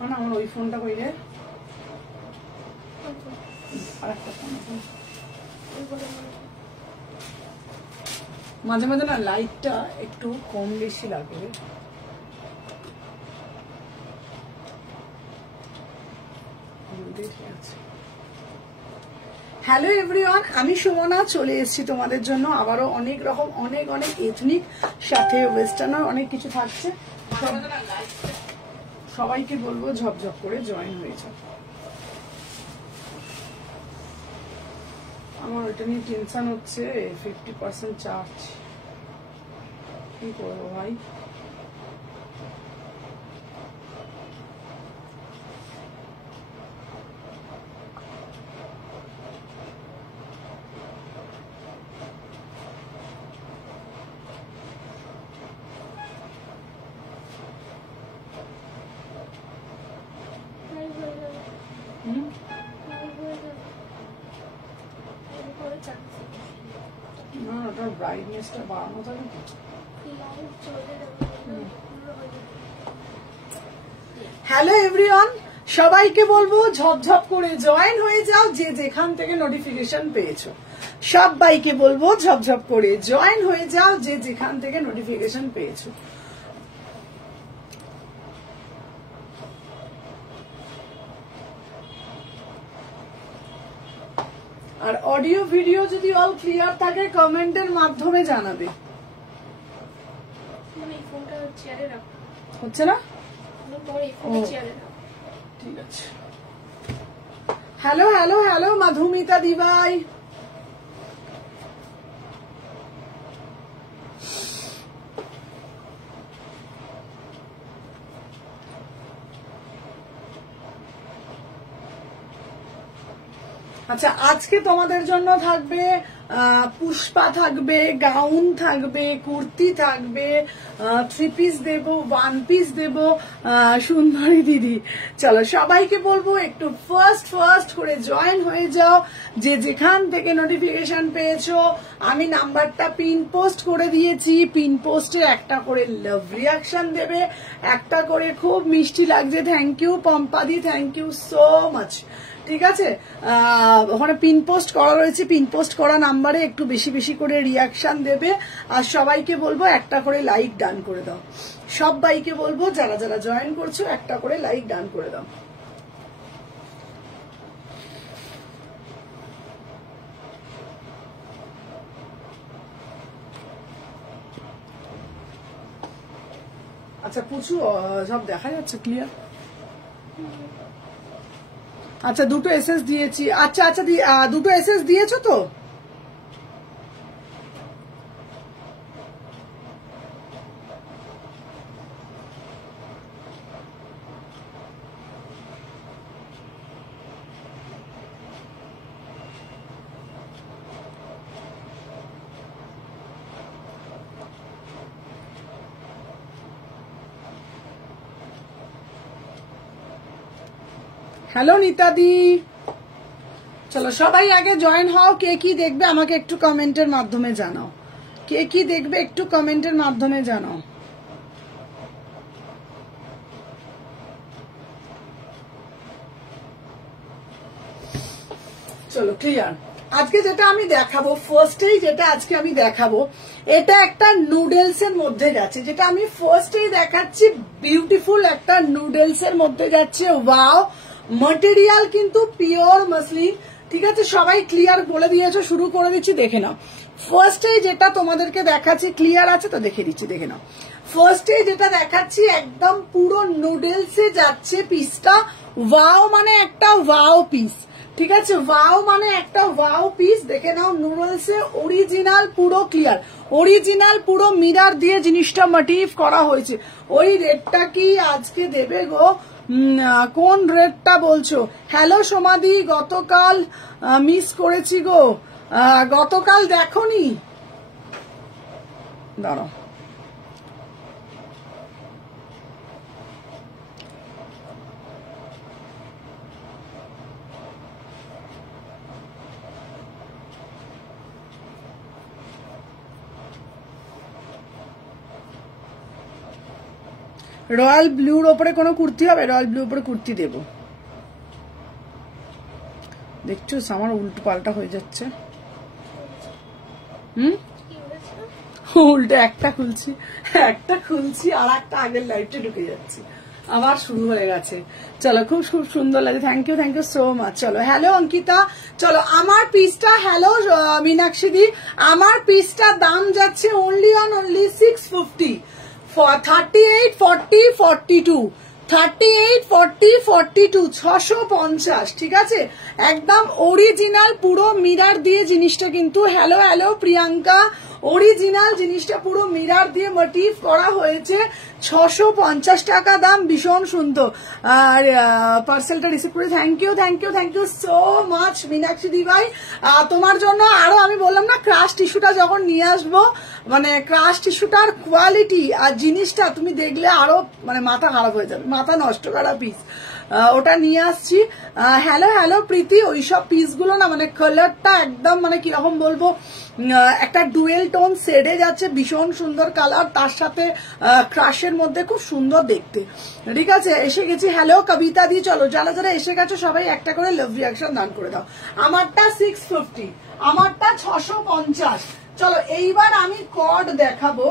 শোন আমার ওই ফোনটা কইরে আরেকটা ফোন আছে মাঝে মাঝে না লাইটটা একটু কম বেশি লাগে হ্যালো এভরিওয়ান আমি সুমনা চলে এসেছি তোমাদের জন্য আবারও অনেক রকম অনেক অনেক এথনিক সাথে ওয়েস্টার্নার অনেক কিছু থাকছে সবাইকে বলবো ঝপঝপ করে জয়েন হয়ে যাও আমার ওইটা নিয়ে টেনশন হচ্ছে 50% চার্জ কি করবো ভাই ব্রাইটনেসটা বাড়ানো থাকে হ্যালো এভরিওয়ান সবাইকে বলবো ঝপঝপ করে জয়েন হয়ে যাও যে যেখান থেকে নোটিফিকেশন পেয়েছো সবাইকে বলবো ঝপঝপ করে জয়েন হয়ে যাও যে যেখান থেকে নোটিফিকেশন পেয়েছো আর অডিও ভিডিও যদি অল ক্লিয়ার থাকে কমেন্টের মাধ্যমে জানাবে হচ্ছে না ঠিক আছে হ্যালো হ্যালো হ্যালো মাধুমিতা দিবাই আচ্ছা আজকে তোমাদের জন্য থাকবে পুষ্পা থাকবে গাউন থাকবে কুর্তি থাকবে 3 পিস দেব 1 পিস দেব সুন্দরী দিদি চলো সবাইকে বলবো একটু ফার্স্ট করে জয়েন হয়ে যাও যে যেখান থেকে নোটিফিকেশন পেয়েছো আমি নাম্বারটা পিন পোস্ট করে দিয়েছি পিন পোস্টে একটা করে লাভ রিয়াকশন দেবে একটা করে খুব মিষ্টি লাগছে থ্যাংক ইউ পম্পাদি থ্যাংক ইউ সো মাচ ঠিক আছে ওখানে পিন পোস্ট করা রয়েছে পিন পোস্ট করা নাম্বারে একটু বেশি বেশি করে রিয়াকশন দেবে আর সবাইকে বলবো একটা করে লাইক ডান করে দাও সবাইকে বলবো যারা যারা জয়েন করছো একটা করে লাইক ডান করে দাও আচ্ছা পুচু সব দেখা যাচ্ছে ক্লিয়ার আচ্ছা দুটো এসএস দিয়েছি আচ্ছা আচ্ছা দুটো এসএস দিয়েছো তো হ্যালো নিতাদি চলো সবাই আগে জয়েন হও কে কি দেখবে আমাকে একটু কমেন্টের মাধ্যমে জানাও কে কি দেখবে একটু কমেন্টের মাধ্যমে জানাও চলো ক্লিয়ার আজকে যেটা আমি দেখাবো ফার্স্টেই যেটা আজকে আমি দেখাবো এটা একটা নুডলস এর মধ্যে যাচ্ছে যেটা আমি ফার্স্টেই দেখাচ্ছি বিউটিফুল একটা নুডলস এর মধ্যে যাচ্ছে ওয়াও ম্যাটেরিয়াল কিন্তু পিওর মাসলিন ঠিক আছে সবাই ক্লিয়ার বলে দিয়েছো শুরু করে দিচ্ছি দেখে নাও ফার্স্টেই যেটা তোমাদেরকে দেখাচ্ছি ক্লিয়ার আছে তো দেখে দিচ্ছি দেখে নাও ফার্স্টেই যেটা দেখাচ্ছি একদম পুরো নুডলসে যাচ্ছে পিসটা ওয়াও মানে একটা ওয়াও পিস ঠিক আছে ওয়াও মানে একটা ওয়াও পিস দেখে নাও নুডলসে অরিজিনাল পুরো ক্লিয়ার অরিজিনাল পুরো মিরর দিয়ে জিনিসটা মোটিভ করা হয়েছে ওই রেটটা কি আজকে দেবে গো কোন রেটটা বলছো হ্যালো সোমাদি গতকাল মিস করেছি গো গতকাল দেখোনি দাঁড়াও রয়্যাল ব্লুর ওপরে কোনো কুর্তি হবে, রয়্যাল ব্লুর ওপরে কুর্তি দেব। দেখছো আমার উল্টো পাল্টা হয়ে যাচ্ছে। উল্টো একটা খুলছি আর একটা আগের লাইটে ঢুকে যাচ্ছি, আবার শুরু হয়ে গেছে। চলো খুব খুব সুন্দর লাগে, থ্যাংক ইউ সো মাচ। চলো হ্যালো অঙ্কিতা, চলো আমার পিসটা, হ্যালো মীনাক্ষী দি, আমার পিসটা দাম যাচ্ছে অনলি 650, 38, 40, 42, 38, 40, 42, 650, ঠিক আছে? একদম অরিজিনাল পুরো মিরার দিয়ে জিনিসটা কিন্তু। হ্যালো হ্যালো প্রিয়াঙ্কা, অরিজিনাল জিনিসটা পুরো মিরার দিয়ে মোটিভ করা হয়েছে, 650 টাকা দাম, ভীষণ সুন্দর। আর পার্সেলটা রিসিভ করে thank you so much Meenakshi di ভাই। তোমার জন্য আরো আমি বললাম না, ক্রাশ টিস্যুটা যখন নিয়ে আসবো, মানে ক্রাশ টিস্যুটার কোয়ালিটি আর জিনিসটা তুমি দেখলে আরো মানে মাথা খারাপ হয়ে যাবে, মাথা নষ্ট করা পিস, ওটা নিয়ে আসছি। হ্যালো হ্যালো প্রীতি, ওইসব পিসগুলো না মানে কালারটা একদম মানে কিরকম বলবো, একটা ডুয়েল টোন শেডে যাচ্ছে, ভীষণ সুন্দর কালার, তার সাথে ক্রাশের মধ্যে খুব সুন্দর দেখতে, ঠিক আছে? এসে গেছি। হ্যালো কবিতা দি, চলো যারা যারা এসে গেছো সবাই একটা করে লাভ রিয়াকশন দান করে দাও। আমারটা 650, আমারটা 650। চলো এইবার আমি কর্ড দেখাবো,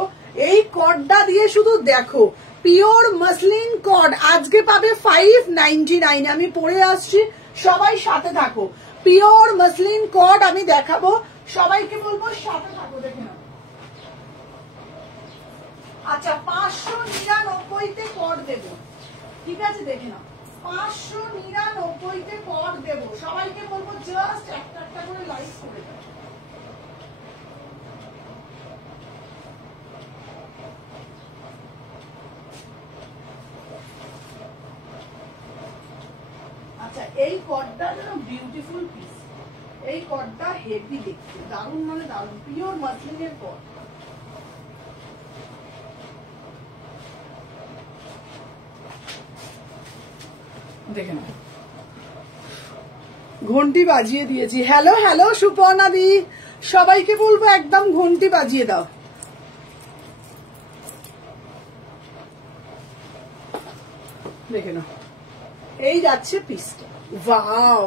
এই কর্ডটা দিয়ে শুধু দেখো, পিওর মাসলিন কর্ড আজকে পাবে 599, আমি পরে আসছি, সবাই সাথে থাকো। পিওর মাসলিন কর্ড আমি দেখাবো, সবাইকে বলবো সাথে থাকো, দেখে নাও। আচ্ছা 599তে কর্ড দেবো, ঠিক আছে? দেখে নাও 599তে কর্ড দেবো, সবাইকে বলবো জাস্ট একটা একটা করে লাইক করে দাও। আচ্ছা এই কর্ডটা যেন বিউটিফুল পিস, এই কর্ডটা হেভি দেখতে, দারুণ মানে দারুণ, পিওর মাসলিনের কর্ড। দেখে নাও, ঘন্টি বাজিয়ে দিয়েছি। হ্যালো হ্যালো সুপর্ণা দি, সবাইকে বলবো একদম ঘন্টি বাজিয়ে দাও। দেখে নাও, এই যাচ্ছে পিসটা, ওয়াও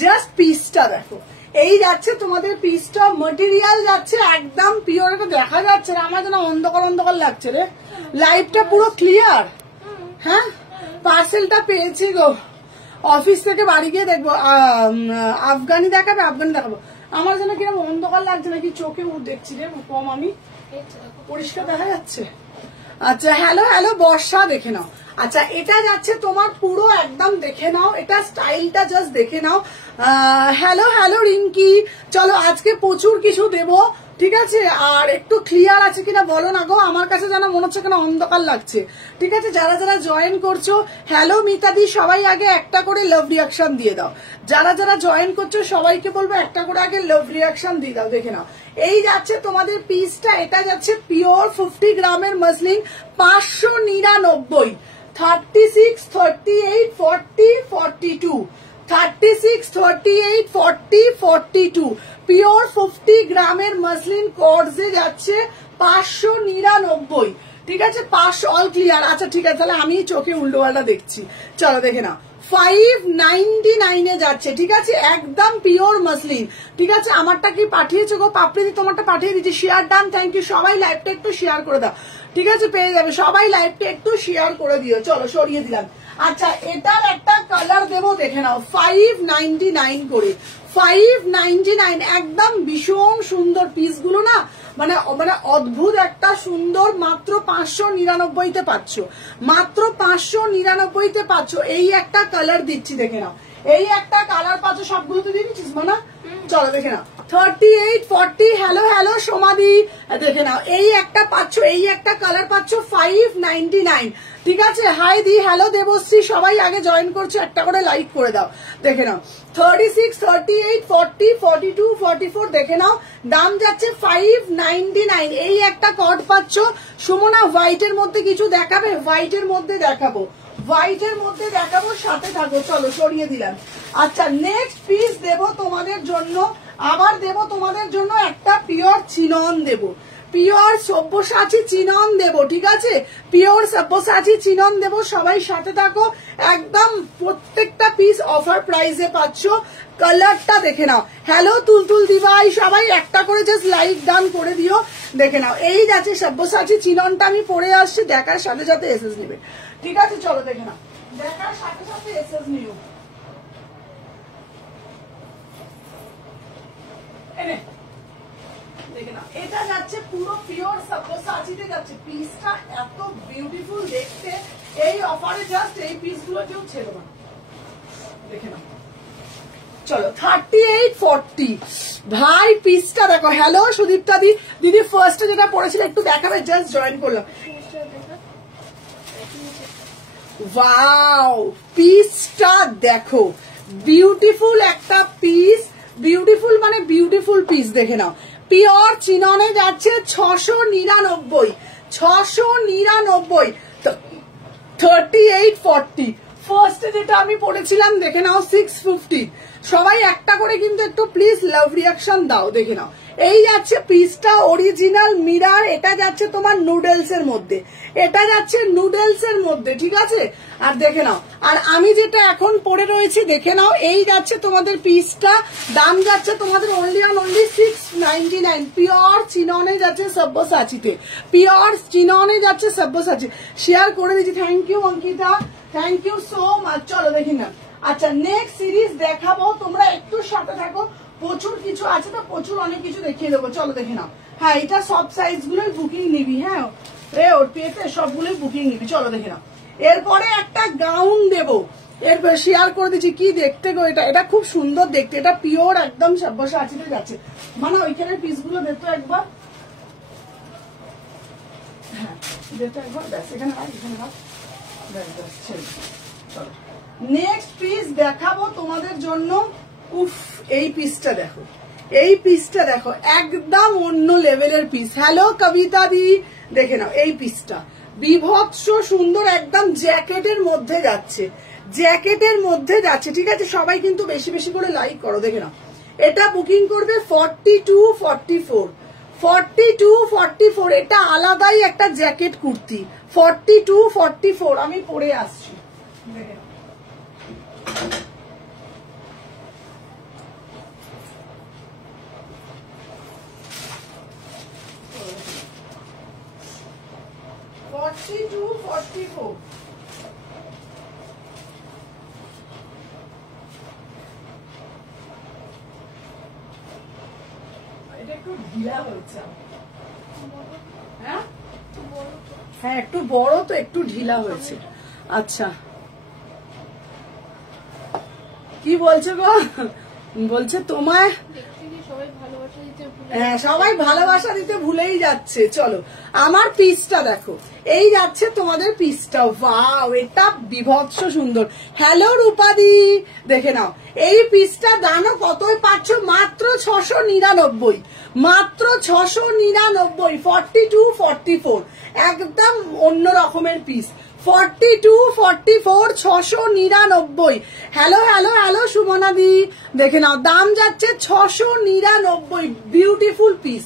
জাস্ট পিসটা দেখো, এই যাচ্ছে তোমাদের পিসটা, মেটেরিয়াল যাচ্ছে একদম পিওর, এটা দেখা যাচ্ছে না, আমার যেন অন্ধকার অন্ধকার লাগছে রে, লাইটটা পুরো ক্লিয়ার। হ্যাঁ পার্সেলটা পেয়েছি গো, অফিস থেকে বাড়ি গিয়ে দেখবো, আফগানি দেখাবে, আফগানি দেখাবো। আমার যেন কিরকম অন্ধকার লাগছে নাকি, চোখে দেখছি রে কম, আমি পরিষ্কার দেখা যাচ্ছে। আচ্ছা হ্যালো হ্যালো বর্ষা, দেখে নাও। আচ্ছা এটা যাচ্ছে তোমার পুরো একদম, দেখে নাও, এটা স্টাইলটা জাস্ট দেখে নাও। হ্যালো হ্যালো রিঙ্কি, চলো আজকে প্রচুর কিছু দেবো, ঠিক আছে? আর একটু ক্লিয়ার আছে কিনা বলো না গো, আমার কাছে যেন মনে হচ্ছে কেন অন্ধকার লাগছে, ঠিক আছে? যারা যারা জয়েন করছো, হ্যালো মিতাদি, সবাই আগে একটা করে লাভ রিয়াকশন দিয়ে দাও। যারা যারা জয়েন করছো সবাইকে বলবো একটা করে আগে লাভ রিয়াকশন দিয়ে দাও। দেখে নাও এই যাচ্ছে তোমাদের পিসটা, এটা যাচ্ছে পিওর 50 গ্রামের মাসলিন, 599, 36, 38, 40, 42, 36, 38, 40, 42, পিওর 50 গ্রামের মাসলিন কর্ডসে যাচ্ছে 599, ঠিক আছে? 500 অল ক্লিয়ার। আচ্ছা ঠিক আছে, তাহলে আমি চোখে উল্টোপাল্টা দেখছি, চলো দেখে নাও। 599 যাচ্ছে, ঠিক আছে? একদম পিওর মাসলিন, ঠিক আছে? আমারটা কি পাঠিয়েছো গো পাপড়ি, তোমারটা পাঠিয়ে দিচ্ছি। Share done, thank you. সবাই লাইভটা একটু শেয়ার করে দাও, ঠিক আছে? পেয়ে যাবে সবাই, লাইভটা একটু শেয়ার করে দিও। চলো সরিয়ে দিলাম। আচ্ছা এটার একটা কালার দেবো, দেখে নাও, 599 করে, 599, একদম ভীষণ সুন্দর পিসগুলো না, মানে মানে অদ্ভুত একটা সুন্দর, মাত্র 599তে পাচ্ছ, মাত্র 599তে পাচ্ছ। এই একটা কালার দিচ্ছি, দেখে নাও, এই একটা কালার পাচ্ছ, সবগুলো তো দিয়ে দিচ্ছিস না? চলো দেখে নাও, 38, 40, হ্যালো হ্যালো সোমাদি, দেখে নাও এই একটা পাচ্ছ, এই একটা কালার পাচ্ছ 599, ঠিক আছে? হাই দি, হ্যালো দেবশ্রী, সবাই আগে জয়েন করছো, একটা করে লাইক করে দাও। দেখে নাও 36, 38, 40, 42, 44, দেখে নাও দাম যাচ্ছে 599। এই একটা কর্ড পাচ্ছ। সুমনা হোয়াইটের মধ্যে কিছু দেখাবে? হোয়াইটের মধ্যে দেখাবো, হোয়াইটের মধ্যে দেখাবো, সাথে থাকো। চলো সরিয়ে দিলাম। আচ্ছা নেক্সট পিস দেবো তোমাদের জন্য, আবার দেবো তোমাদের জন্য একটা পিওর চিনন দেবো, পিওর সব্যসাচী চিনন দেবো, ঠিক আছে, পিওর সব্যসাচী চিনন দেবো। সবাই সাথে থাকো, একদম প্রত্যেকটা পিস অফার প্রাইসে পাচ্ছ। কালারটা দেখে নাও। হ্যালো তুলতুল দিভাই, সবাই একটা করে জাস্ট লাইক ডান করে দিও। দেখে নাও, এই যাচ্ছে সব্যসাচী চিননটা আমি পরে আসছি, দেখার সাথে সাথে এসএস নিবে, ঠিক আছে। চলো দেখে নাও, দেখার সাথে সাথে এসএস নিও। দেখে নাও, এটা যাচ্ছে পুরো পিওর সব্যসাচীতে যাচ্ছে। পিসটা এত বিউটিফুল দেখতে, এই অফারে জাস্ট এই পিসগুলো কেউ ছেড়ে না। দেখে নাও, চলো 3840 ভাই পিসটা দেখো। হ্যালো সুদীপ্তা দি, দিদি ফার্স্টে যেটা পড়েছিল একটু দেখাবে, জাস্ট জয়েন করলাম। ওয়াও পিসটা দেখো, বিউটিফুল একটা পিস, বিউটিফুল মানে বিউটিফুল পিস। দেখে নাও, পিওর চিননে যাচ্ছে 699, 699, 3840। ফার্স্টে যেটা আমি পড়েছিলাম দেখে নাও 650। সবাই একটা করে কিন্তু একটু প্লিজ লাভ রিয়াকশন দাও। দেখে নাও, এই যাচ্ছে পিসটা অরিজিনাল মিরার, এটা যাচ্ছে তোমার নুডলস এর মধ্যে, এটা যাচ্ছে নুডলস এর মধ্যে, ঠিক আছে। আর দেখে নাও, আর আমি যেটা এখন পরে রয়েছি দেখে নাও, এই যাচ্ছে তোমাদের পিসটা, দাম যাচ্ছে তোমাদের only on only 699। Pure chinon যাচ্ছে সব্যসাচীতে, পিওর চিননে যাচ্ছে সব্যসাচী। শেয়ার করে দিচ্ছি, thank you Ankita, thank you so much. চলো দেখি না, আচ্ছা নেক্সট সিরিজ দেখাবো, তোমরা একটু সাথে থাকো, প্রচুর কিছু আছে তো, প্রচুর অনেক কিছু দেখিয়ে দেবো। চলো দেখে নাও, হ্যাঁ এটা সব সাইজ গুলোই বুকিং নিবি, হ্যাঁ রে ওর পেতে সবগুলোই বুকিং নিবি। চলো দেখে নাও, এরপরে একটা গাউন দেবো, এরপরে শেয়ার করে দিচ্ছি কি দেখতে গো, এটা এটা খুব সুন্দর দেখতে, এটা পিওর একদম সব্যসাচীতে যাচ্ছে। মানে ওইখানে পিসগুলো দেখতো একবার, হ্যাঁ দেখতো একবার, ব্যাস এখানে রাখ, এখানে রাখ, ব্যাস ব্যাস ছেড়ে। চলো নেক্সট পিস দেখাবো তোমাদের জন্য। উফ এই পিসটা দেখো, এই পিসটা দেখো, একদম অন্য লেভেলের পিস। হ্যালো কবিতা দি, দেখে নাও এই পিসটা বিভৎস সুন্দর, একদম জ্যাকেটের মধ্যে যাচ্ছে, জ্যাকেটের মধ্যে যাচ্ছে, ঠিক আছে। সবাই কিন্তু বেশি বেশি করে লাইক করো। দেখে নাও, এটা বুকিং করবে 4244, 4244। এটা আলাদাই একটা জ্যাকেট কুর্তি, 4244 আমি পরে আসছি। দেখে নাও, এটা একটু ঢিলা হয়েছে, হ্যাঁ হ্যাঁ একটু বড় তো, একটু ঢিলা হয়েছে। আচ্ছা কি বলছো গো, বলছে তোমায়, হ্যাঁ সবাই ভালোবাসা দিতে ভুলেই যাচ্ছে। চলো আমার পিসটা দেখো, এই যাচ্ছে তোমাদের পিসটা, ওয়াও এটা বিভৎস সুন্দর। হ্যালো রূপাদি, দেখে নাও এই পিসটা দামও কতই পাচ্ছ, মাত্র 699, মাত্র 699, 4244, একদম অন্য রকমের piece. 4244, 699। Hello hello hello Sumana di, দেখে নাও দাম যাচ্ছে 699। Beautiful piece,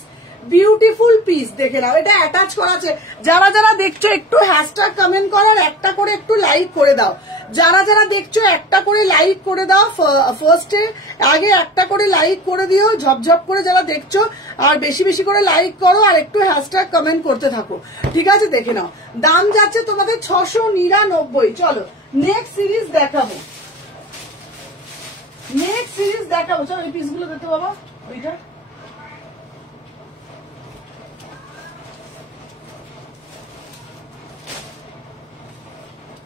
beautiful piece. দেখে নাও, এটা অ্যাটাচ করা আছে। যারা যারা দেখছো একটু হ্যাশট্যাগ কমেন্ট করো, একটা করে একটু লাইক করে দাও। যারা যারা দেখছো একটা করে লাইক করে দাও, ফার্স্টে আগে একটা করে লাইক করে দিও ঝপঝপ করে যারা দেখছো, আর বেশি বেশি করে লাইক করো, আর একটু হ্যাশট্যাগ কমেন্ট করতে থাকো, ঠিক আছে। দেখে নাও দাম যাচ্ছে তোমাদের 699। চলো নেক্সট সিরিজ দেখাবো, নেক্সট সিরিজ দেখাবো। চলো এই পিসগুলো দেখতে বাবা, ওইটা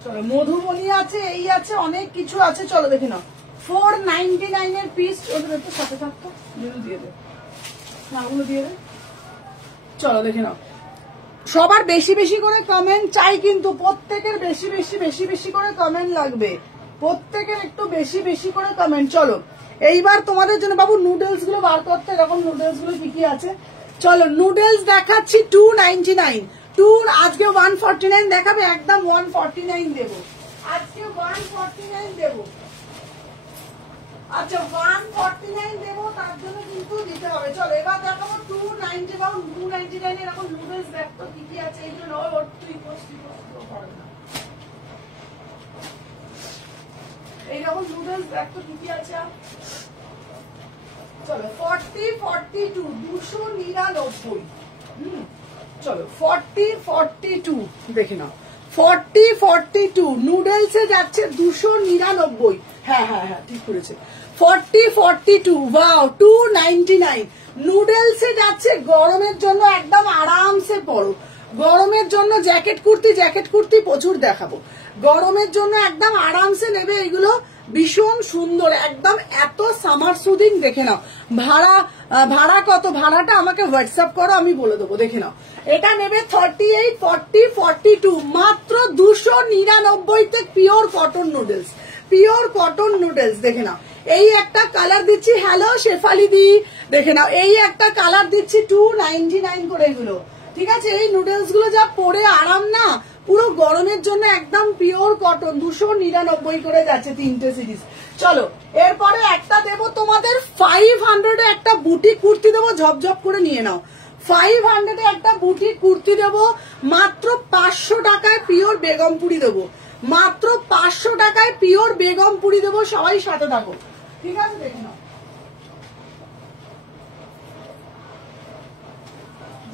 চলো মধুবনী আছে, এই আছে, অনেক কিছু আছে। চলো দেখে নাও 499 এর পিস। ওদের একটু সাথে থাকতো, দিয়ে দে, না ওগুলো দিয়ে দে। চলো দেখে নাও, সবার বেশি বেশি করে কমেন্ট চাই, কিন্তু প্রত্যেকের বেশি বেশি বেশি বেশি করে কমেন্ট লাগবে, প্রত্যেকের একটু বেশি বেশি করে কমেন্ট। চলো এইবার তোমাদের জন্য বাবু নুডলস গুলো বার করতে, এরকম নুডলস গুলো কি কি আছে। চলো নুডলস দেখাচ্ছি 299, আজকে 149 দেখাবে, একদম 149 দেবো, আজকে 149 দেবো। আচ্ছা 149 দেবো, তার জন্য কিন্তু দিতে হবে। চলো এবার দেখাবো 290 বা 299 এরকম নুডলস ব্যাগ তো কি কি আছে এইগুলো। এইরকম নুডলস ব্যাগ তো কি কি আছে। চলো 40-42 299। চলো 40-42 দেখে নাও। 40-42 নুডলসে যাচ্ছে 299। হ্যাঁ হ্যাঁ হ্যাঁ ঠিক করেছে। 40-42 ওয়াও 299 নুডলসে যাচ্ছে। গরমের জন্য একদম আরামসে পরো। গরমের জন্য জ্যাকেট কুর্তি প্রচুর দেখাবো। গরমের জন্য একদম আরামসে নেবে এগুলো। ভীষণ সুন্দর একদম, এত সামার সুদিং। দেখে নাও ভাড়া কত, ভাড়াটা আমাকে হোয়াটসঅ্যাপ করো, আমি বলে দেবো। দেখে নাও এটা নেবে 38-40-42 মাত্র 299 pure cotton noodles. Pure cotton noodles দেখে নাও। এই একটা কালার দিচ্ছি, হ্যালো শেফালি দি, দেখে নাও এই একটা কালার দিচ্ছি 299 করে এগুলো। ঠিক আছে, এই নুডলস গুলো যা পরে আরাম না, পুরো গরমের জন্য একদম পিওর কটন 299 করে যাচ্ছে তিনটে সিরিজ। চলো এরপরে একটা দেবো তোমাদের 500 একটা বুটিক কুর্তি দেবো, ঝপঝপ করে নিয়ে নাও। 500 একটা বুটিক কুর্তি দেবো মাত্র 500 টাকায়, পিওর বেগমপুরি দেবো মাত্র 500 টাকায়, পিওর বেগমপুরি দেবো। সবাই সাথে থাকো, ঠিক আছে? দেখে নাও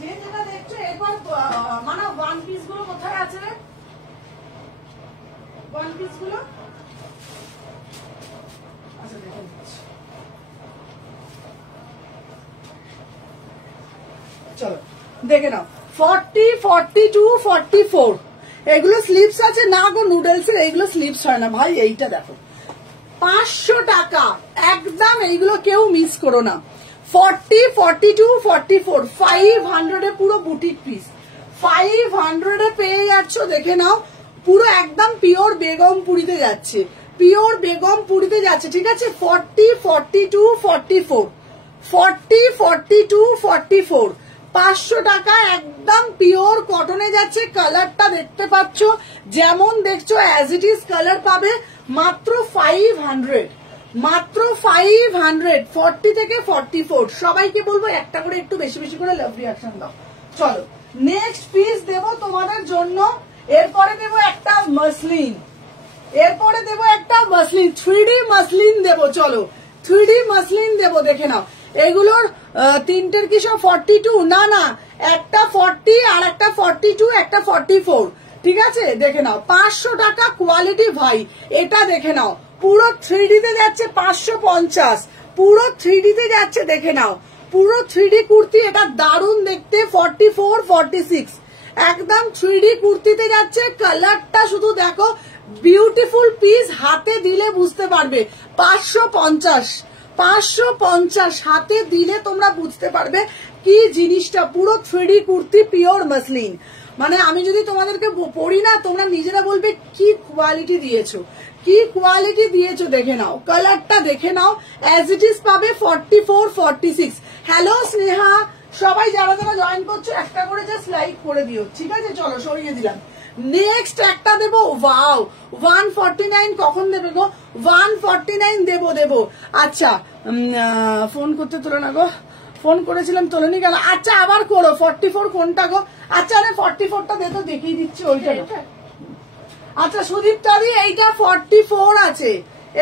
যে যেটা দেখছো। এরপর মানে ওয়ান পিস গুলো কোথায় আছে রে? ওয়ান পিস গুলো আচ্ছা দেখে নিচ্ছি। চলো দেখে নাও 40-42-44 এগুলো স্লিপস আছে না গো নুডলস এর, এগুলো স্লিপস হয় না ভাই। এইটা দেখো 500 টাকা একদম, এইগুলো কেউ মিস করো না। 40-42-44 500 এ পুরো বুটিক পিস, 500 এ পেয়ে যাচ্ছ। দেখে নাও পুরো একদম পিওর বেগমপুরিতে যাচ্ছে, পিওর বেগমপুরিতে যাচ্ছে। ঠিক আছে 40-42-44 40-42-44 500 টাকা একদম পিওর কটনে যাচ্ছে। কালারটা দেখতে পাচ্ছ, যেমন দেখছো অ্যাজ ইট ইজ কালার পাবে মাত্র 500, মাত্র 500। 40 থেকে 44 সবাইকে বলবো একটা করে একটু বেশি বেশি করে লাভ রিঅ্যাকশন দাও। চলো নেক্সট পিস দেবো তোমাদের জন্য। এরপরে দেবো একটা মসলিন, এরপরে দেবো একটা মসলিন 3D মসলিন দেবো। চলো 3D মসলিন দেবো। দেখে নাও এগুলোর তিনটের কি সব 42? না না, একটা 40 আর একটা 42, একটা 44। ঠিক আছে দেখে নাও 500 টাকা কোয়ালিটি ভাই। এটা দেখে নাও পুরো 3D তে যাচ্ছে 550, পুরো 3D তে যাচ্ছে। দেখে নাও পুরো 3D কুর্তি, এটা দারুণ দেখতে। 44-46 একদম 3D কুর্তিতে যাচ্ছে। কালারটা শুধু দেখো, বিউটিফুল পিস। হাতে দিলে বুঝতে পারবে 550 হাতে দিলে তোমরা বুঝতে পারবে কি জিনিসটা। পুরো 3D কুর্তি পিওর মসলিন, মানে আমি যদি তোমাদেরকে পড়ি না, তোমরা নিজেরা বলবে কি কোয়ালিটি দিয়েছো, কি কোয়ালিটি দিয়েছো। দেখে নাও কালারটা, দেখে নাও অ্যাজ ইট ইজ পাবে 44-46। হ্যালো স্নেহা, সবাই যারা যারা জয়েন করছো একটা করে জাস্ট লাইক করে দিও। ঠিক আছে চলো সরিয়ে দিলাম। নেক্সট একটা দেবো, ওয়াও 149 কখন দেবে গো? 149 দেবো। আচ্ছা ফোন করতে তোলো না গো, ফোন করেছিলাম তোলেনি কেন? আচ্ছা আবার করো। 44 কোনটা গো? আচ্ছা আরে 44টা দে তো, দেখিয়ে দিচ্ছি ওইটা। আচ্ছা সুদীপ্তা দি এইটা 44 আছে,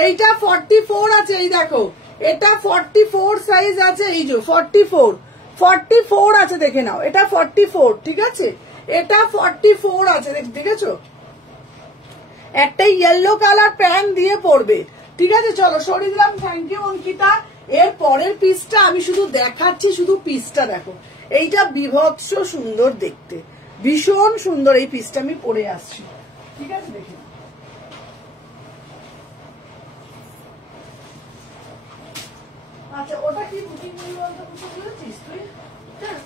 এইটা 44 আছে। এই দেখো এটা 44 সাইজ আছে, এই যে 44 আছে। দেখে নাও এটা 44। ঠিক আছে এটা 44 আছে, দেখেছো? একটা ইয়েলো কালার প্যান্ট দিয়ে পরবে। ঠিক আছে চলো সরিয়ে দিলাম। Thank you Ankita. এর পরের পিসটা আমি শুধু দেখাচ্ছি, শুধু পিসটা দেখো। এইটা বিভৎস সুন্দর দেখতে, ভীষণ সুন্দর। এই পিসটা আমি পরে আসছি। ঠিক আছে দেখে আচ্ছা ওটা কি বুকিং করলি বলতে বুঝেছিস তুই? হ্যাঁ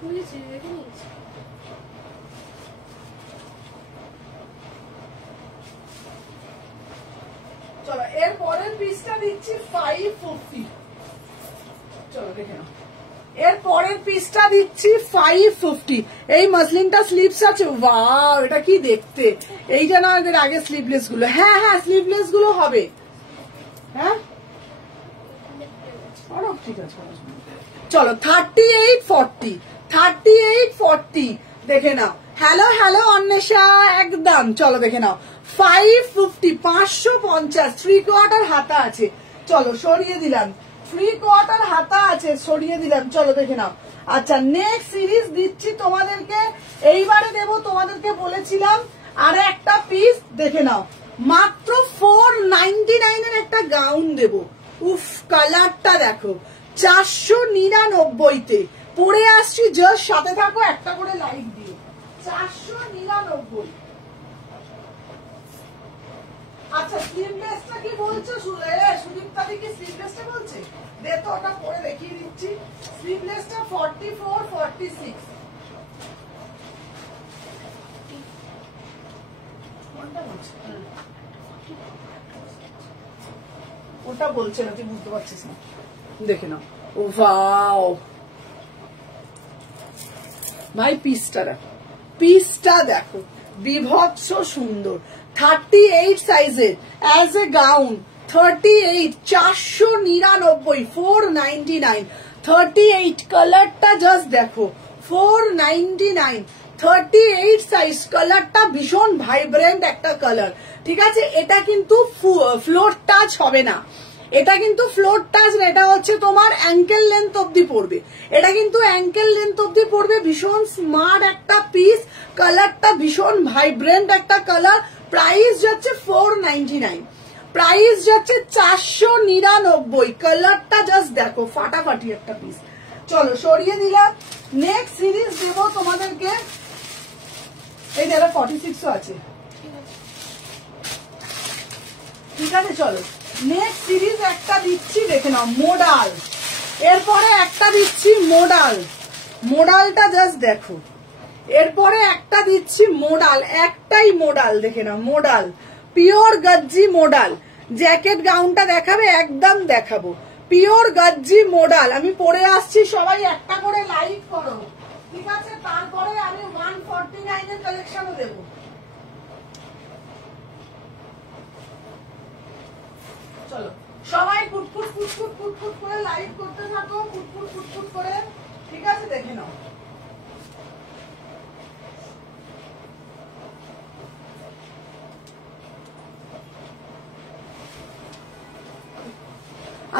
বুঝেছি, দেখে নিয়েছি। চলো এর পরের পিসটা দিচ্ছি 550। চলো দেখে নাও এর পরের পিসটা দিচ্ছি 550। এই মসলিনটা স্লিভস আছে, ওয়াও এটা কি দেখতে। এই যেন এদের আগে স্লিভলেস গুলো, হ্যাঁ হ্যাঁ স্লিভলেস গুলো হবে। হ্যাঁ ঠিক আছে চলো 3840 3840 দেখে নাও। হ্যালো হ্যালো অন্বেষা একদম চলো দেখে নাও 550 550 3/4 হাতা আছে চলো সরিয়ে দিলাম 3/4 হাতা আছে সরিয়ে দিলাম চলো দেখে নাও। আচ্ছা নেক্সট সিরিজ দিচ্ছি তোমাদেরকে এইবারে দেব তোমাদেরকে বলেছিলাম আর একটা পিস দেখে নাও মাত্র 499 এর একটা গাউন দেব। উফ কালারটা দেখো 499 তে পরে আসছি জাস্ট সাথে থাকো একটা করে লাইক দিয়ে 499। আচ্ছা স্লিভলেসটা কি বলছো সুদীপ্তা দি কি স্লিভলেসটা বলছে দে তো ওটা পরে দেখিয়ে দিচ্ছি। স্লিভলেসটা 44 46 ওটা বলছে না তুই বুঝতে পারছিস না দেখে নাও। ও ওয়াও ভাই পিসটা দেখো বিভৎস সুন্দর 38 সাইজের অ্যাজ এ গাউন 38 499 499 38 কালারটা জাস্ট দেখো 499 38 সাইজ কালারটা ভীষণ ভাইব্রেন্ট একটা কালার ঠিক আছে। এটা কিন্তু ফ্লোর টাচ হবে না এটা কিন্তু ফ্লোর টাচ না এটা হচ্ছে তোমার অ্যাঙ্কেল লেন্থ অব্দি পড়বে এটা কিন্তু অ্যাঙ্কেল লেন্থ অব্দি পড়বে ভীষণ স্মার্ট একটা পিস কালারটা ভীষণ ভাইব্রেন্ট একটা কালার। প্রাইস যাচ্ছে 499 প্রাইস যাচ্ছে 499 কালারটা জাস্ট দেখো ফাটাফাটি একটা পিস চলো সরিয়ে দিলাম। নেক্সট সিরিজ দেব তোমাদেরকে এই যারা 46 আছে ঠিক আছে চলো নেক্সট সিরিজ একটা দিচ্ছি দেখে নাও মোডাল এরপরে একটা দিচ্ছি মোডালটা জাস্ট দেখো এরপরে একটা দিচ্ছি মোডাল একটাই মোডাল দেখে নাও মোডাল পিওর গজ্জি মোডাল জ্যাকেট গাউনটা দেখাবে একদম দেখাবো পিওর গজ্জি মোডাল আমি পরে আসছি সবাই একটা করে লাইক করো ঠিক আছে তারপরে আমি 149 এর কালেকশনও দেবো। চলো সবাই ফুটফুট ফুটফুট ফুটফুট করে লাইভ করতে থাকো ফুটফুট ফুটফুট করে ঠিক আছে দেখে নাও।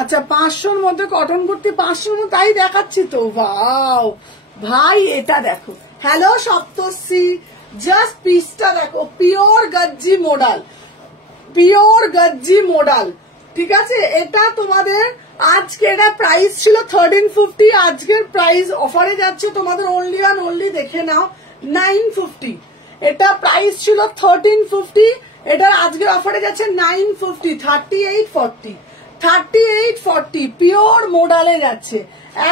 আচ্ছা 500-র মধ্যে কটন কুর্তি 500-র মধ্যে তাই দেখাচ্ছি তো ওয়াও ভাই এটা দেখো হ্যালো সপ্তর্ষি জাস্ট পিসটা দেখো পিওর গজ্জি মোডাল ঠিক আছে। এটা তোমাদের আজকে এটা প্রাইস ছিল 1350 আজকের প্রাইস অফারে যাচ্ছে তোমাদের অনলি দেখে নাও 950 এটা প্রাইস ছিল 1350 এটার আজকের অফারে যাচ্ছে 950 3840 পিওর মোডালে যাচ্ছে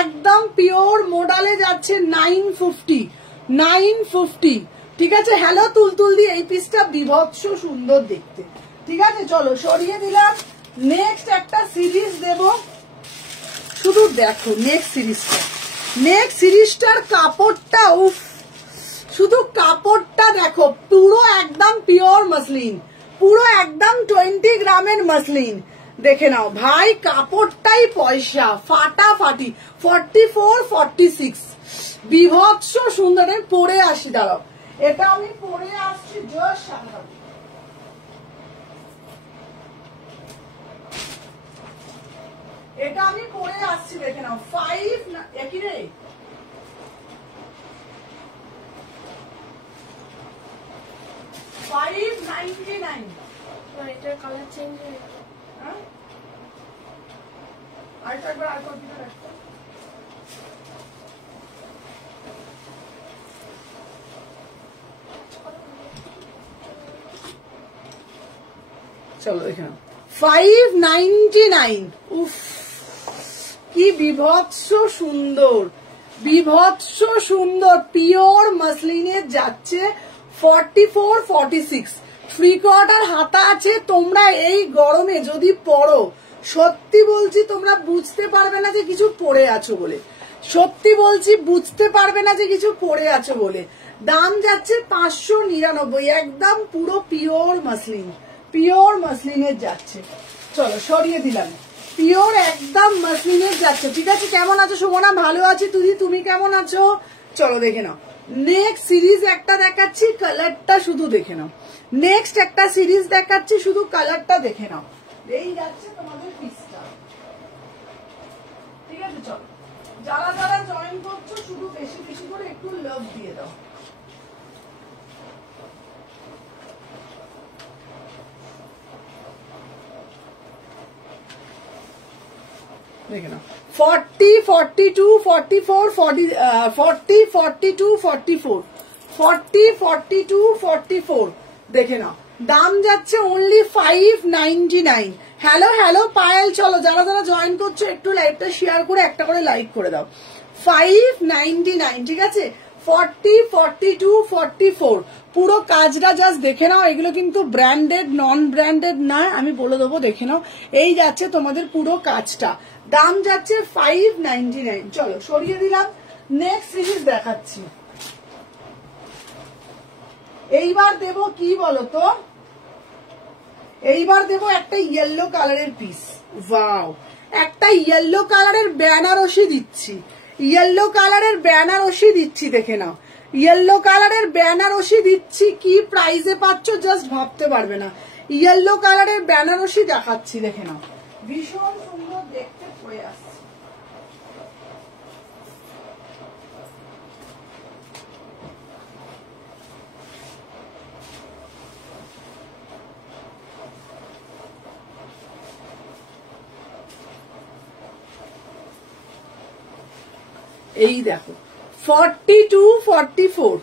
একদম পিওর মোডালে যাচ্ছে 950 ঠিক আছে। হ্যালো তুলতুল দি এই পিসটা বিভৎস সুন্দর দেখতে ঠিক আছে চলো সরিয়ে দিলাম। নেক্সট একটা সিরিজ দেব শুধু দেখো নেক্সট সিরিজটার কাপড়টা উফ শুধু কাপড়টা দেখো পুরো একদম পিওর মসলিন পুরো একদম 20 গ্রামের মসলিন দেখে নাও ভাই কাপড়টাই পয়সা ফাটাফাটি 44 46 বিভৎস সুন্দর পরে আসি দাঁড়াও এটা আমি পরে আসছি জাস্ট সামনে এটা আমি পরে আসছি দেখে নাও 5 একই রে 599 এটার কালার চেঞ্জ হয়ে গেল হ্যাঁ আরেকটা একবার আর কত দিতে রাখতে চলো দেখে নাও 599 উফ কি বিভৎস সুন্দর পিওর মসলিনের যাচ্ছে 44 46 3/4 হাতা আছে। তোমরা এই গরমে যদি পরো সত্যি বলছি তোমরা বুঝতে পারবে না যে কিছু পরে আছো বলে সত্যি বলছি বুঝতে পারবে না যে কিছু পরে আছো বলে। দাম যাচ্ছে 599 একদম পুরো পিওর মসলিনের যাচ্ছে চলো সরিয়ে দিলাম, পিওর একদম মাসলিনের যাচ্ছে। ঠিক আছে, কেমন আছো শোভনা? ভালো আছি। তুমি কেমন আছো? চলো দেখে নাও, নেক্সট সিরিজ একটা দেখাচ্ছি, কালারটা শুধু দেখে নাও। নেক্সট একটা সিরিজ দেখাচ্ছি, শুধু কালারটা দেখে নাও। এই যাচ্ছে তোমাদের পিসটা। ঠিক আছে, চলো যারা যারা জয়েন করছো শুধু বেশি বেশি করে একটু লাভ দিয়ে দাও। দেখে নাও, 40, 42, 44, 40, 42, 44, 40, 42, 44 দেখে নাও। দাম যাচ্ছে অনলি 599। হ্যালো হ্যালো পায়েল, চলো যারা যারা জয়েন করছো একটু লাইভটা শেয়ার করে একটা করে লাইক করে দাও। 599, ঠিক আছে। 40, 42, 44 পুরো কাজটা জাস্ট দেখে নাও। এগুলো কিন্তু ব্র্যান্ডেড নন ব্র্যান্ডেড না, আমি বলে দেবো, দেখে নাও। এই যাচ্ছে তোমাদের পুরো কাজটা, দাম যাচ্ছে 599। চলো সরিয়ে দিলাম, নেক্সট সিরিজ দেখাচ্ছি। এইবার দেব কি বলতো, এইবার দেব একটা ইয়েলো কালারের পিস। ওয়াও, একটা ইয়েলো কালারের বেনারসি দিচ্ছি, ইয়েলো কালারের বেনারসি দিচ্ছি, দেখে নাও। ইয়েলো কালারের বেনারসি দিচ্ছি, কি প্রাইসে পাচ্ছ জাস্ট ভাবতে পারবে না। ইয়েলো কালারের বেনারসি দেখাচ্ছি, দেখে নাও, ভীষণ সুন্দর দেখতে পড়ে আসছে। এই দেখো 42, 44,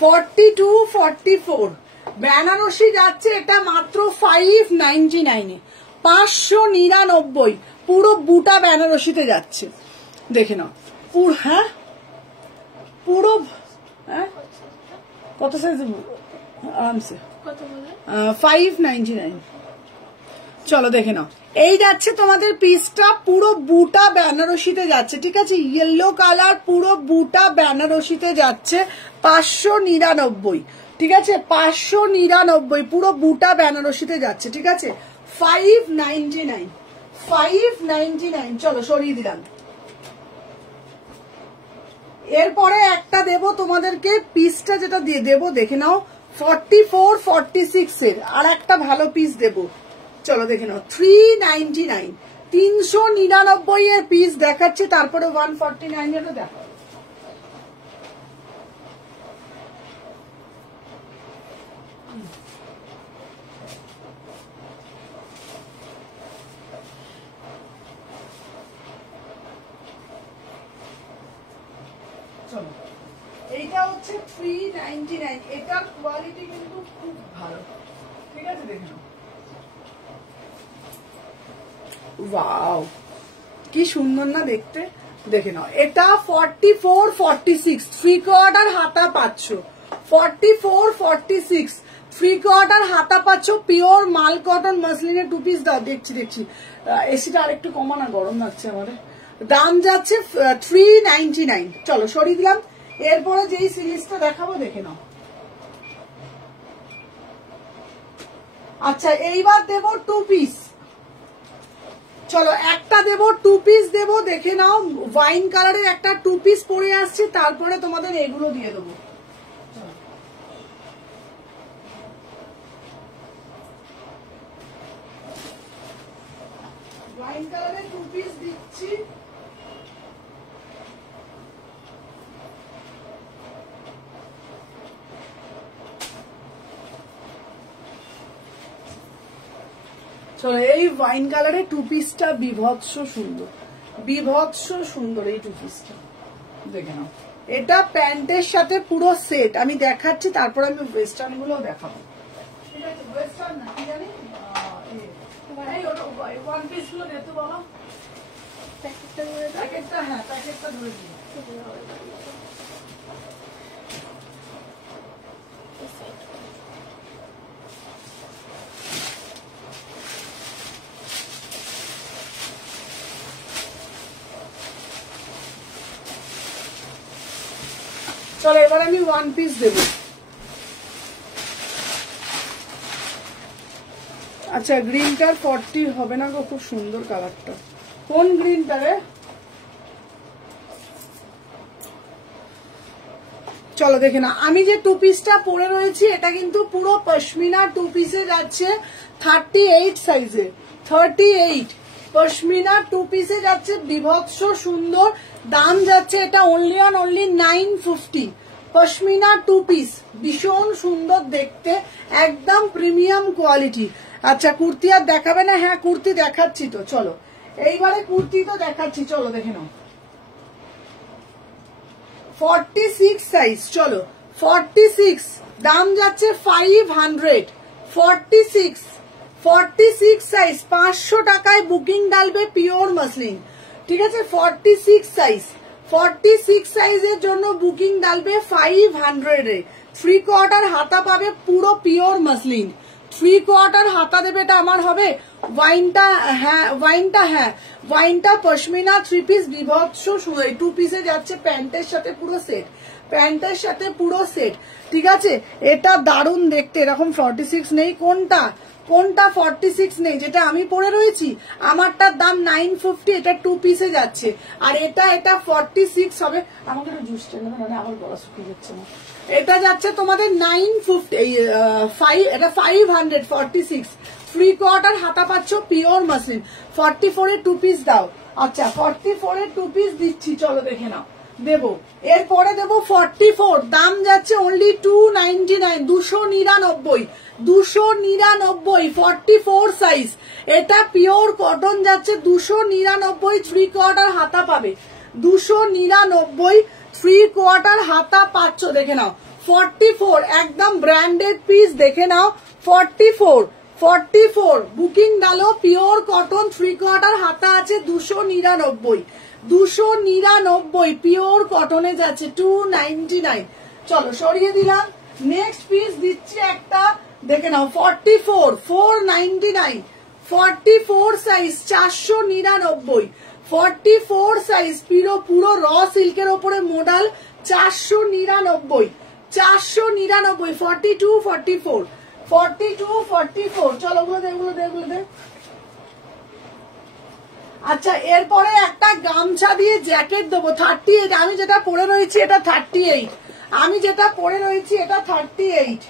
42, 44 বেনারসি যাচ্ছে, এটা মাত্র 599 এ, 599 পুরো বুটা বেনারসিতে যাচ্ছে, দেখে নাও। হ্যাঁ পুরো, হ্যাঁ কত সাইজ আরামসে 599। চলো দেখে নাও, এই যাচ্ছে তোমাদের পিসটা, পুরো বুটা বেনারসিতে যাচ্ছে। ঠিক আছে, ইয়েলো কালার পুরো বুটা বেনারসিতে যাচ্ছে, 599। ঠিক আছে, 599 পুরো বুটা বেনারসিতে যাচ্ছে। ঠিক আছে, 599, 599। চলো সরিয়ে দিলাম। এরপরে একটা দেব তোমাদেরকে, পিসটা যেটা দিয়ে দেবো দেখে নাও, 44, 46 এর আর একটা ভালো পিস দেবো। চলো দেখে নাও, 399, 399 এর পিস দেখাচ্ছি, তারপরে 149 এরও দেখো। চলো, এইটা হচ্ছে 399, এটার কোয়ালিটি কিন্তু খুব ভালো। ঠিক আছে, দেখে নাও। ওয়াও, কি সুন্দর না দেখতে, দেখে নাও। এটা 44, 46 3/4 হাতা পাচ্ছ, 44, 46 3/4 হাতা পাচ্ছ, পিওর মাল কটন মাসলিনের টু পিস। দাও দেখছি এসিটা আরেকটু কমা না, গরম লাগছে আমাদের। দাম যাচ্ছে 399। চলো সরিয়ে দিলাম। এরপরে যেই সিরিজটা দেখাবো দেখে নাও। আচ্ছা, এইবার দেব টু পিস। চলো একটা দেব, টু পিস দেব, দেখে নাও। ওয়াইন কালারের একটা টু পিস পরে আসছে, তারপরে তোমাদের এগুলো দিয়ে দেবো। ওয়াইন কালারের টু পিস দিচ্ছি। চলো, এই ওয়াইন কালারের টু পিসটা বিভৎস সুন্দর, বিভৎস সুন্দর এই টু পিসটা, দেখে নাও। এটা প্যান্টের সাথে পুরো সেট আমি দেখাচ্ছি, তারপর আমি ওয়েস্টার্ন গুলো দেখাবো। ঠিক আছে, ওয়েস্টার্ন না কি জানি, ওয়ান পিস গুলো দেখতে বলো, প্যাকেটটা, হ্যাঁ প্যাকেটটা ধরে দিই। চলো এবার আমি ওয়ান পিস দেব। আচ্ছা গ্রিনটার 40 হবে না গো, খুব সুন্দর কালারটা। কোন গ্রিনটা রে? চলো দেখে না, আমি যে টু পিসটা পরে রয়েছি এটা কিন্তু পুরো পশমিনা টু পিসে যাচ্ছে 38 সাইজে, 38 পশমিনা টু পিসে যাচ্ছে, বিভৎস সুন্দর। দাম যাচ্ছে এটা only on only 950। Pashmina two piece, ভীষণ সুন্দর দেখতে, একদম প্রিমিয়াম কোয়ালিটি। আচ্ছা কুর্তি আর দেখাবে না? হ্যাঁ কুর্তি দেখাচ্ছি তো, চলো এইবারে কুর্তি তো দেখাচ্ছি, চলো দেখে নাও। 46 সাইজ, চলো 46, দাম যাচ্ছে 500। 46 সাইজ 500 টাকায় বুকিং ডালবে, পিওর মাসলিন, ঠিক আছে? 46 সাইজের জন্য বুকিং ডালবে 500 এ। 3/4 হাতা পাবে, পুরো পিওর মাসলিন। 3/4 হাতা দেবে, এটা আমার হবে ওয়াইনটা। হ্যাঁ ওয়াইনটা পশমিনা 3 পিস, বিভৎস সুন্দর। 2 পিসে যাচ্ছে প্যান্টের সাথে পুরো সেট, প্যান্টের সাথে পুরো সেট, ঠিক আছে? এটা দারুণ দেখতে। এরকম 46 নেই, কোনটা 46 নেই? যেটা আমি পরে রয়েছি আমারটার দাম 950, এটা 2 পিসে যাচ্ছে। আর এটা 46 হবে। আমাকে একটু জুস টেনে দেন, আবার গলা শুকিয়ে যাচ্ছে না। এটা যাচ্ছে তোমাদের 950, এটা 500। 46 3/4 হাতা পাচ্ছ, পিওর মাসলিন। 44 এর 2 পিস দাও। আচ্ছা 44 এর 2 পিস দিচ্ছি, চলো দেখে নাও। দেবো এরপরে দেবো 44, দাম যাচ্ছে অনলি 299, 299, 299। 44 সাইজ, এটা পিওর কটন যাচ্ছে 299। 3/4 হাতা পাবে, 299। 3/4 হাতা পাচ্ছ, দেখে নাও। 44 একদম ব্র্যান্ডেড পিস, দেখে নাও। 44 বুকিং ডালো, পিওর কটন, 3/4 হাতা আছে, 299। 299 পিওর কটনে যাচ্ছে, 299। চলো সরিয়ে দিলাম। নেক্সট পিস দিচ্ছি একটা, দেখে নাও। 44 499। 44 সাইজ 499। 44 সাইজ পুরো র সিল্কের ওপরে মডেল, 499। 499। 42 44। চলো ওগুলো দে। আচ্ছা এরপরে একটা গামছা দিয়ে জ্যাকেট দেবো, 38। আমি যেটা পরে রয়েছি এটা 38। আমি যেটা পরে রয়েছি এটা 38।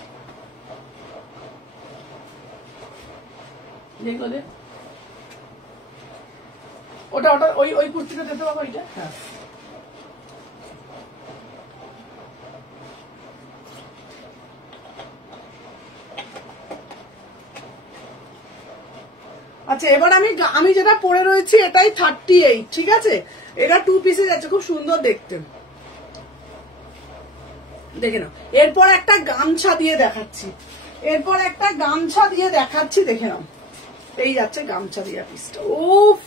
দেখলো দে, ওটা ওই কুর্তিটা দিতে পারবো, ওইটা। হ্যাঁ আচ্ছা এবার আমি যেটা পরে রয়েছি এটাই 38, ঠিক আছে? এটা 2 পিসে যাচ্ছে, খুব সুন্দর দেখতে, দেখে নাও। এরপর একটা গামছা দিয়ে দেখাচ্ছি, দেখে নাও। এই যাচ্ছে গামছা দিয়ে পিসটা, উফ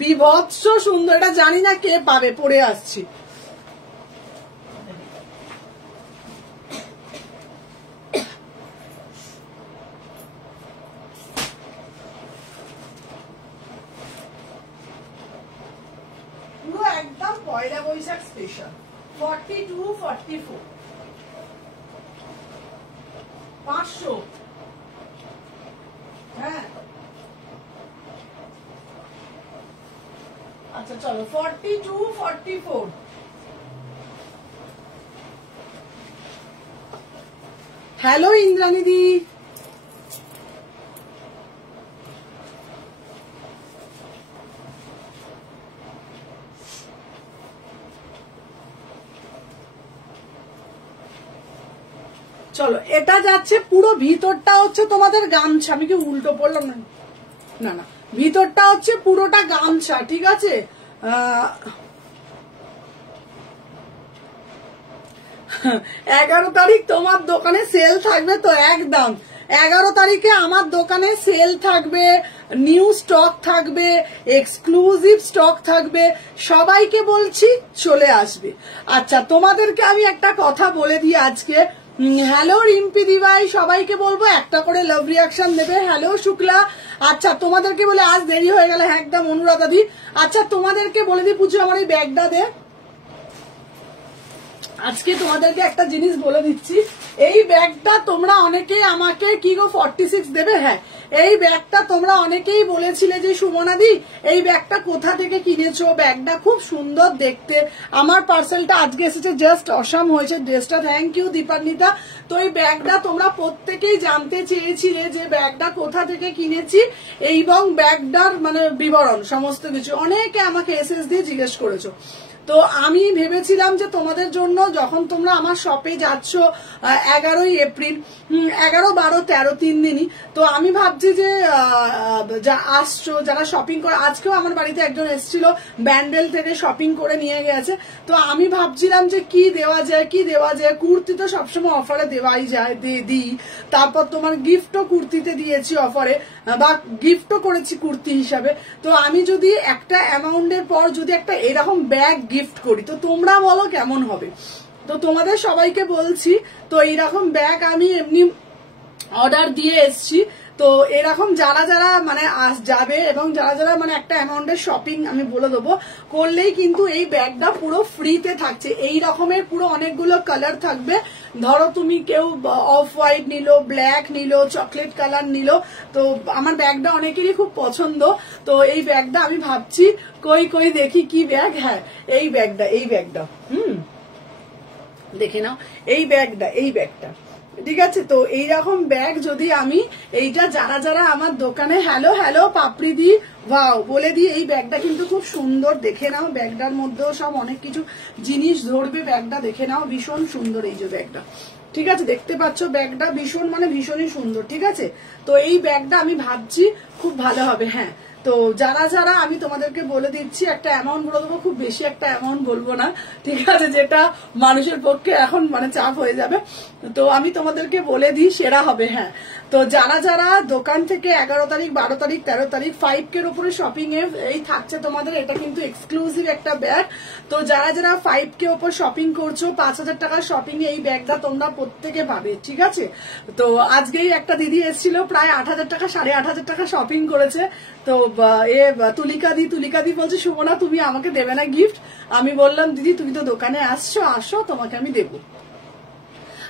বিভৎস সুন্দর। এটা জানি না কে পাবে, পরে আসছি। পুরো একদম পয়লা বৈশাখ স্পেশাল। 42 44 500। হ্যাঁ আচ্ছা চলো 42 44। হ্যালো ইন্দ্রাণী দি, চলো এটা যাচ্ছে পুরো ভিতরটা হচ্ছে তোমাদের গামছা। আমি কি উল্টো পড়লাম? না না, ভিতরটা হচ্ছে পুরোটা গামছা, ঠিক আছে? 11 তারিখ তোমার দোকানে সেল থাকবে তো, একদম 11 তারিখে আমার দোকানে সেল থাকবে, নিউ স্টক থাকবে, এক্সক্লুসিভ স্টক থাকবে, সবাইকে বলছি চলে আসবে। আচ্ছা তোমাদেরকে আমি একটা কথা বলে দিই আজকে। হ্যালো রিম্পি দিভাই, সবাইকে বলবো একটা করে লাভ রিয়াকশন দেবে। হ্যালো শুক্লা। আচ্ছা তোমাদেরকে বলে, আজ দেরি হয়ে গেল, একদম অনুরাধাদি। আচ্ছা তোমাদেরকে বলে দিই, পুজো আমার এই ব্যাগটা দে। আজকে তোমাদেরকে একটা জিনিস বলে দিচ্ছি, এই ব্যাগটা তোমরা অনেকে আমাকে কি গো 46 দেবে, হ্যাঁ এই ব্যাগটা তোমরা অনেকেই বলেছিলে যে সুমনাদি এই ব্যাগটা কোথা থেকে কিনেছো, ব্যাগটা খুব সুন্দর দেখতে, আমার পার্সেলটা আজকে এসেছে, জাস্ট অসাম হয়েছে ড্রেসটা, থ্যাংক ইউ দীপান্বিতা। তো এই ব্যাগটা তোমরা প্রত্যেকেই জানতে চেয়েছিলে যে ব্যাগটা কোথা থেকে কিনেছি এবং ব্যাগটার মানে বিবরণ সমস্ত কিছু অনেকে আমাকে এসএস দিয়ে জিজ্ঞেস করেছো। তো আমি ভেবেছিলাম যে তোমাদের জন্য যখন তোমরা আমার শপে যাচ্ছ 11ই এপ্রিল, 11, 12, 13 3 দিনই, তো আমি ভাবছি যে আসছো যারা শপিং করে, আজকেও আমার বাড়িতে একজন এসেছিল ব্যান্ডেল থেকে শপিং করে নিয়ে গেছে, তো আমি ভাবছিলাম যে কি দেওয়া যায় কি দেওয়া যায়, কুর্তি তো সবসময় অফারে দেওয়াই যায়, দিই, তারপর তোমার গিফটও কুর্তিতে দিয়েছি অফারে বা গিফটও করেছি কুর্তি হিসাবে। তো আমি যদি একটা অ্যামাউন্টের পর যদি একটা এরকম ব্যাগ গিফট করি তো তোমরা বলো কেমন হবে। তো তোমাদের সবাইকে বলছি, তো এইরকম ব্যাগ আমি এমনি অর্ডার দিয়ে এসছি। তো এরকম যারা যারা মানে যাবে এবং যারা যারা মানে একটা অ্যামাউন্টের শপিং আমি বলে দেবো করলেই কিন্তু এই ব্যাগটা পুরো ফ্রিতে থাকছে। এই রকমের পুরো অনেকগুলো কালার থাকবে, ধরো তুমি কেউ অফ হোয়াইট নিলো, ব্ল্যাক নিলো, চকলেট কালার নিলো, তো আমার ব্যাগটা অনেকেরই খুব পছন্দ। তো এই ব্যাগটা আমি ভাবছি কই দেখি কি ব্যাগ, হ্যাঁ এই ব্যাগটা দেখে নাও, এই ব্যাগটা ঠিক আছে। তো এইরকম ব্যাগ যদি আমি এইটা যারা যারা আমার দোকানে হ্যালো পাপড়ি দি ওয়াও বলে দিই, এই ব্যাগটা কিন্তু খুব সুন্দর, দেখে নাও ব্যাগটার মধ্যেও সব অনেক কিছু জিনিস ধরবে, ব্যাগটা দেখে নাও ভীষণ সুন্দর এই যে ব্যাগটা, ঠিক আছে দেখতে পাচ্ছ ব্যাগটা ভীষণ মানে ভীষণই সুন্দর, ঠিক আছে। তো এই ব্যাগটা আমি ভাবছি খুব ভালো হবে। হ্যাঁ তো যারা যারা আমি তোমাদেরকে বলে দিচ্ছি, একটা অ্যামাউন্ট বলে দেবো, খুব বেশি একটা অ্যামাউন্ট বলবো না, ঠিক আছে, যেটা মানুষের পক্ষে এখন মানে চাপ হয়ে যাবে। তো আমি তোমাদেরকে বলে দিই সেরা হবে। হ্যাঁ তো যারা যারা দোকান থেকে 11 তারিখ 12 তারিখ 13 তারিখ 5K এর উপরে শপিং এ এই থাকছে তোমাদের, এটা কিন্তু এক্সক্লুসিভ একটা ব্যাগ। তো যারা যারা 5K উপর শপিং করছো 5000 টাকার শপিং এ এই ব্যাগটা তোমরা প্রত্যেকে পাবে, ঠিক আছে। তো আজকেই একটা দিদি এসেছিল প্রায় 8000 টাকা 8500 টাকা শপিং করেছে। তো তুলিকা দি বলছে সুমনা তুমি আমাকে দেবে না গিফট, আমি বললাম দিদি তুমি তো দোকানে আসো তোমাকে আমি দেবো।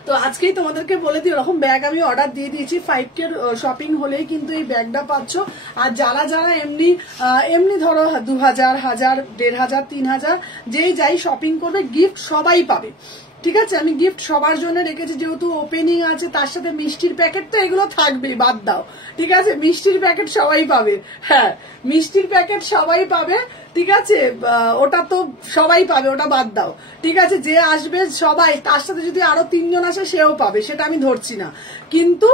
তো আজকেই তোমাদেরকে বলে দিই ওরকম ব্যাগ আমি অর্ডার দিয়ে দিয়েছি, 5K শপিং হলেই কিন্তু এই ব্যাগটা পাচ্ছ। আর যারা যারা এমনি ধরো 2000, 1000, 1500, 3000 যেই যাই শপিং করবে গিফট সবাই পাবে, ঠিক আছে। আমি গিফট সবার জন্য রেখেছি, যেহেতু ওপেনিং আছে তার সাথে মিষ্টির প্যাকেট তো এগুলো থাকবেই, বাদ দাও, ঠিক আছে। মিষ্টির প্যাকেট সবাই পাবে, হ্যাঁ মিষ্টির প্যাকেট সবাই পাবে, ঠিক আছে, ওটা তো সবাই পাবে, ওটা বাদ দাও, ঠিক আছে। যে আসবে সবাই, তার সাথে যদি আরো 3 জন আসে সেও পাবে, সেটা আমি ধরছি না, কিন্তু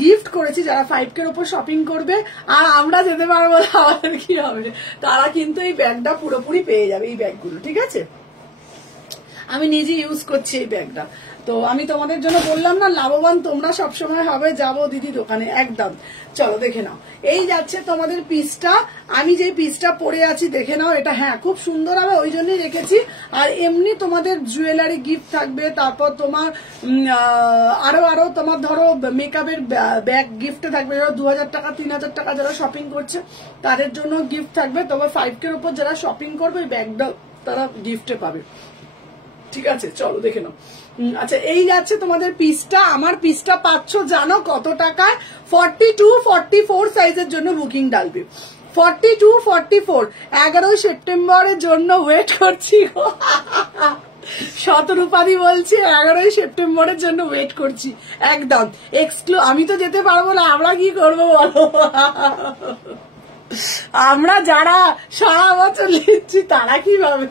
গিফট করেছি যারা 5K এর উপর শপিং করবে। আর আমরা যেতে পারবো না, আমাদের কি হবে, তারা কিন্তু এই ব্যাগটা পুরোপুরি পেয়ে যাবে, এই ব্যাগগুলো, ঠিক আছে। আমি নিজে ইউজ করছি এই ব্যাগটা। তো আমি তোমাদের জন্য বললাম না লাভবান তোমরা সবসময় হবে, যাবো দিদি দোকানে একদম। চলো দেখে নাও, এই যাচ্ছে তোমাদের পিসটা, আমি যে পিসটা পরে আছি দেখে নাও, এটা হ্যাঁ খুব সুন্দর হবে ওই জন্যই রেখেছি। আর এমনি তোমাদের জুয়েলারি গিফট থাকবে, তারপর তোমার আরো তোমার ধরো মেকআপের ব্যাগ গিফটে থাকবে, যারা 2000 টাকা 3000 টাকা যারা শপিং করছে তাদের জন্য গিফট থাকবে। তবে 5K এর উপর যারা শপিং করবে ওই ব্যাগটা তারা গিফটে পাবে, ঠিক আছে। চলো দেখে নাও। আচ্ছা এই যাচ্ছে তোমাদের পিসটা, আমার পিসটা পাচ্ছ জানো কত টাকায়, 42, 44 সাইজের জন্য বুকিং ডালবে, 42, 44। 11 সেপ্টেম্বরের জন্য ওয়েট করছি। শতরূপাদি বলছি 11 সেপ্টেম্বরের জন্য ওয়েট করছি একদম আমি তো যেতে পারবো না, আমরা কি করবো বলো। আমরা যারা সারা বছর নিচ্ছি তারা কি ভাবে।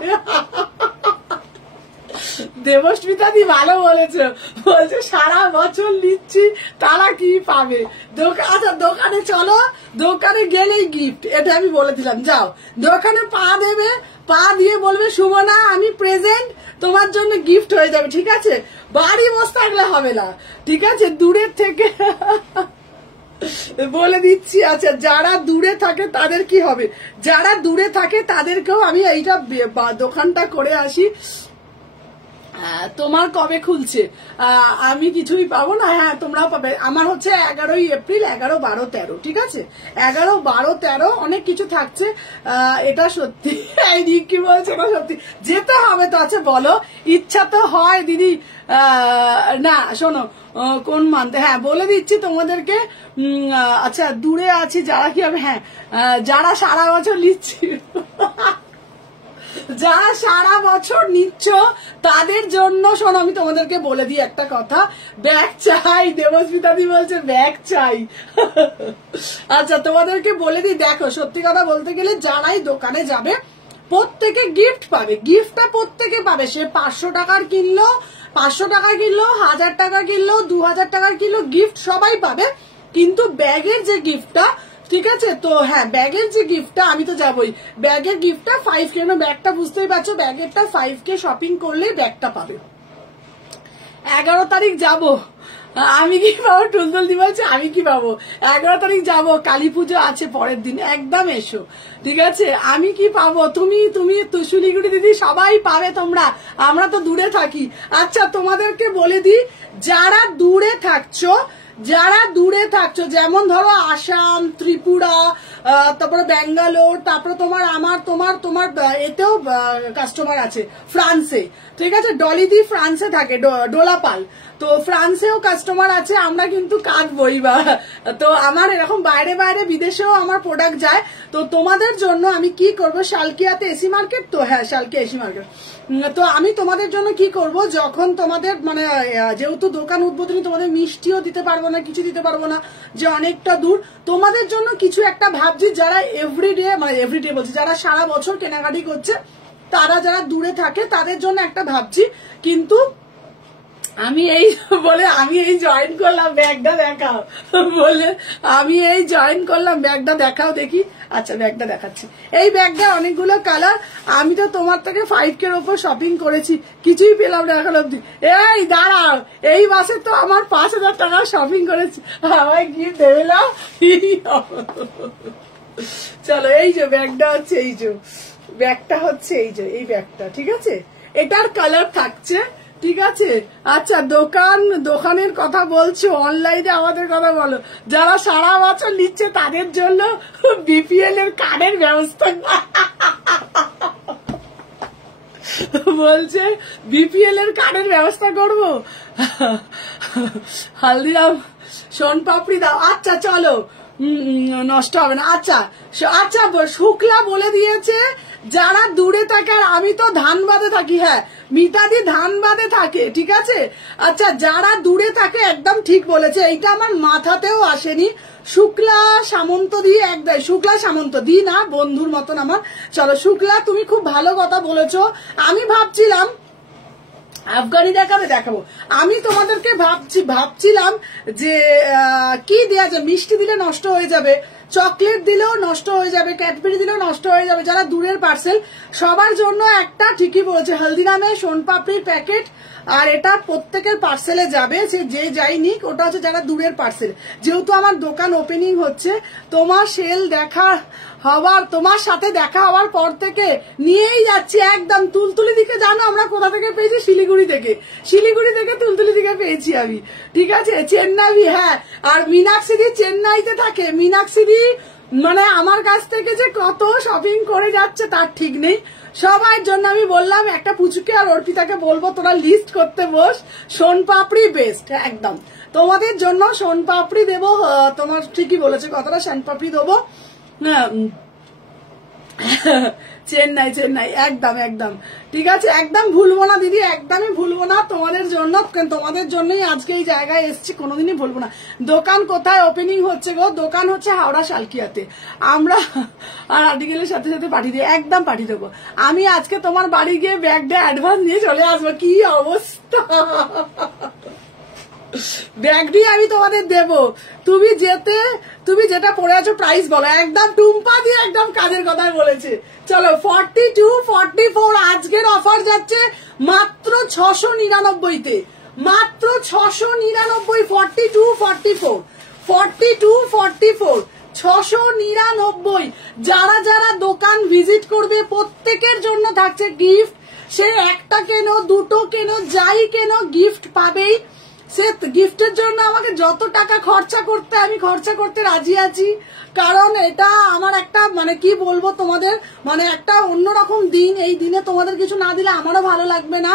দেবস্মিতা দি ভালো বলেছে, বলছে সারা বছর নিচ্ছি তারা কি পাবে। আচ্ছা দোকানে চলো, দোকানে গেলেই গিফট, এটা আমি বলে দিলাম। যাও দোকানে পা দেবে, পা দিয়ে বলবে সুমনা আমি প্রেজেন্ট, তোমার জন্য গিফট হয়ে যাবে, ঠিক আছে। বাড়ি বসে থাকলে হবে না, ঠিক আছে, দূরের থেকে বলে দিচ্ছি। আচ্ছা যারা দূরে থাকে তাদের কি হবে, যারা দূরে থাকে তাদেরকেও আমি এইটা দোকানটা করে আসি। তোমার কবে খুলছে? আমি কিছুই পাবো না। হ্যাঁ তোমরাও পাবে। আমার হচ্ছে 11ই এপ্রিল, 11, 12, 13, ঠিক আছে? 11, 12, 13 অনেক কিছু থাকছে। এটা সত্যি কি বলছে? এটা সত্যি যেতে হবে তো। আছে বলো, ইচ্ছা তো হয় দিদি। না শোনো, কোন মানতে, হ্যাঁ বলে দিচ্ছি তোমাদেরকে। আচ্ছা দূরে আছি যারা কি হবে, হ্যাঁ যারা সারা বছর নিচ্ছি যারা সারা বছর নিচ্ছ তাদের জন্য শোনো, আমি তোমাদেরকে বলে দিই একটা কথা, ব্যাগ চাই। দেবস্মিতাদি বলছে ব্যাগ চাই। আচ্ছা তোমাদেরকে বলে দিই, দেখো সত্যি কথা বলতে গেলে যারাই দোকানে যাবে প্রত্যেকে গিফট পাবে। গিফটটা প্রত্যেকে পাবে, সে 500 টাকার কিনলো, 500 টাকা কিনলো, 1000 টাকা কিনলো, 2000 টাকার কিনলো, গিফট সবাই পাবে। কিন্তু ব্যাগের যে গিফটটা, ঠিক আছে? তো হ্যাঁ ব্যাগের যে গিফটটা, আমি তো যাবই, ব্যাগের গিফটটা 5K, ব্যাগটা বুঝতেই পারছো, ব্যাগেরটা 5K শপিং করলে ব্যাগটা পাবে। 11 তারিখ যাবো। আমি কি পাবো? টুলটুল দি বলছে আমি কি পাবো? 11 তারিখ যাবো, কালী পুজো আছে পরের দিন, একদম এসো, ঠিক আছে? আমি কি পাবো? তুমি শিলিগুড়ি দিদি সবাই পাবে তোমরা, আমরা তো দূরে থাকি। আচ্ছা তোমাদেরকে বলে দিই, যারা দূরে থাকছো, যেমন ধরো আসাম, ত্রিপুরা, তারপরে ব্যাঙ্গালোর, তারপরে তোমার এতেও কাস্টমার আছে ফ্রান্সে, ঠিক আছে? ডলিদি ফ্রান্সে থাকে, ডোলাপাল, তো ফ্রান্সেও কাস্টমার আছে। আমরা কিন্তু কাঁদবই বা, তো আমার এরকম বাইরে বাইরে বিদেশেও আমার প্রোডাক্ট যায়। তো তোমাদের জন্য আমি কি করব, শালকিয়াতে এসি মার্কেট, তো হ্যাঁ শালকিয়া এসি মার্কেট, তো আমি তোমাদের জন্য কি করব, যখন তোমাদের মানে যেহেতু দোকান উদ্বোধনী, তোমাদের মিষ্টিও দিতে পারবো না, কিছু দিতে পারবো না, যে অনেকটা দূর, তোমাদের জন্য কিছু একটা ভাবছি। যারা এভরিডে বলছি, যারা সারা বছর কেনাকাটি করছে, তারা যারা দূরে থাকে তাদের জন্য একটা ভাবছি। কিন্তু আমি এই জয়েন করলাম, ব্যাগটা দেখাও বলে আমি এই জয়েন করলাম, ব্যাগটা দেখাও দেখি। আচ্ছা ব্যাগটা দেখাচ্ছি। এই ব্যাগটা অনেকগুলো কালার, আমি তো তোমার থেকে 5K ওপর শপিং করেছি, কিছুই পেলাম না এখন অব্দি। এই দাঁড়াও, এই মাসে তো আমার 5000 টাকা শপিং করেছি, আমায় গিফট দেবে না? চলো এই যে ব্যাগটা হচ্ছে, এই যে ব্যাগটা হচ্ছে, এই যে এই ব্যাগটা, ঠিক আছে? এটার কালার থাকছে, ঠিক আছে? আচ্ছা দোকানের কথা বলছো, অনলাইনে আমাদের কথা বলো। যারা সারা বছর নিচ্ছে তাদের জন্য বিপিএল এর কার্ডের ব্যবস্থা বলছে, বিপিএল এর কার্ডের ব্যবস্থা করবো। হালদিরাম সোনপাপড়ি দাও। আচ্ছা চলো, নষ্ট হবে না। আচ্ছা শুক্লা বলে দিয়েছে যারা দূরে থাকে, আর আমি তো ধানবাদে থাকি। হ্যাঁ মিতাদি ধানবাদে থাকে, ঠিক আছে? আচ্ছা যারা দূরে থাকে একদম ঠিক বলেছে, এইটা আমার মাথাতেও আসেনি। শুক্লা সামন্ত দিয়ে শুক্লা সামন্ত দি না, বন্ধুর মতন আমার। চলো শুক্লা, তুমি খুব ভালো কথা বলেছো। আমি ভাবছিলাম আফগানি দেখাবো। আমি তোমাদেরকে ভাবছিলাম যে কি দেয়া যায়, মিষ্টি দিলে নষ্ট হয়ে যাবে, চকলেট দিলেও নষ্ট হয়ে যাবে, ক্যাডবেরি দিলেও নষ্ট হয়ে যাবে। যারা দূরের পার্সেল সবার জন্য একটা, ঠিকই বলেছে, হলদিরামে সোনপাপড়ির প্যাকেট, আর এটা প্রত্যেকের পার্সেলে যাবে, সে যে যাই নিক। ওটা হচ্ছে যারা দূরের পার্সেল। যেহেতু আমার দোকান ওপেনিং হচ্ছে, তোমার সাথে দেখা হওয়ার পর থেকে নিয়েই যাচ্ছি একদম। তুলতুলি দিকে জানো আমরা কোথা থেকে পেয়েছি? শিলিগুড়ি থেকে তুলতুলি দিকে পেয়েছি আমি, ঠিক আছে? চেন্নাই, হ্যাঁ। আর মীনাক্ষী চেন্নাইতে থাকে। মীনাক্ষী মানে আমার কাছ থেকে যে কত শপিং করে যাচ্ছে তার ঠিক নেই। সবার জন্য আমি বললাম, একটা পুচুকে আর অর্পিতাকে বলবো তোরা লিস্ট করতে বস, সোনপাপড়ি বেস্ট একদম। তোমাদের জন্য সোনপাপড়ি দেবো, তোমার ঠিকই বলেছে কথাটা, সোনপাপড়ি দেবো। চেন্নাই একদম ঠিক আছে, একদম ভুলবো না দিদি, একদমই ভুলবো না তোমাদের জন্যই আজকে এই জায়গায় এসছি, কোনোদিনই ভুলবো না। দোকান কোথায় ওপেনিং হচ্ছে গো? দোকান হচ্ছে হাওড়া শালকিয়াতে। আমরা আর আর্টিকেলের সাথে সাথে পাঠিয়ে দিই, একদম পাঠিয়ে দেবো। আমি আজকে তোমার বাড়ি গিয়ে ব্যাগটা অ্যাডভান্স নিয়ে চলে আসবো। কি অবস্থা, ব্যাগ দিয়ে আমি তোমাদের দেবো। তুমি যেটা পরে আছো প্রাইস বলো। একদম টুম্পা দিয়ে একদম কাজের কথাই বলেছে। চলো 42, 44 আজকের অফার যাচ্ছে মাত্র 699-তে, মাত্র 699। 42, 44 699। যারা দোকান ভিজিট করবে প্রত্যেকের জন্য থাকছে গিফট, সে একটা কেনো, দুটো কেনো, যাই কেনো গিফট পাবেই। সে গিফটের জন্য আমাকে যত টাকা খরচা করতে, আমি খরচা করতে রাজি আছি। কারণ এটা আমার একটা মানে কি বলবো তোমাদের, মানে একটা অন্যরকম দিন। এই দিনে তোমাদের কিছু না দিলে আমারও ভালো লাগবে না।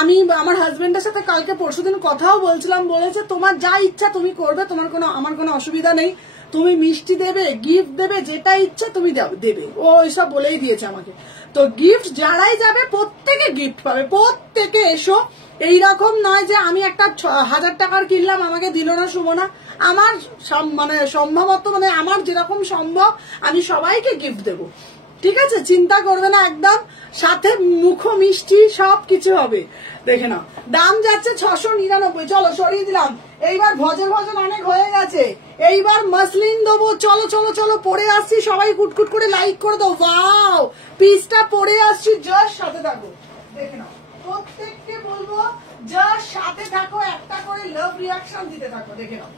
আমি আমার হাজবেন্ডের সাথে কালকে পরশুদিন কথাও বলছিলাম, বলেছে তোমার যা ইচ্ছা তুমি করবে, তোমার আমার কোনো অসুবিধা নেই, তুমি মিষ্টি দেবে, গিফট দেবে, যেটা ইচ্ছা তুমি দেবে। ও ওইসব বলেই দিয়েছে আমাকে। তো গিফট যারাই যাবে প্রত্যেকে গিফট পাবে, প্রত্যেকে এসো। এইরকম নয় যে আমি একটা 1000 টাকার কিনলাম আমাকে দিল না সুমনা। আমার মানে সম্ভবত মানে আমার যেরকম সম্ভব আমি সবাইকে গিফট দেবো, ঠিক আছে? চিন্তা করবে না একদম। সাথে মুখো মিষ্টি সবকিছু হবে। দেখে নাও, দাম যাচ্ছে 699। চলো সরিয়ে দিলাম। এইবার ভজন অনেক হয়ে গেছে, এইবার মসলিন দেবো। চলো চলো চলো পরে আসছি, সবাই কুটকুট করে লাইক করে দাও। ওয়াও, পিসটা পরে আসছি, জাস্ট সাথে থাকো। দেখে নাও, প্রত্যেককে বলবো জাস্ট সাথে থাকো, একটা করে লাভ রিয়াকশন দিতে থাকো। দেখে নাও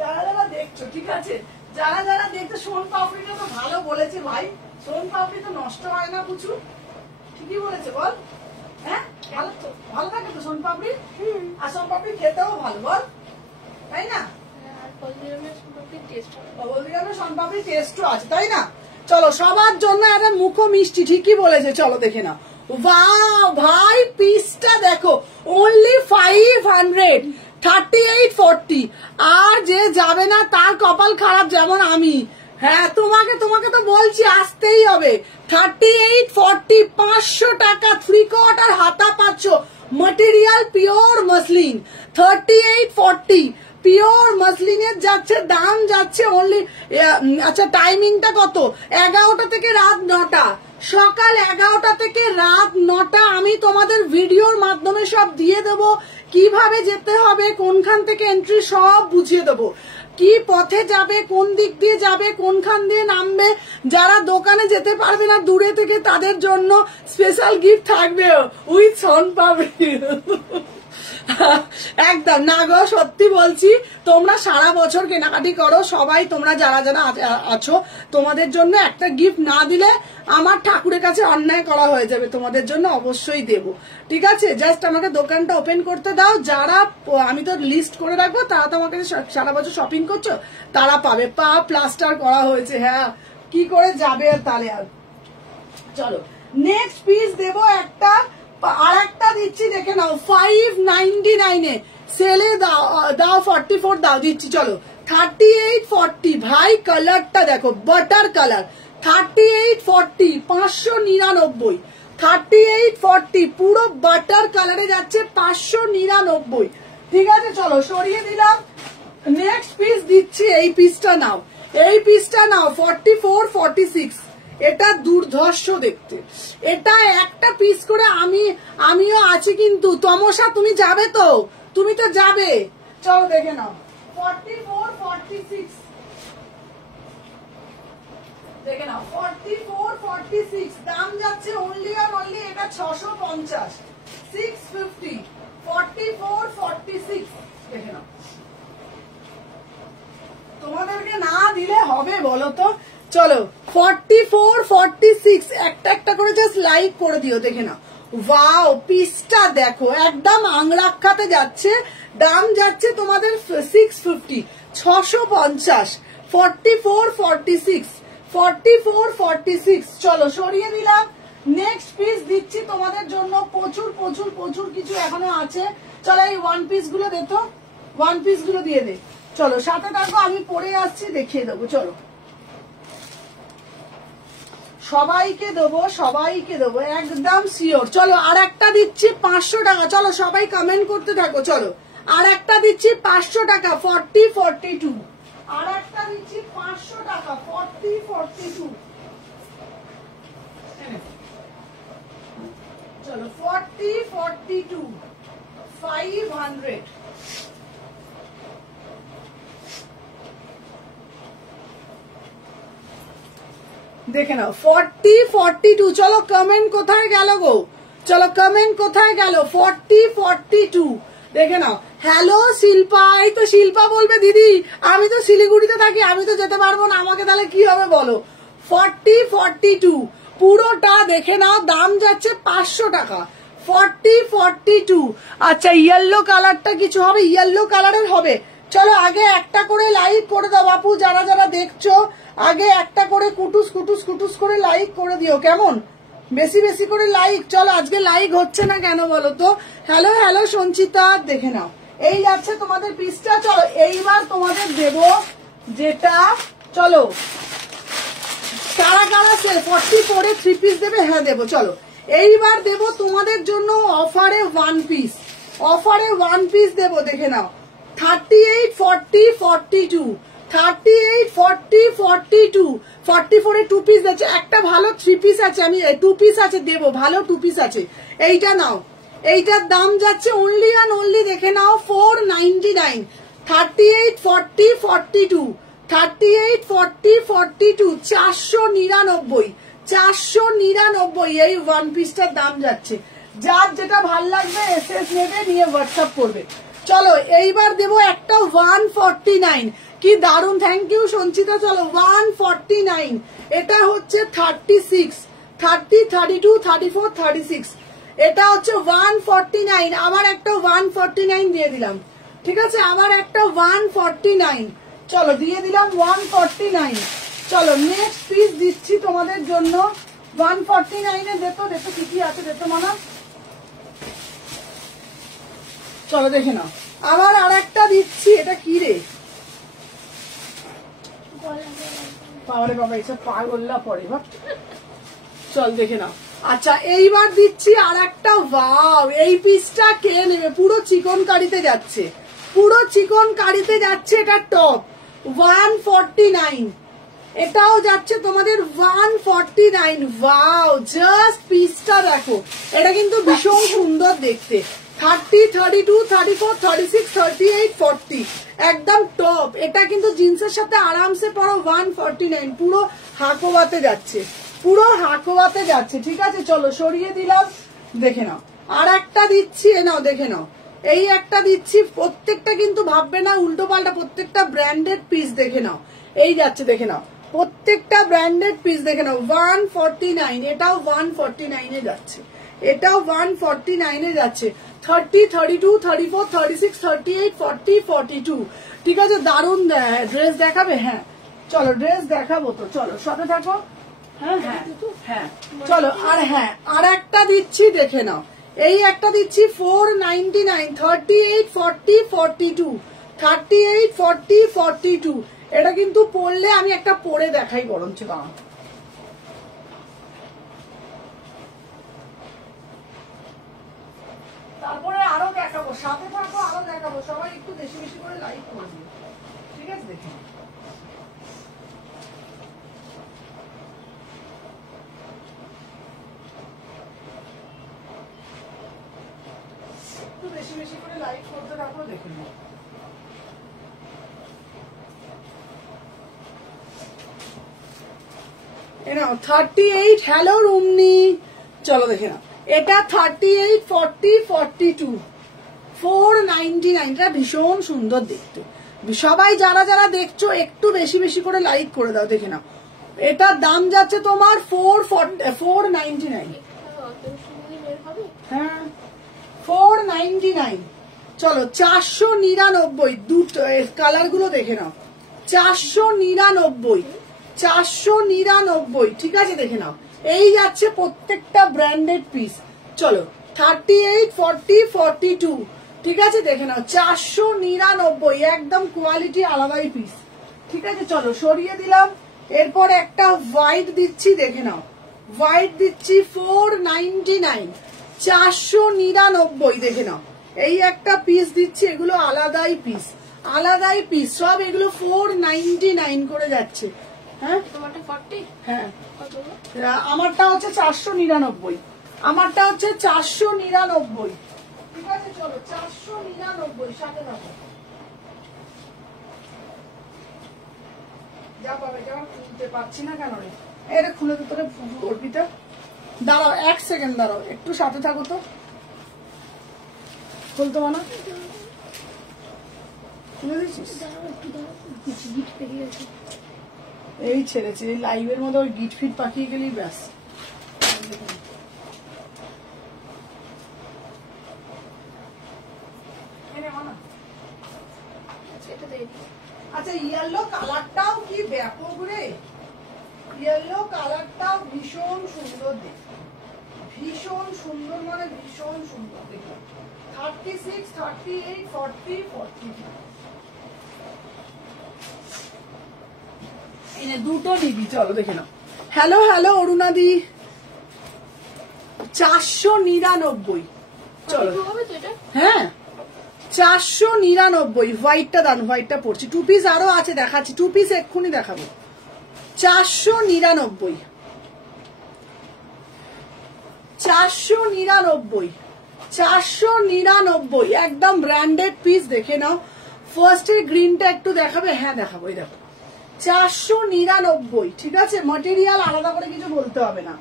যারা যারা দেখছো, ঠিক আছে? যারা যারা দেখছো, সোন পাপড়িটা তো ভালো বলেছে ভাই। সোন পাপড়ি তো নষ্ট হয় না পুচু, ঠিকই বলেছে বল। হ্যাঁ ভালো তো, ভালো থাকে তো সোন পাপড়ি। আর সোন পাপড়ি খেতেও ভালো বল, তাই না? হলদিরামের সোন পাপড়ি টেস্টও আছে, তাই না? চলো সবার জন্য একটা মুখো মিষ্টি, ঠিকই বলেছে। চলো দেখে নাও। ওয়াও ভাই, পিসটা দেখো, অনলি 500, 3840। আর যে যাবে না তার কপাল খারাপ, যেমন আমি। হ্যাঁ তোমাকে তো বলছি আসতেই হবে। 3840, 500 টাকা 3/4 হাতা পাচ্ছ। মটেরিয়াল পিওর মসলিন, 3840 পিওর মসলিনের যাচ্ছে, দাম যাচ্ছে অনলি। আচ্ছা টাইমিংটা কত? 11টা থেকে রাত 9টা, সকাল 11টা থেকে রাত 9টা। আমি তোমাদের ভিডিওর মাধ্যমে সব দিয়ে দেবো, কিভাবে যেতে হবে, কোনখান থেকে এন্ট্রি সব বুঝিয়ে দেবো। কি পথে যাবে, কোন দিক দিয়ে যাবে, কোনখান দিয়ে নামবে। যারা দোকানে যেতে পারবে না দূরে থেকে, তাদের জন্য স্পেশাল গিফট থাকবে উইথ সোন পাপড়ি। একদম না গো, সত্যি বলছি। তোমরা সারা বছর কেনাকাটি করো সবাই, তোমরা যারা যারা আছো, তোমাদের জন্য একটা গিফট না দিলে আমার ঠাকুরের কাছে অন্যায় করা হয়ে যাবে। তোমাদের জন্য অবশ্যই দেব, ঠিক আছে? জাস্ট আমাকে দোকানটা ওপেন করতে দাও। যারা আমি তো লিস্ট করে রাখবো, তারা তো আমাকে সারা বছর শপিং করছো, তারা পাবে। পা প্লাস্টার করা হয়েছে, হ্যাঁ কি করে যাবে তাহলে আর। চলো নেক্সট পিস দেবো একটা, আর একটা দিচ্ছি দেখে নাও 599 সেলে দাও 44 দাও দিচ্ছি। চলো 3840 ভাই, কালারটা দেখো বাটার কালার। 3840, 599, 3840 পুরো বাটার কালারে যাচ্ছে, 599, ঠিক আছে? চলো সরিয়ে দিলাম। নেক্সট পিস দিচ্ছি, এই পিসটা নাও, এই পিসটা নাও 4446। এটা দুর্ধর্ষ দেখতে, এটা একটা পিস করে আমিও আছি কিন্তু। তমসা তুমি যাবে তো? তুমি তো যাবে, চলো দেখে নাও। 4446 দেখে নাও, 4446 দাম যাচ্ছে অনলি আর অনলি। এটা 650, 650, 4446 দেখে নাও। তোমাদেরকে না দিলে হবে বলো তো? চলো 4446 একটা একটা করে জাস্ট লাইক করে দিও। দেখে নাও, ওয়াও পিসটা দেখো, একদম আংরাক্ষাতে যাচ্ছে। দাম যাচ্ছে তোমাদের 650, 650, 4446, 4446। চলো সরিয়ে দিলাম। নেক্সট পিস দিচ্ছি তোমাদের জন্য, প্রচুর প্রচুর প্রচুর কিছু এখনো আছে। চলো এই ওয়ান পিস গুলো দে তো, ওয়ান পিস গুলো দিয়ে দে। চলো সাথে থাকো, আমি পরে আসছি, দেখিয়ে দেবো। চলো সবাইকে দেবো, সবাইকে দেবো একদম শিওর। চলো আর একটা দিচ্ছি 500 টাকা। চলো সবাই কমেন্ট করতে থাকো। চলো আর একটা দিচ্ছি 500 টাকা, 4042। আর একটা দিচ্ছি 500 টাকা, 4042। চলো 4042, 500। দেখে নাও 4042। চলো কমেন্ট কোথায় গেল গো? চলো কমেন্ট কোথায় গেল? 4042 দেখে নাও। হ্যালো শিল্পা, এই তো শিল্পা বলবে দিদি আমি তো শিলিগুড়িতে থাকি, আমি তো যেতে পারবো না, আমাকে তাহলে কি হবে বলো? 4042 পুরোটা দেখে নাও, দাম যাচ্ছে 500 টাকা। 42। আচ্ছা ইয়েলো কালারটা কিছু হবে, ইয়েলো কালারের হবে। চলো আগে একটা করে লাইক করে দাও বাপু, যারা যারা দেখছো আগে একটা করে কুটুস কুটুস কুটুস করে লাইক করে দিও, কেমন? বেশি বেশি করে লাইক। চলো আজকে লাইক হচ্ছে না কেন বলো তো? হ্যালো হ্যালো সঞ্চিতা, দেখে নাও এই যাচ্ছে তোমাদের পিসটা। চলো এইবার তোমাদের দেব যেটা, চলো কারা কারা 40 পরে 3 পিস দেবে? হ্যাঁ দেবো। চলো এইবার দেব তোমাদের জন্য অফারে 1 পিস, অফারে 1 পিস দেবো, দেখে নাও 38, 40, 42, 38, 40, 42, 44 এ 2 পিস আছে। একটা ভালো 3 পিস আছে, আমি 2 পিস আছে দেবো, ভালো 2 পিস আছে। এইটা নাও, এইটার দাম যাচ্ছে অনলি অ্যান্ড অনলি দেখে নাও 499। 38, 40, 42, 38, 40, 42, 499, 499 এই 1 পিসটার দাম যাচ্ছে। যার যেটা ভাল লাগবে এসএস নেবে, নিয়ে হোয়াটসঅ্যাপ করবে। চলো এইবার দেবো একটা 149, কি দারুন, থ্যাংক ইউ সঞ্চিতা। চলো 149, এটা হচ্ছে 36, 30, 32, 34, 36, এটা হচ্ছে 149। আবার একটা 149 দিয়ে দিলাম, ঠিক আছে, আবার একটা 149, চলো দিয়ে দিলাম 149। চলো নেক্সট পিস দিচ্ছি তোমাদের জন্য 149 এ। দেখো দেখো কি কি আছে, দেখো মানা। চলো দেখে নাও, আবার আর একটা দিচ্ছি, এটা কি রে বাবারে বাবা, এইসব পাগল্লা পড়ে বাপ। চল দেখে নাও। আচ্ছা এইবার দিচ্ছি আর একটা, ওয়াও এই পিসটা কে নেবে? পুরো চিকন কারিতে যাচ্ছে, পুরো চিকন কারিতে যাচ্ছে। এটা টপ 149, এটাও যাচ্ছে তোমাদের 149। ওয়াও জাস্ট পিসটা দেখো, এটা কিন্তু ভীষণ সুন্দর দেখতে। 30, 32, 34, 36, 38, 40 একদম টপ। এটা কিন্তু জিন্সের সাথে আরামসে পরো। 149 পুরো হাকোবাতে যাচ্ছে, পুরো হাকোবাতে যাচ্ছে, ঠিক আছে। চলো সরিয়ে দিলাম, দেখে নাও। আর একটা দিচ্ছি, এ নাও দেখে নাও, এই একটা দিচ্ছি। প্রত্যেকটা কিন্তু ভাববে না উল্টো পাল্টা, প্রত্যেকটা ব্র্যান্ডেড পিস, দেখে নাও এই যাচ্ছে, দেখে নাও প্রত্যেকটা ব্র্যান্ডেড পিস, দেখে নাও 149। এটাও 149 এ যাচ্ছে, এটাও 149 এ যাচ্ছে। 30, 32, 34, 36, 38, 40, 42, ঠিক আছে। দারুন ড্রেস দেখাবে? হ্যাঁ চলো ড্রেস দেখাবো তো, চলো সাথে থাকো। হ্যাঁ হ্যাঁ হ্যাঁ চলো। আর হ্যাঁ আর একটা দিচ্ছি, দেখে নাও এই একটা দিচ্ছি 499। 38, 40, 42, 38, 40, 42, এটা কিন্তু পরলে আমি একটা পরে দেখাই বরঞ্চ, দাঁড়াও। তারপরে আরো দেখাবো, সাথে থাকো, আরো দেখাবো। সবাই একটু বেশি বেশি করে লাইক করবে, ঠিক আছে। দেখে একটু বেশি বেশি করে লাইক করতে থাকো, দেখে নাও। এ নাও 38, হ্যালো রুমনি, চলো দেখে নাও। এটা 38, 40, 42, 499, এটা ভীষণ সুন্দর দেখতে। সবাই যারা যারা দেখছো একটু বেশি বেশি করে লাইক করে দাও, দেখে নাও। এটার দাম যাচ্ছে তোমার 499। হ্যাঁ 499। চলো 499, দুটো কালার গুলো দেখে নাও। 499, 499, ঠিক আছে, দেখে নাও। এই যাচ্ছে প্রত্যেকটা ব্র্যান্ডেড পিস। চলো 38, 40, 42, ঠিক আছে, দেখে নাও 499, একদম কোয়ালিটি আলাদাই পিস, ঠিক আছে। চলো সরিয়ে দিলাম। এরপর একটা হোয়াইট দিচ্ছি, দেখে নাও হোয়াইট দিচ্ছি 499, 499, দেখে নাও। এই একটা পিস দিচ্ছি, এগুলো আলাদাই পিস, আলাদাই পিস সব, এগুলো 499 করে যাচ্ছে। হ্যাঁ হ্যাঁ আমারটা হচ্ছে 499, আমারটা হচ্ছে 499, ঠিক আছে। চলো 499, সাথে থাকো। যা পাবে, যেমন খুলতে পারছি না কেন রে, এটা খুলে তো তোরে অর্পিতা। দাঁড়াও 1 সেকেন্ড, দাঁড়াও একটু সাথে থাকো তো। খুলতে মানা, খুলে দিচ্ছিস? এই ছেড়েছে, এই লাইভের মধ্যে ওই গিট ফিট পাঠিয়ে গেলেই ব্যাস। আচ্ছা ইয়েলো কালারটাও কি ব্যাপক রে, ইয়েলো কালারটাও ভীষণ সুন্দর দেখতে, ভীষণ সুন্দর, মানে ভীষণ সুন্দর দেখতে। 36, 38, 40, 42 এনে দুটো নিবি, চলো দেখে নাও। Hello hello অরুণাদি, 499। চলো হ্যাঁ 499। হোয়াইটটা দান, হোয়াইটটা পড়ছি। 2 পিস আরো আছে, দেখাচ্ছি 2 পিস এক্ষুনি দেখাবো। 499, 499, 499 একদম ব্র্যান্ডেড পিস। দেখে নাও। ফার্স্টের গ্রিনটা একটু দেখাবে? হ্যাঁ দেখাবো, এই দেখো 499, ঠিক আছে। ম্যাটেরিয়াল আলাদা করে কিছু বলতে হবে না।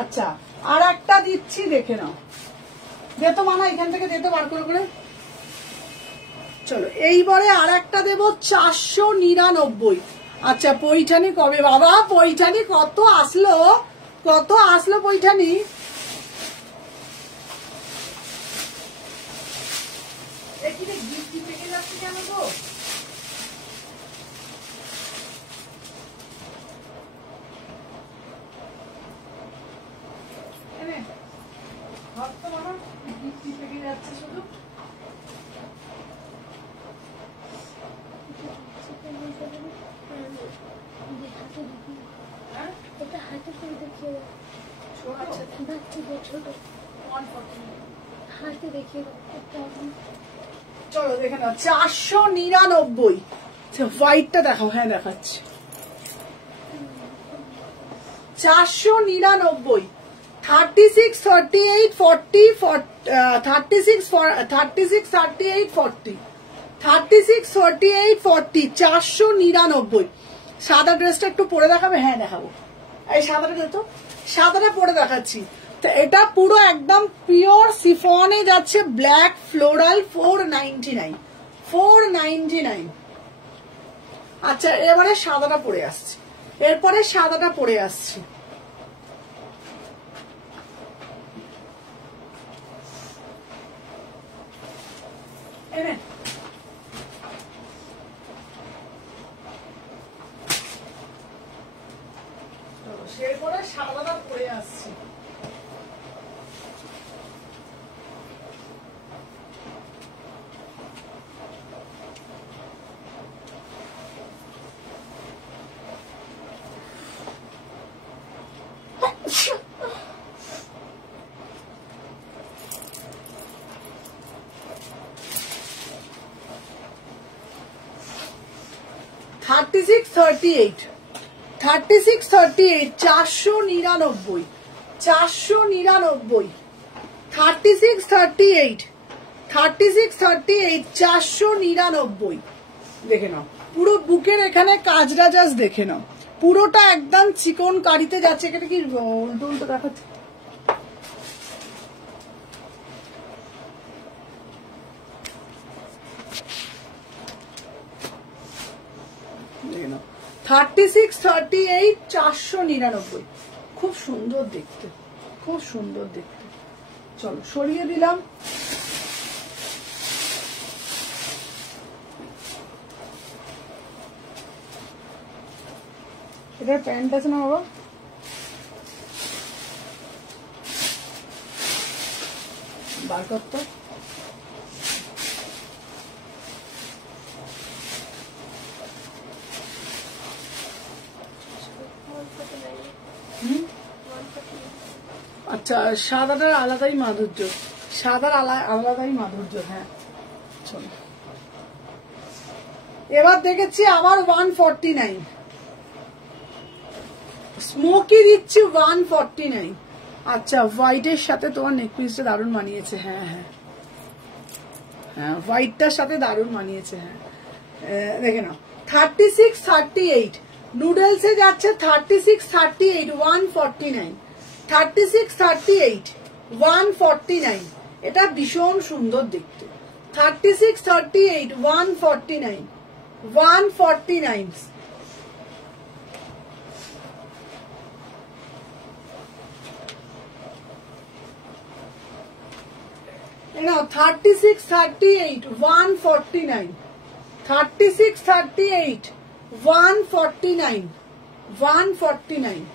আচ্ছা আর একটা দিচ্ছি, দেখে নাও। দে তো মানা, এখান থেকে দে তো বার করে। চলো এইবারে আর একটা দেবো 499। আচ্ছা পৈঠানি কবে বাবা? পৈঠানি কত আসলো, কত আসলো পৈঠানি? কেন গো? যাচ্ছে শুধু চলো দেখে নাও। 499। হোয়াইটটা দেখাও? হ্যাঁ দেখাচ্ছি। 499। 36, 38, 40, 36, 38, 40, 36, 38, 40, 499। সাদা ড্রেসটা একটু পরে দেখাবে? হ্যাঁ দেখাবো। এই সাদাটা তো, সাদাটা পরে দেখাচ্ছি। তো এটা পুরো একদম পিওর সিফনে যাচ্ছে, ব্ল্যাক ফ্লোরাল, 499, 499। আচ্ছা এবারে সাদাটা পরে আসছি, এরপরে সাদাটা পরে আসছি। এরপরে সাদাটা পরে আসছি। $36, $38, 36, $38, 499, 499, 36, $38, 36, $38, 499। দেখে নাও পুরো বুকের এখানে কাজটা, জাস্ট দেখে নাও পুরোটা একদম চিকন কারিতে যাচ্ছে। এখানে কি উল্টো উল্টো দেখাচ্ছে? দেখে নাও 36, 38, 499। খুব সুন্দর দেখতে, খুব সুন্দর দেখতে। চলো সরিয়ে দিলাম। এটার প্যান্ট আছে না বাবা? বার করতো। আচ্ছা সাদাটার আলাদাই মাধুর্য, সাদার আলাদাই মাধুর্য। হ্যাঁ চলো এবার দেখেছি আবার 149, স্মোকি দিচ্ছি 149। আচ্ছা হোয়াইটের সাথে তোমার নেকপিসটা দারুণ মানিয়েছে। হ্যাঁ হ্যাঁ হ্যাঁ হোয়াইটটার সাথে দারুণ মানিয়েছে। হ্যাঁ দেখে নাও 36, 38 নুডলসে যাচ্ছে। 36, 38, 149, 36, 38, 149। এটা ভীষণ সুন্দর দেখতে। 36, 38, 149, 149। নাও 36, 38, 149, 36, 38, 149, 149.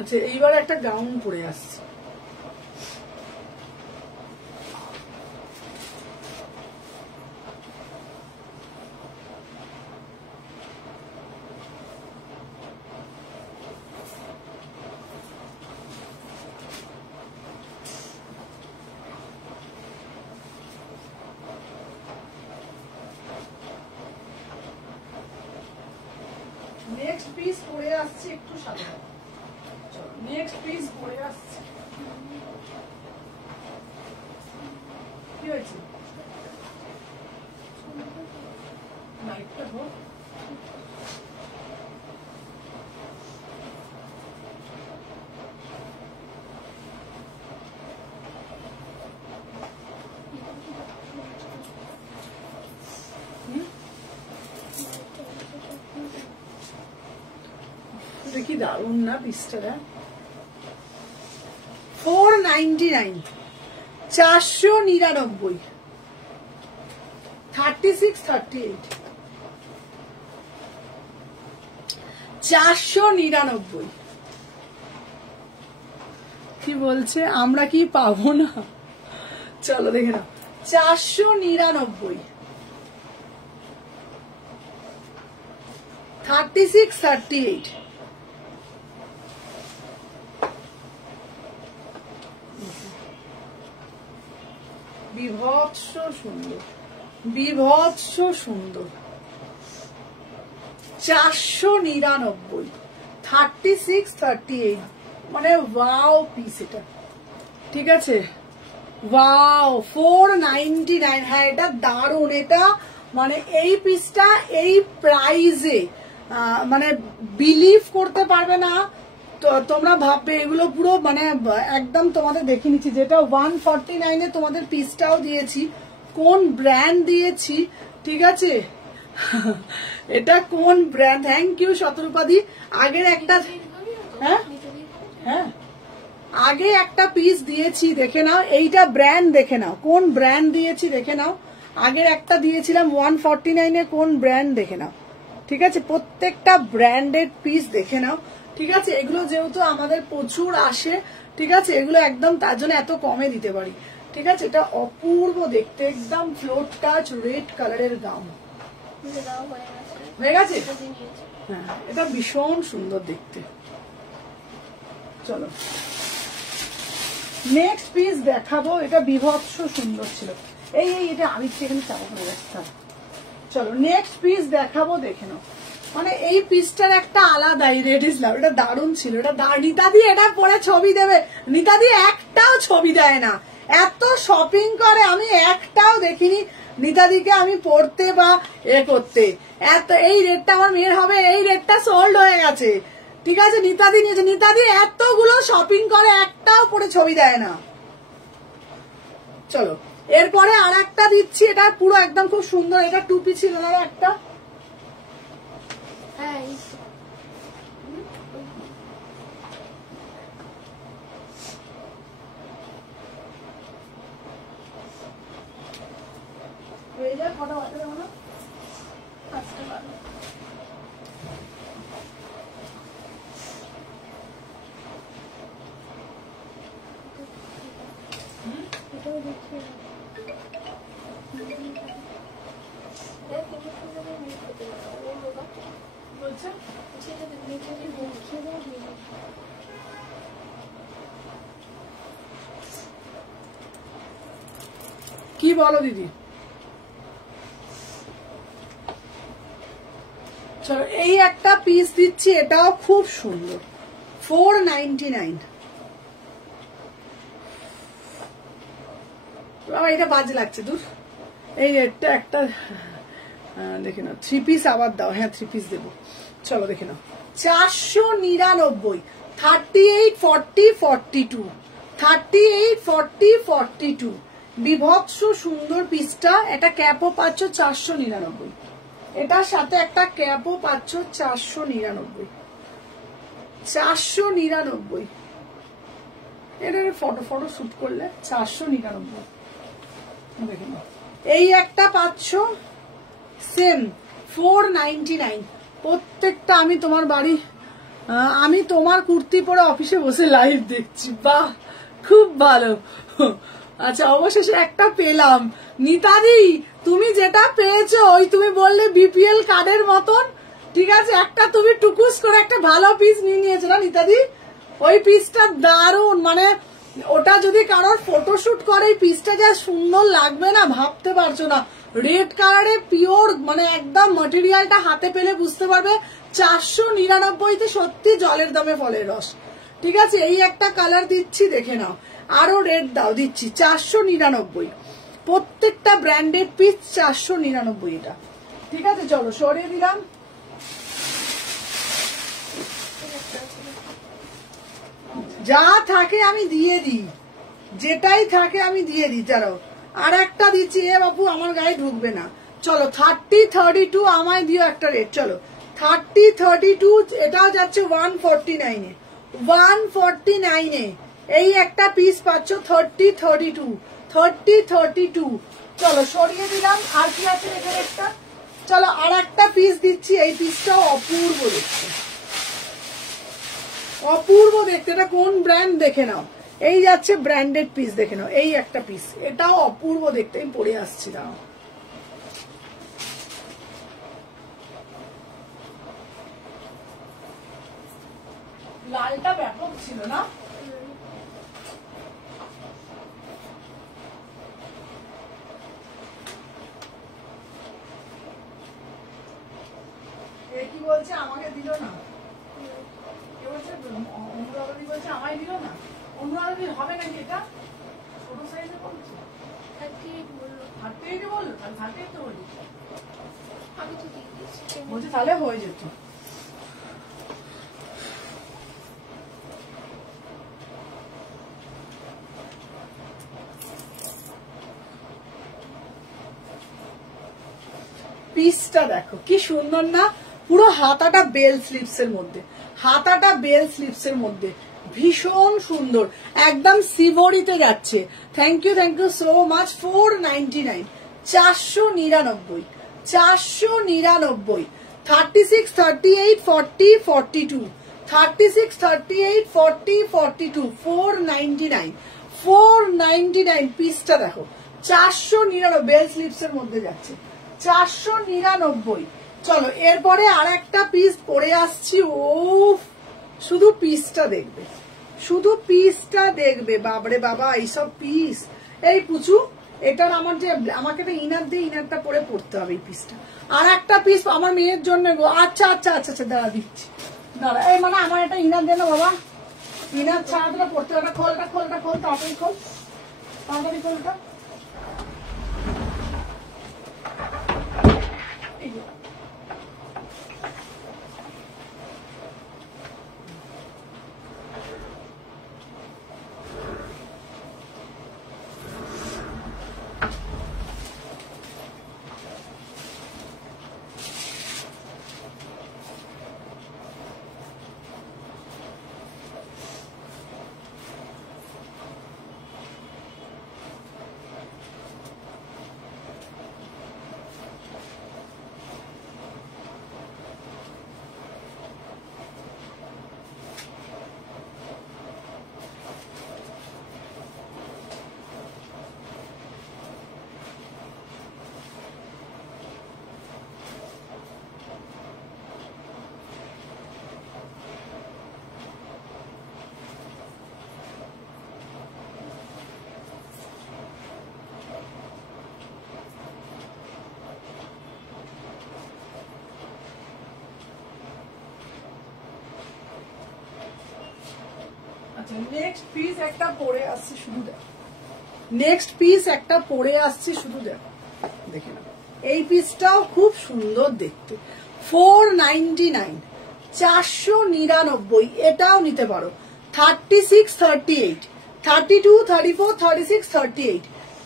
আচ্ছা, এইবার একটা গাউন পরে আসছে। নেক্সট পিস পরে আসছে একটু সাদা। নেক্সট পিস পরে আসছে। কি হয়েছে? লাইটটা ধর। দেখি দারুন না পিসটা। 499, 499, 36, 38, 499। কি বলছে, আমরা কি পাবো না? চলো দেখে নাও। 499, 36, 38। বিভৎস সুন্দর, বিভৎস সুন্দর। 499, 36, 38, মানে ওয়াও পিস এটা। ঠিক আছে, ওয়াও 499। হ্যাঁ, এটা দারুণ। এটা মানে এই পিসটা এই প্রাইজে মানে বিলিভ করতে পারবে না। তো তোমরা ভাববে এগুলো পুরো মানে একদম তোমাদের দেখে নিচ্ছি, যেটা 149 তোমাদের পিসটাও দিয়েছি, কোন ব্র্যান্ড দিয়েছি। ঠিক আছে, এটা কোন ব্র্যান্ড? Thank you শতরূপাদি। আগের একটা, হ্যাঁ হ্যাঁ, আগে একটা পিস দিয়েছি, দেখে নাও। এইটা ব্র্যান্ড দেখে নাও, কোন ব্র্যান্ড দিয়েছি দেখে নাও। আগের একটা দিয়েছিলাম 149, কোন ব্র্যান্ড দেখে নাও। ঠিক আছে, প্রত্যেকটা ব্র্যান্ডেড পিস দেখে নাও। ঠিক আছে, এগুলো যেহেতু আমাদের প্রচুর আসে, ঠিক আছে, এগুলো একদম তার জন্য এত কমে দিতে পারি। ঠিক আছে, এটা অপূর্ব দেখতে, একদম ফ্লোর টাচ রেড কালারের গাউন হয়ে গেছে। হ্যাঁ, এটা ভীষণ সুন্দর দেখতে। চলো নেক্সট পিস দেখাবো। এটা বিভৎস সুন্দর ছিল। এটা আরেকটা এখানে চাপা হয়ে যাচ্ছে। চলো নেক্সট পিস দেখাবো, দেখে নাও। মানে এই পিসটার একটা আলাদাই রেড ইজ লাভ। এটা দারুণ ছিল। এটা নিতাদি এটা পরে ছবি দেবে। নিতাদি একটাও ছবি দেয় না, এত শপিং করে, আমি একটাও দেখিনি নিতাদিকে আমি পড়তে বা করতে। এত এই রেটটা আমার মেয়ের হবে, এই রেটটা সোল্ড হয়ে গেছে। ঠিক আছে, নিতাদি নিয়েছে। নিতাদি এতগুলো শপিং করে, একটাও পরে ছবি দেয় না। চলো এরপরে আর একটা দিচ্ছি। এটা পুরো একদম খুব সুন্দর। এটা টুপি ছিল না একটা। কটা বাজে দেবো না? 5টা বাজে। কি বলো দিদি? চলো এই একটা পিস দিচ্ছি, এটাও খুব সুন্দর। 499। আমার এটা বাজে লাগছে দূর। এই রেটটা একটা দেখে নাও। 3 পিস আবার দাও। হ্যাঁ 3 পিস দেবো। চলো দেখে নাও। 499, 38, 40, 42, 38, 40, 42, বিভৎস সুন্দর পিসটা। এটা ক্যাপও পাচ্ছ 499, এটার সাথে একটা ক্যাপও পাচ্ছ 499, 499। এটার ফটো শুট করলে 499। দেখুন এই একটা পাচ্ছ সেম 499। প্রত্যেকটা আমি তোমার বাড়ি, আমি তোমার কুর্তি পরে অফিসে বসে লাইভ দেখছি, বাহ খুব ভালো। আচ্ছা অবশেষে একটা পেলাম। নিতাদি তুমি যেটা পেয়েছো ওই তুমি বললে বিপিএল কার্ডের মতন, ঠিক আছে, একটা তুমি টুকুস করে একটা ভালো পিস নিয়ে নিয়েছো না নিতাদি? ওই পিসটা দারুন, মানে ওটা যদি কারোর ফটোশুট করে এই পিসটা যা সুন্দর লাগবে না ভাবতে পারছো না। রেড কালারে পিওর, মানে একদম ম্যাটেরিয়ালটা হাতে পেলে বুঝতে পারবে 499তে সত্যি জলের দামে ফলের রস। ঠিক আছে, এই একটা কালার দিচ্ছি দেখে নাও, আরো রেড দাও দিচ্ছি 499। প্রত্যেকটা ব্র্যান্ডেড পিস 499 এটা। ঠিক আছে চলো সরিয়ে দিলাম। যা থাকে আমি দিয়ে দিই, যেটাই থাকে আমি দিয়ে দিই। চলো আর একটা দিচ্ছি, এ বাপু আমার গায়ে ঢুকবে না। চলো 30, 32 আমায় দিও একটা রেট। চলো 30, 32 এটাও যাচ্ছে 149-এ, 149-এ এই একটা পিস পাচ্ছ 30, 32, 30, 32। চলো সরিয়ে দিলাম। আর কি আছে এখানে একটা, চলো আর একটা পিস দিচ্ছি। এই পিসটাও অপূর্ব দেখতে, অপূর্ব দেখতে। এটা কোন ব্র্যান্ড দেখে নাও, এই যাচ্ছে ব্র্যান্ডেড পিস দেখে নাও। এই একটা পিস, এটাও অপূর্ব দেখতে। আমি পরে আসছি দাও। লালটা ব্যাপক ছিল না? কি বলছে আমাকে দিল না? অনুরাধি বলছে আমায় দিল না। অনুরাধি হবে নাকি এটা? ছোট সাইজে বলছে 38 বললো, 38 বললো, 38 তো বলি আমি তো দিয়ে দিয়েছি, বলছে তাহলে হয়ে যেত। পিসটা দেখো কি সুন্দর না, পুরো হাতাটা বেল স্লিপস এর মধ্যে, হাতাটা বেল স্লিপস এর মধ্যে ভীষণ সুন্দর, একদম সিভরিতে যাচ্ছে। Thank you so much. 499, 499, 499। 36, 38, 40, 42, 36, 38, 40, 42, 499, 499। পিসটা দেখো 499 বেল স্লিপস এর মধ্যে যাচ্ছে, 499। চলো এরপরে আর একটা পিস পরে আসছি। ও শুধু পিসটা দেখবে, শুধু পিসটা দেখবে, বাবরে বাবা এইসব পিস। এই পুচু এটার আমার যে আমাকে একটা ইনার দিয়ে ইনারটা পরে পড়তে হবে এই পিসটা। আর একটা পিস আমার মেয়ের জন্য গো। আচ্ছা আচ্ছা আচ্ছা আচ্ছা দাঁড়া দিচ্ছি, দাঁড়া। এই মানে আমার একটা ইনার দেন বাবা, ইনার ছাড়া তোরা পড়তে হবে না। খোলটা খোলটা খোল, তাড়াতাড়ি খোল, তাড়াতাড়ি খোলটা। নেক্সট পিস একটা পরে আসছে, শুধু দেখো। নেক্সট পিস একটা পরে আসছে, শুধু দেখো, দেখে নাও। এই পিসটাও খুব সুন্দর দেখতে। 499, 499। এটাও নিতে পারো। 36, 38, 32, 34, 36, 38,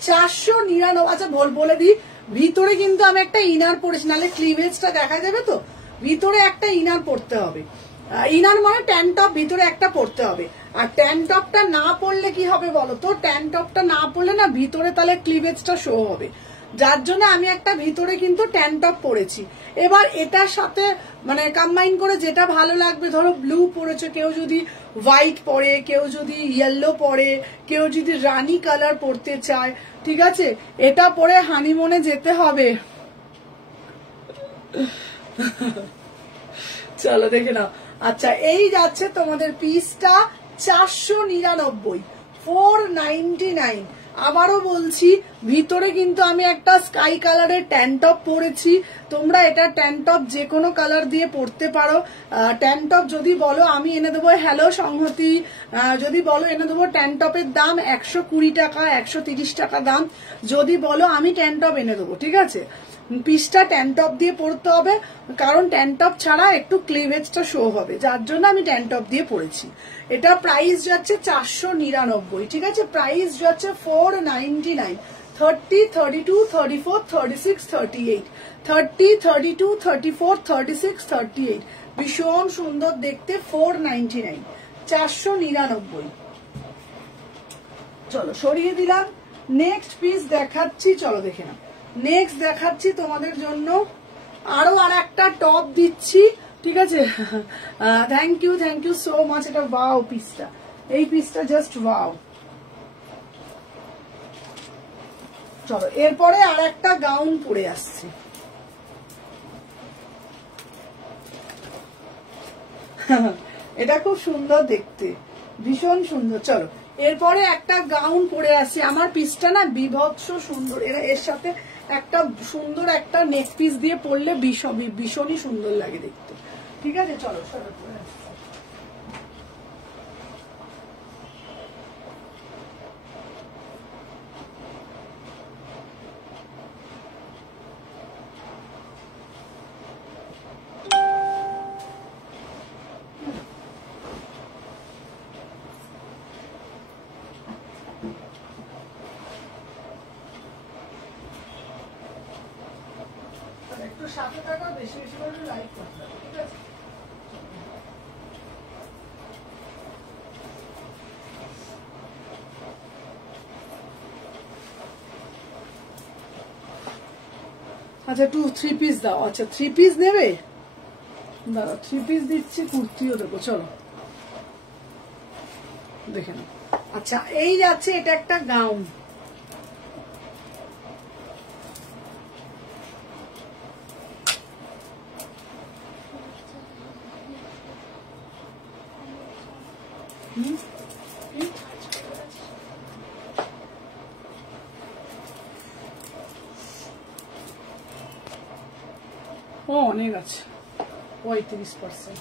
499। আচ্ছা বলে দিই, ভিতরে কিন্তু আমি একটা ইনার পরেছি, নাহলে ক্লিভেজটা দেখা যাবে তো। ভিতরে একটা ইনার পরতে হবে, ইনার মানে ট্যান টপ ভিতরে একটা পরতে হবে। আর ট্যান টপটা না পরলে কি হবে বলো তো, ট্যান টপটা না পরলে না ভিতরে তাহলে ক্লিভেজটা শো হবে, যার জন্য আমি একটা ভিতরে কিন্তু ট্যান টপ পরেছি। এবার এটার সাথে মানে কম্বাইন করে যেটা ভালো লাগবে, ধরো ব্লু পরেছো, কেউ যদি হোয়াইট পরে, কেউ যদি ইয়েলো পরে, কেউ যদি রানী কালার পরতে চায়, ঠিক আছে, এটা পরে হানিমুনে যেতে হবে। চলো দেখে নাও। আচ্ছা এই যাচ্ছে তোমাদের পিসটা 499, 499। আবারও বলছি, ভিতরে কিন্তু আমি একটা স্কাই কালারের ট্যান টপ পরেছি। তোমরা এটা ট্যান টপ যে কোনো কালার দিয়ে পরতে পারো। ট্যান টপ যদি বলো আমি এনে দেবো, হ্যালো সংহতি, যদি বলো এনে দেবো, ট্যান টপের দাম 120 টাকা, 130 টাকা দাম। যদি বলো আমি ট্যান টপ এনে দেবো, ঠিক আছে। পিসটা ট্যান টপ দিয়ে পরতে হবে, কারণ ট্যান টপ ছাড়া একটু ক্লিভেজটা শো হবে, যার জন্য আমি ট্যান টপ দিয়ে পরেছি। এটা প্রাইস যাচ্ছে 499, ঠিক আছে। প্রাইস যাচ্ছে 499, 30, 32, 34, 36, 38, 30, 32, 34, 36, 38। ভীষণ সুন্দর দেখতে, 499, 499। চলো সরিয়ে দিলাম। নেক্সট পিস দেখাচ্ছি, চলো দেখে নাও। নেক্সট দেখাচ্ছি তোমাদের জন্য আরো আর একটা টপ দিচ্ছি, ঠিক আছে। Thank you so much. এটা ওয়াও পিসটা, এই পিসটা জাস্ট ওয়াও। চলো এরপরে আর একটা গাউন পরে আসছি। এটা খুব সুন্দর দেখতে, ভীষণ সুন্দর। চলো এরপরে একটা গাউন পরে আসি। আমার পিসটা না বিভৎস সুন্দর, এর সাথে একটা সুন্দর একটা নেক পিস দিয়ে পরলে ভীষণই সুন্দর লাগে দেখতে, ঠিক আছে। চলো সরো পরে আসছি। একটু সাথে থাকো, বেশি বেশি করে লাইক করতে হবে, ঠিক আছে। আচ্ছা 3 পিস দাও। আচ্ছা 3 পিস নেবে, দাঁড়া 3 পিস দিচ্ছি, কুর্তিও দেবো। চলো দেখে নাও। আচ্ছা এই যাচ্ছে, এটা একটা গাউন, ও অনেক আছে, 35%।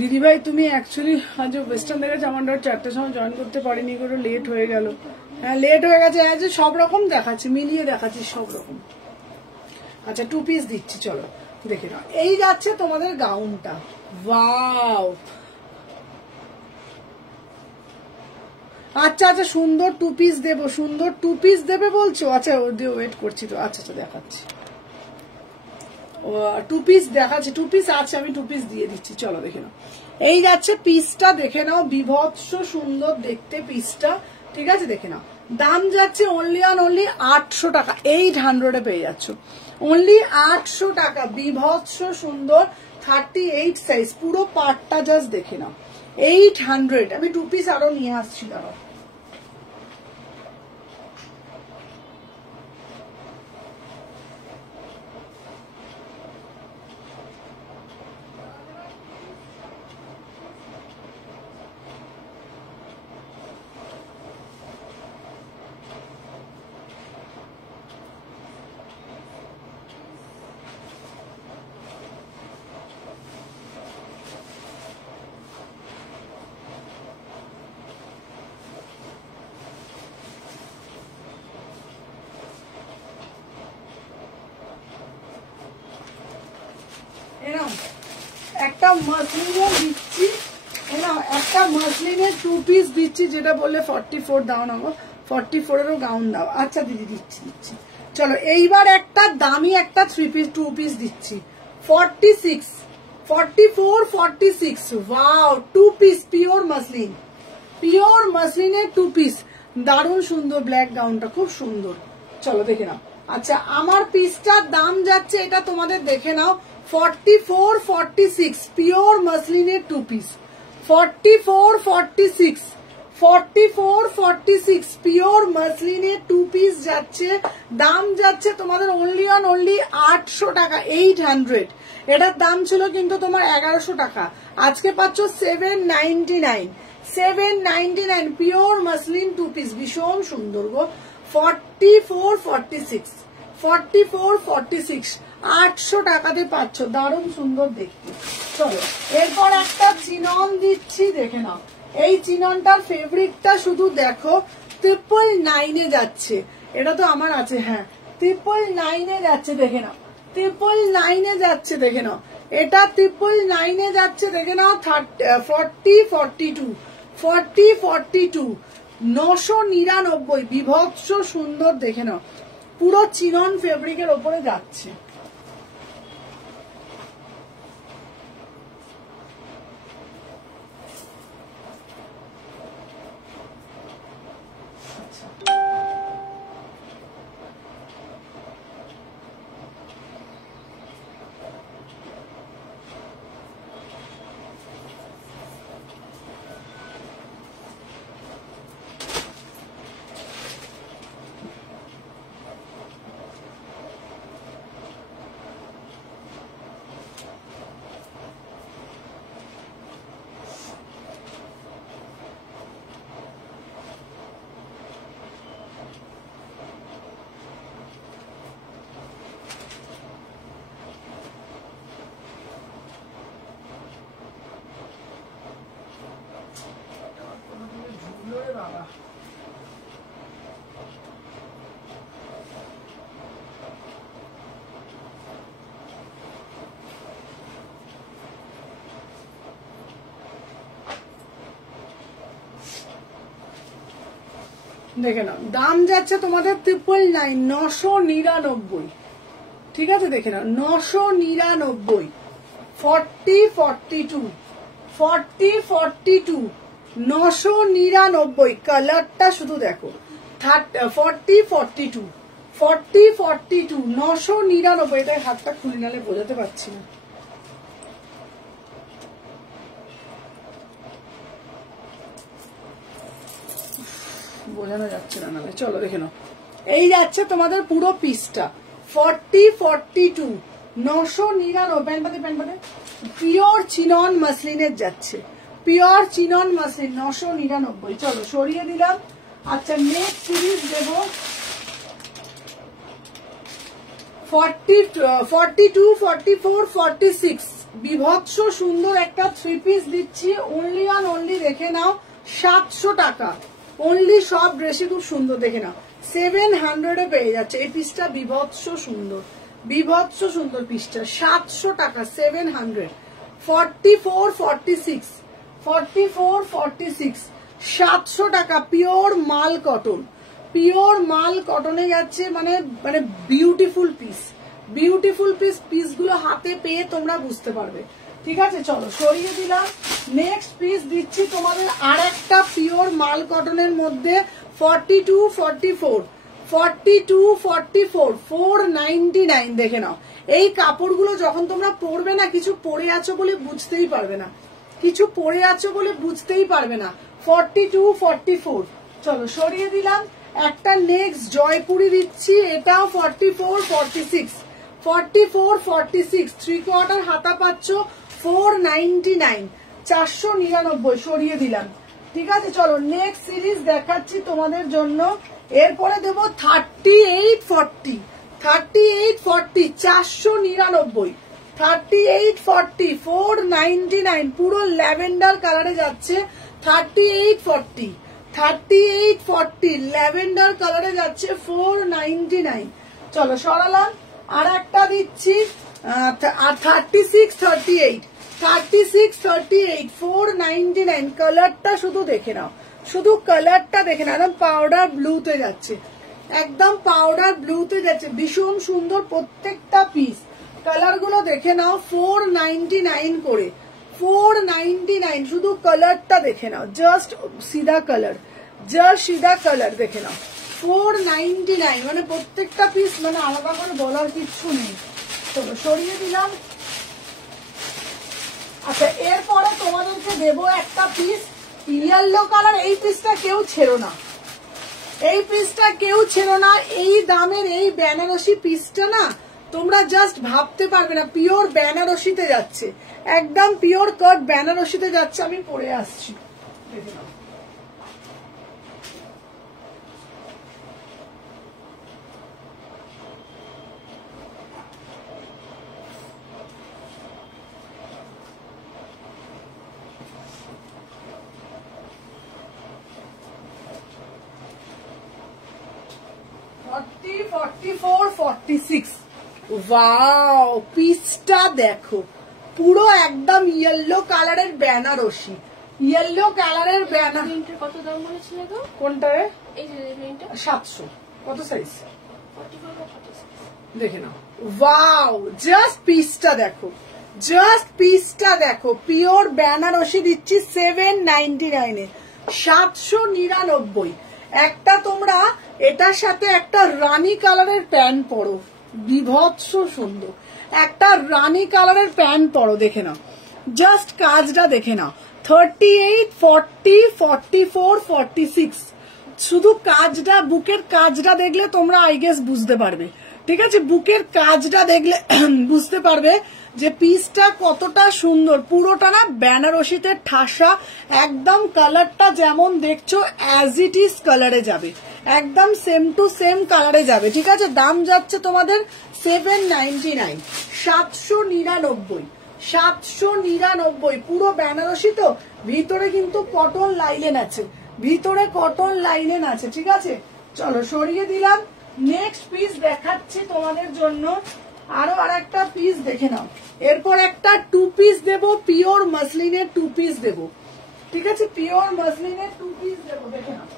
দিদিভাই তুমি অ্যাকচুয়ালি আজ ওয়েস্টার্ন দেখেছি, আমার 4টার সময় জয়েন করতে পারিনি, করে লেট হয়ে গেল। হ্যাঁ লেট হয়ে গেছে, আজ সব রকম দেখাচ্ছি, মিলিয়ে দেখাচ্ছি সব রকম। আচ্ছা 2 পিস দিচ্ছি, চলো দেখে নাও। এই যাচ্ছে তোমাদের গাউনটা, ওয়াও। আচ্ছা আচ্ছা সুন্দর 2 পিস দেবো, সুন্দর 2 পিস দেবে বলছো। আচ্ছা ওয়েট করছি তো। আচ্ছা আচ্ছা দেখাচ্ছি, 2 পিস দেখাচ্ছি, 2 পিস আছে, আমি 2 পিস দিয়ে দিচ্ছি। চলো দেখে নাও। এই যাচ্ছে পিসটা, দেখে নাও, বিভৎস সুন্দর দেখতে পিসটা, ঠিক আছে। দেখে নাও, দাম যাচ্ছে অনলি 800 টাকা, 800 পেয়ে যাচ্ছ, অনলি 800 টাকা। বিভৎস সুন্দর 38 সাইজ, পুরো পার্টটা জাস্ট দেখে নাও, 800। আমি 2 পিস আরো নিয়ে আসছি, দাঁড়াও। একটা মাসলিনের দিচ্ছি, একটা মাসলিনের 2 পিস দিচ্ছি, যেটা বললে 44 দাও না গো, 44 এরও গাউন দাও। আচ্ছা দিদি দিচ্ছি। চলো এইবার একটা দামি একটা 3 পিস 2 পিস দিচ্ছি, 46, 44, 46। ওয়াও, 2 পিস পিওর মাসলিনের 2 পিস, দারুণ সুন্দর ব্ল্যাক গাউনটা, খুব সুন্দর। চলো দেখে নাও। আচ্ছা আমার পিসটার দাম যাচ্ছে, এটা তোমাদের দেখে নাও, 44, 46 পিওর মাসলিনের 2 পিস, 44, 46, 44, 46 পিওর মাসলিনের 2 পিস যাচ্ছে। দাম যাচ্ছে তোমাদের অনলি 800 টাকা, 800। এটার দাম ছিল কিন্তু তোমার 1100 টাকা, আজকে পাচ্ছ 799, 799 পিওর মাসলিন 2 পিস, ভীষণ সুন্দর গো। 44, 46, 44, 46 800 টাকাতে পাচ্ছ, দারুণ সুন্দর দেখতে। চলো এরপর একটা চিনন দিচ্ছি, দেখে নাও। এই চিননটার ফেব্রিকটা শুধু দেখো, 999 যাচ্ছে, এটা তো আমার আছে, হ্যাঁ 999 যাচ্ছে, দেখে নাও 999 যাচ্ছে, দেখে নাও এটা 999 যাচ্ছে, দেখে নাও। 40, 42, 40, 42 999, বিভৎস সুন্দর, দেখে নাও পুরো চিনন ফেব্রিকের ওপরে যাচ্ছে। দেখে নাও দাম যাচ্ছে তোমাদের 999, 999, ঠিক আছে, দেখে নাও 999, 40, 42, 40, 42 999, কালারটা শুধু দেখো, 40, 42, 40, 42 999। এটা হাতটা খুলে নালে বোঝাতে পারছি না, বোঝানো যাচ্ছে না নালে। চলো দেখে নাও, এই যাচ্ছে তোমাদের পুরো পিসটা 40, 42 999। প্যান্ট পিওর চিনন মাসলিনের যাচ্ছে, পিওর চিনন মাসলিন 999। চলো সরিয়ে দিলাম। আচ্ছা নেক্সট সিরিজ দেবো 42, 44, 46 বিভৎস সুন্দর একটা 3 পিস দিচ্ছি, অনলি দেখে নাও 700 টাকা, অনলি সব ড্রেসই খুব সুন্দর, দেখে নাও 700 পেয়ে যাচ্ছে এই পিসটা, বিভৎস সুন্দর পিসটা, 700 টাকা 700। 44, 46, 44, 46 700 টাকা, পিওর মাল কটনে যাচ্ছে, মানে বিউটিফুল পিস, পিসগুলো হাতে পেয়ে তোমরা বুঝতে পারবে, ঠিক আছে। চলো সরিয়ে দিলাম। নেক্সট পিস দিচ্ছি তোমাদের আর একটা পিওর মাল কটনের মধ্যে 42, 44, 42, 44 499। দেখে নাও এই কাপড়গুলো যখন তোমরা পরবে না, কিছু পরে আছো বলে বুঝতেই পারবে না, 42, 44 চলো সরিয়ে দিলাম। একটা নেক্সট জয়পুরি দিচ্ছি, এটাও 44, 46, 44, 46 3/4 হাতা পাচ্ছ 499, 499 সরিয়ে দিলাম, ঠিক আছে। চলো নেক্সট সিরিজ দেখাচ্ছি তোমাদের জন্য। এরপরে দেবো 38, 40, 38, 40 499, 38, 40 499 পুরো ল্যাভেন্ডার কালারে যাচ্ছে। 38, 40, 38, 40 ল্যাভেন্ডার কালারে যাচ্ছে 499। চলো সরালাম। আর একটা দিচ্ছি 36, 38, 36, 38, 499। কালারটা শুধু দেখে নাও, শুধু কালারটা দেখে নাও, একদম পাউডার ব্লুতে যাচ্ছে, একদম পাউডার ব্লুতে যাচ্ছে, ভীষণ সুন্দর প্রত্যেকটা পিস। কালার গুলো দেখে নাও, 499 করে, 499। শুধু কালারটা দেখে নাও, জাস্ট সিধা কালার, জাস্ট সিধা কালার দেখে নাও, 499। মানে প্রত্যেকটা পিস মানে আলাদা করে বলার কিচ্ছু নেই। চলো সরিয়ে দিলাম। আচ্ছা, এরপরে তোমাদেরকে দেবো একটা পিস ইয়েলো কালার। এই পিসটা কেউ ছেড়ো না, এই পিসটা কেউ ছেড়ো না। এই দামের এই বেনারসি পিসটা না তোমরা জাস্ট ভাবতে পারবে না। পিওর বেনারসিতে যাচ্ছে, একদম পিওর কাট বেনারসিতে যাচ্ছে। আমি পরে আসছি, দেখে নাও। ওয়াও, পিসটা দেখো, পুরো একদম ইয়েলো কালারের বেনারসি, ইয়েলো কালারের বেনারসি। কত দাম বলেছিল গো? কোনটা? এই যে প্রিন্টটা 700। কত সাইজ? 44 বা 46 দেখে নাও। ওয়াও, জাস্ট পিসটা দেখো, জাস্ট পিসটা দেখো। পিওর বেনারসি দিচ্ছি 799 এ, 799। একটা তোমরা এটার সাথে একটা রানী কালারের প্যান্ট পরো, বিভৎস সুন্দর একটা রানী কালারের প্যান্ট পরো, দেখে নাও, জাস্ট কাজটা দেখে নাও। 38, 40, 44, 46। শুধু কাজটা, বুকের কাজটা দেখলে তোমরা আই গেস বুঝতে পারবে, ঠিক আছে? বুকের কাজটা দেখলে বুঝতে পারবে যে পিসটা কতটা সুন্দর। পুরোটা না বেনারসিতে ঠাসা, একদম কালারটা যেমন দেখছো অ্যাজ ইট ইজ কালারে যাবে, একদম সেম টু সেম কালারে যাবে, ঠিক আছে? দাম যাচ্ছে তোমাদের 799, 799, 799। পুরো বেনারসি তো, ভিতরে কিন্তু কটন লাইলেন আছে, ভিতরে কটন লাইলেন আছে, ঠিক আছে? চলো সরিয়ে দিলাম। নেক্সট পিস দেখাচ্ছি তোমাদের জন্য, আরো আর একটা পিস দেখে নাও। এরপর একটা 2 পিস দেবো, পিওর মাসলিনের 2 পিস দেবো, ঠিক আছে? পিওর মাসলিনের 2 পিস দেবো, দেখে নাও।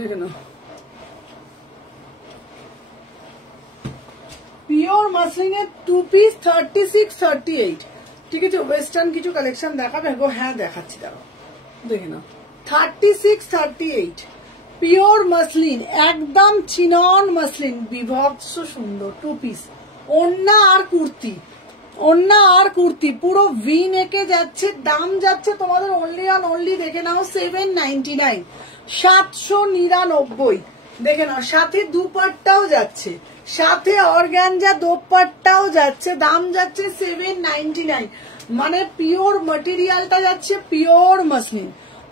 দেখে নাও, পিওর মাসলিনের 2 পিস, 36, 38, ঠিক আছে? ওয়েস্টার্ন কিছু কালেকশন দেখাবে গো? হ্যাঁ দেখাচ্ছি, দাঁড়াও, দেখে নাও। 36, 38 পিওর মাসলিন, একদম চিনন মাসলিন, বিভৎস সুন্দর 2 পিস। ওন্না আর কুর্তি, ওন্না আর কুর্তি পুরো ভি নেকে যাচ্ছে। দাম যাচ্ছে তোমাদের অনলি অন অনলি, দেখে নাও, 799, 799, দেখে নাও। সাথে দুপাট্টাও যাচ্ছে, সাথে অর্গানজা দোপাট্টাও যাচ্ছে। দাম যাচ্ছে 799। মানে পিওর ম্যাটেরিয়ালটা যাচ্ছে পিওর মাসলিন,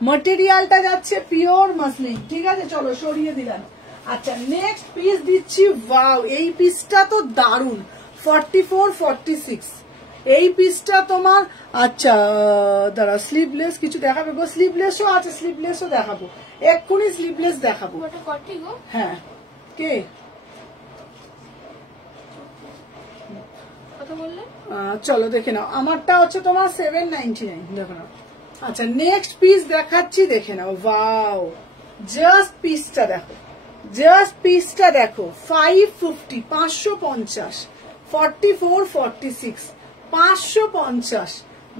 ম্যাটেরিয়ালটা যাচ্ছে পিওর মাসলিন, ঠিক আছে? চলো সরিয়ে দিলাম। আচ্ছা, নেক্সট পিস দিচ্ছি। ওয়াও, এই পিসটা তো দারুন, 44, 46। এই পিসটা তোমার, আচ্ছা দাঁড়া, স্লিভলেস কিছু দেখাবে গো? স্লিভলেসও আছে, স্লিভলেসও দেখাবো, এক্ষুনি স্লিভলেস দেখাবো। হ্যাঁ, কে কথা বললে? চলো দেখে নাও। আমারটা হচ্ছে তোমার 799, দেখে নাও। আচ্ছা, নেক্সট পিস দেখাচ্ছি, দেখে নাও। ওয়াও, জাস্ট পিসটা দেখো, জাস্ট পিসটা দেখো। 550, 550, 44, 46, 550,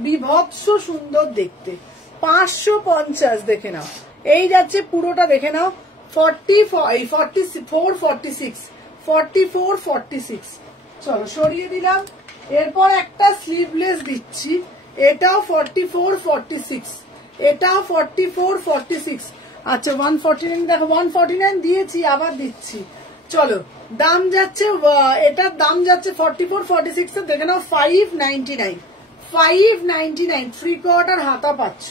বিভৎস সুন্দর দেখতে, 550, দেখে নাও। এই যাচ্ছে পুরোটা, দেখে নাও। 44, 46, 44, 46। চলো সরিয়ে দিলাম। এরপর একটা স্লিভলেস দিচ্ছি, এটাও 44, 46, এটাও 44, 46। আচ্ছা, 149 দেখো, 149 দিয়েছি, আবার দিচ্ছি। চলো, দাম যাচ্ছে, এটার দাম যাচ্ছে 44, 46 এর, দেখে নাও, 599, 599, 3/4 হাতা পাচ্ছ,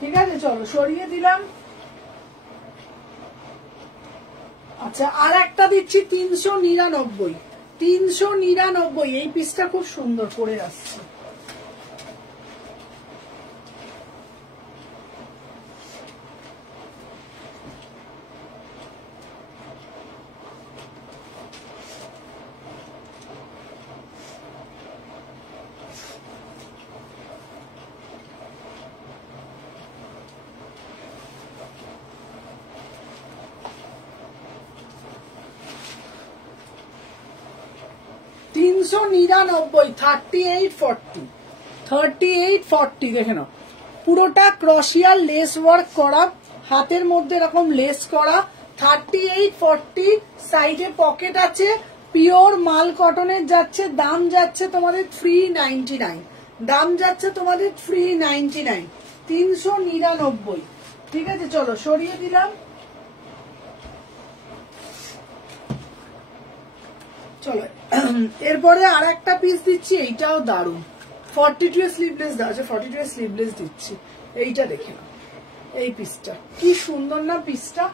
ঠিক আছে? চলো সরিয়ে দিলাম। আচ্ছা আর একটা দিচ্ছি 399, 399। এই পিসটা খুব সুন্দর করে আসছে। $399, 3840, 3840 দেখে নাও। পুরোটা ক্রশিয়ার লেস ওয়ার্ক করা, হাতের মধ্যে এরকম লেস করা। 3840, সাইডে পকেট আছে, পিওর মাল কটনের যাচ্ছে। দাম যাচ্ছে তোমাদের 399, দাম যাচ্ছে তোমাদের 399, 399। ঠিক আছে, চলো সরিয়ে দিলাম। চলো এরপরে আর একটা পিস দিচ্ছি, এইটাও দারুন। 42 স্লিভলেস দেওয়া আছে, 42 স্লিভলেস দিচ্ছি। এইটা দেখে নাও, এই পিসটা কি সুন্দর না, পিসটা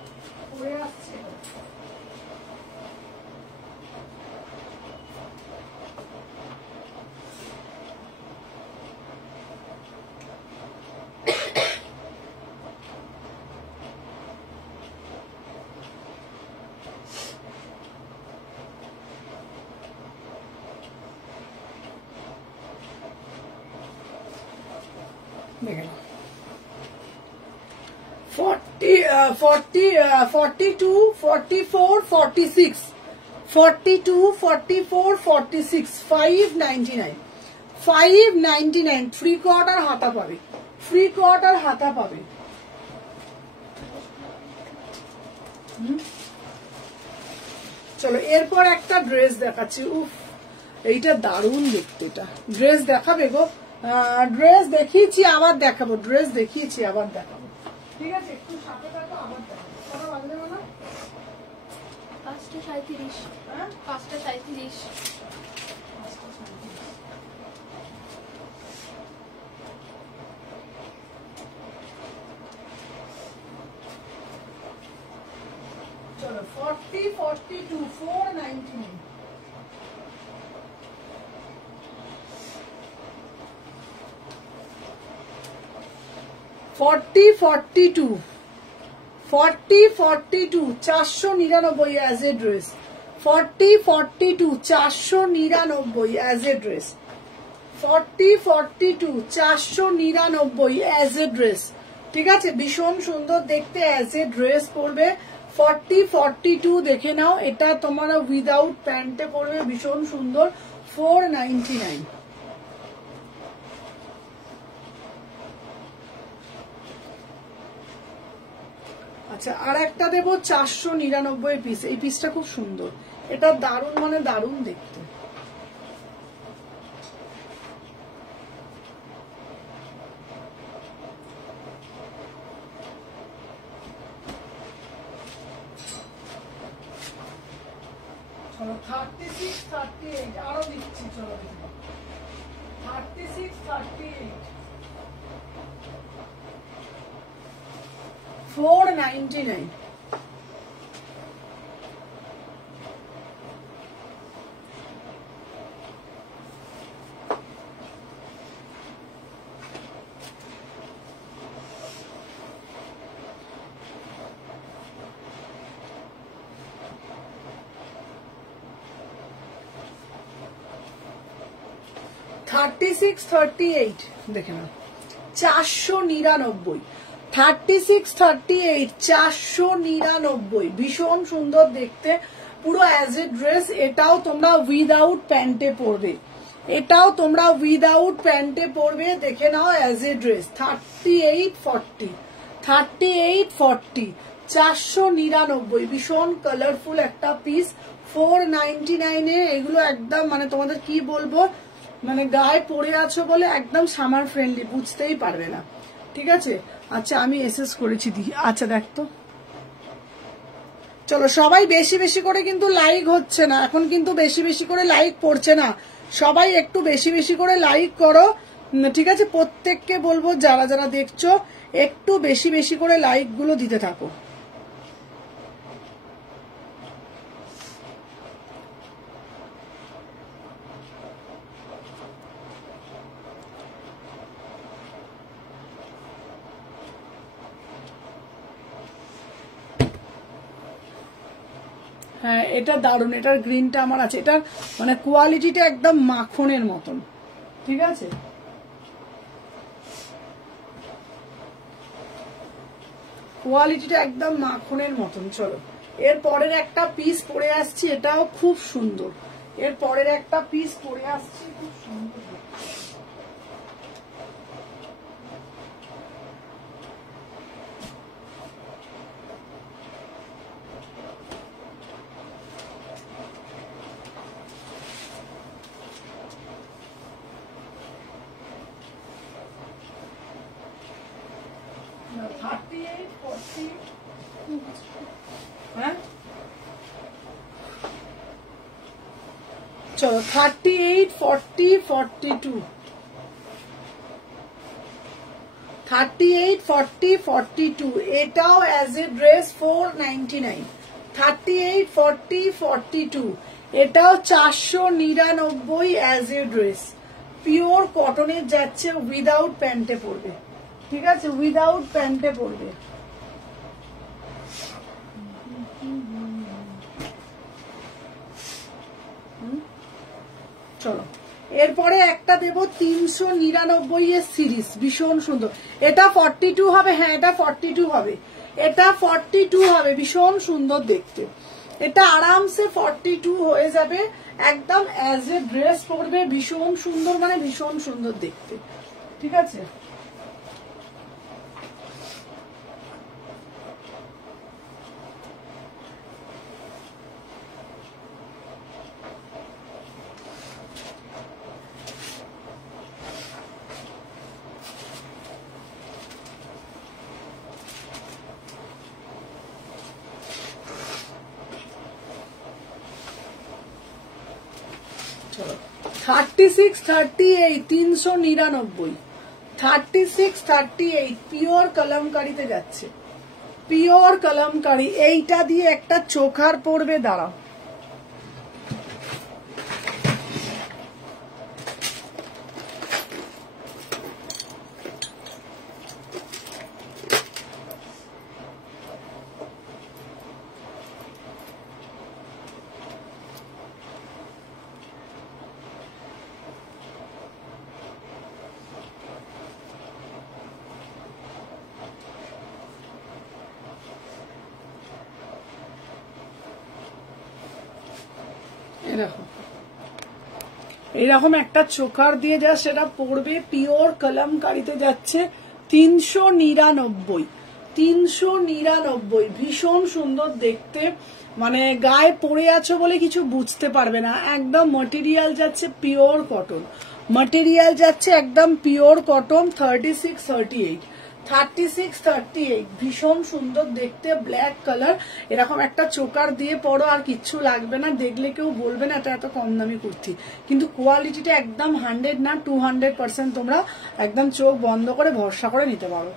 পরে আসছে। দেখেন 42, 44, 46, 42, 44, 46, 599, 599। 3/4 হাতা পাবে, 3/4 হাতা পাবে। চলো এরপর একটা ড্রেস দেখাচ্ছি। উফ, এইটা দারুণ দেখতে। এটা ড্রেস দেখাবে গো? ড্রেস দেখিয়েছি আবার দেখাবো, ড্রেস দেখিয়েছি আবার দেখাবো। ঠিক আছে, একটু সাথে থাকো, আবার দেখাবো। কটা বাজে না? 5:37। হ্যাঁ 5:37। চলো 40, 42, 499। $40, 42, 499 as a dress। 40, 42, 499 as a dress। 40, 42, 499 as a dress। ঠিক আছে, ভীষণ সুন্দর দেখতে, as a dress পরবে। 40, 42 দেখে নাও, এটা তোমরা উইদাউট প্যান্টে পরবে, ভীষণ সুন্দর। 499। আচ্ছা আর একটা দেবো 499 পিস। এই পিসটা খুব সুন্দর, এটা দারুণ মানে দারুণ দেখতে। চলো 36, 38 আরো দিচ্ছি। চলো 36, 38, 499। $36, 38 দেখে না, 499। 36, 38, 499, ভীষণ সুন্দর দেখতে, পুরো অ্যাজ এ ড্রেস। এটাও তোমরা উইদাউট প্যান্টে পরবে, এটাও তোমরা উইদাউট প্যান্টে পরবে। দেখে নাও অ্যাজ এ ড্রেস। 38, 40, 38, 40, 499, ভীষণ কালারফুল একটা পিস। 499 এগুলো একদম মানে তোমাদের কি বলবো, মানে গায়ে পরে আছো বলে একদম সামার ফ্রেন্ডলি, বুঝতেই পারবে না। ঠিক আছে, আচ্ছা আমি এসএস করেছি দি। আচ্ছা দেখতো, চলো সবাই বেশি বেশি করে কিন্তু লাইক হচ্ছে না এখন, কিন্তু বেশি বেশি করে লাইক পড়ছে না। সবাই একটু বেশি বেশি করে লাইক করো, ঠিক আছে? প্রত্যেককে বলবো যারা যারা দেখছো একটু বেশি বেশি করে লাইক গুলো দিতে থাকো। হ্যাঁ এটা দারুণ, এটার গ্রিনটা আমার আছে, এটার মানে কোয়ালিটিটা একদম মাখনের মতন, ঠিক আছে। কোয়ালিটিটা একদম মাখনের মতন। চলো এর পরের একটা পিস পরে আসছি, এটাও খুব সুন্দর। এর পরের একটা পিস পরে আসছি, খুব সুন্দর। চলো 38, 40, 42, 38, 40, 42 এটাও অ্যাজ এ ড্রেস 499, 38, 40, 42 এটাও 499 অ্যাজ এ ড্রেস। পিওর কটনের যাচ্ছে, উইদাউট প্যান্টে পড়বে, ঠিক আছে, উইদাউট প্যান্টে পড়বে। চলো এরপরে একটা দেব 399 এর সিরিজ, ভীষণ সুন্দর। এটা 42 হবে, হ্যাঁ এটা 42 হবে, এটা 42 হবে, ভীষণ সুন্দর দেখতে। এটা আরামসে 42 হয়ে যাবে, একদম অ্যাজ এ ড্রেস পরবে, ভীষণ সুন্দর, মানে ভীষণ সুন্দর দেখতে, ঠিক আছে। চলো 36, 38, 399, 36, 38 পিওর কলমকারিতে যাচ্ছে, পিওর কলমকারি। এইটা দিয়ে একটা চোখার পড়বে, দাঁড়াও এইরকম একটা চোকার দিয়ে যা সেটা পড়বে, পিওর কলমকারিতে যাচ্ছে 399, 399 ভীষণ সুন্দর দেখতে, মানে গায়ে পরে আছো বলে কিছু বুঝতে পারবে না। একদম ম্যাটেরিয়াল যাচ্ছে পিওর কটন, ম্যাটেরিয়াল যাচ্ছে একদম পিওর কটন। 36, 38, 36, 38 ভীষণ সুন্দর দেখতে, ব্ল্যাক কালার। এরকম একটা চোকার দিয়ে পরো, আর কিচ্ছু লাগবে না, দেখলে কেউ বলবে না এটা এত কম দামি কুর্তি। কিন্তু কোয়ালিটিটা একদম 100 না 200%, তোমরা একদম চোখ বন্ধ করে ভরসা করে নিতে পারো।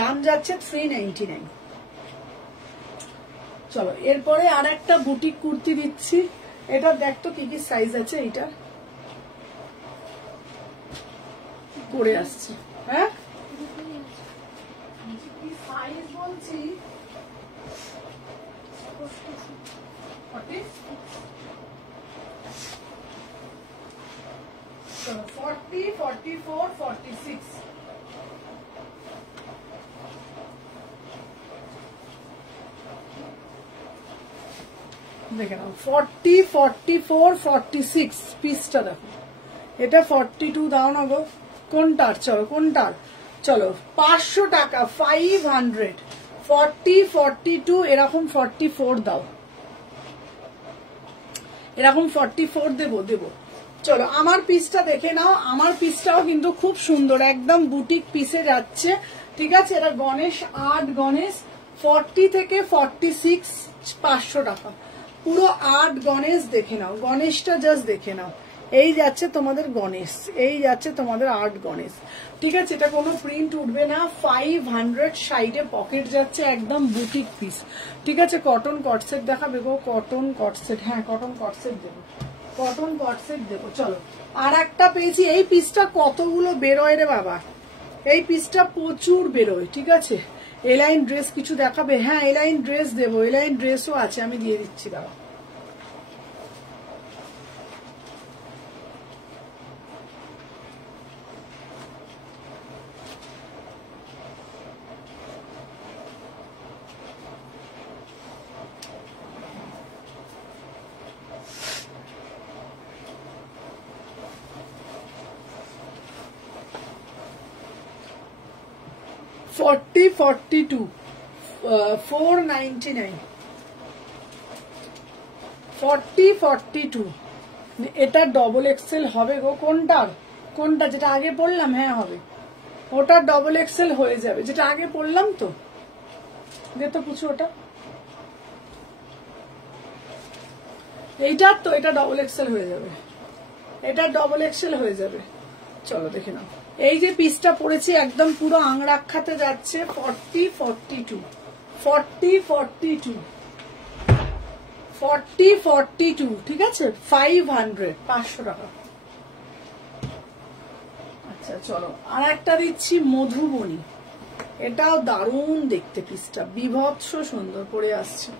দাম যাচ্ছে 399। চলো এরপরে আর একটা বুটিক কুর্তি দিচ্ছি, এটা দেখতো কি কি সাইজ আছে, এইটা পরে আসছে। হ্যাঁ সাইজ বলছি 40, 44, 46 দেখে নাও। 40, 44, 46 পিসটা দেখো, এটা 42 দাও না গো, কোনটার? চলো কোনটার, চলো 500 টাকা, 500, 40, 42 এরকম 44 দাও, এরকম 44 দেবো। চলো আমার পিসটা দেখে নাও, আমার পিসটাও কিন্তু খুব সুন্দর, একদম বুটিক পিসে যাচ্ছে, ঠিক আছে। এটা গণেশ আর্ট, গণেশ 40 থেকে 46, 500 টাকা পুরো আর্ট গণেশ। দেখে নাও গণেশটা, জাস্ট দেখে নাও, এই যাচ্ছে তোমাদের গণেশ, এই যাচ্ছে তোমাদের আর্ট গণেশ, ঠিক আছে। এটা কোনো প্রিন্ট উঠবে না, 500, সাইডে পকেট যাচ্ছে, একদম বুটিক পিস, ঠিক আছে। কটন কটসেট দেখাবে গো, কটন কটসেট, হ্যাঁ কটন কটসেট দেবো, কটন কটসেট দেবো। চলো আর একটা পেয়েছি, এই পিসটা কতগুলো বেরোয় রে বাবা, এই পিসটা প্রচুর বেরোয়, ঠিক আছে। এলাইন ড্রেস কিছু দেখাবে, হ্যাঁ এলাইন ড্রেস দেবো, এলাইন ড্রেসও আছে, আমি দিয়ে দিচ্ছি দাঁড়া। 40 42 499 40 42 এটা ডবল এক্সেল হবে গো। কোনটা যেটা আগে পড়লাম? হ্যাঁ হবে, ওটা ডবল এক্সেল হয়ে যাবে, যেটা আগে পড়লাম তো। যে তো পুছো ওটা, এইটার তো, এটা ডবল এক্সেল হয়ে যাবে, এটা ডবল এক্সেল হয়ে যাবে। চলো দেখে নাও, এই যে পিসটা পড়েছি একদম পুরো আংরাক্ষাতে যাচ্ছে 40 42 40 42 40 42, ঠিক আছে, 500 টাকা। আচ্ছা চলো আর একটা দিচ্ছি মধুবনী, এটাও দারুণ দেখতে, পিসটা বিভৎস সুন্দর পরে আসছে।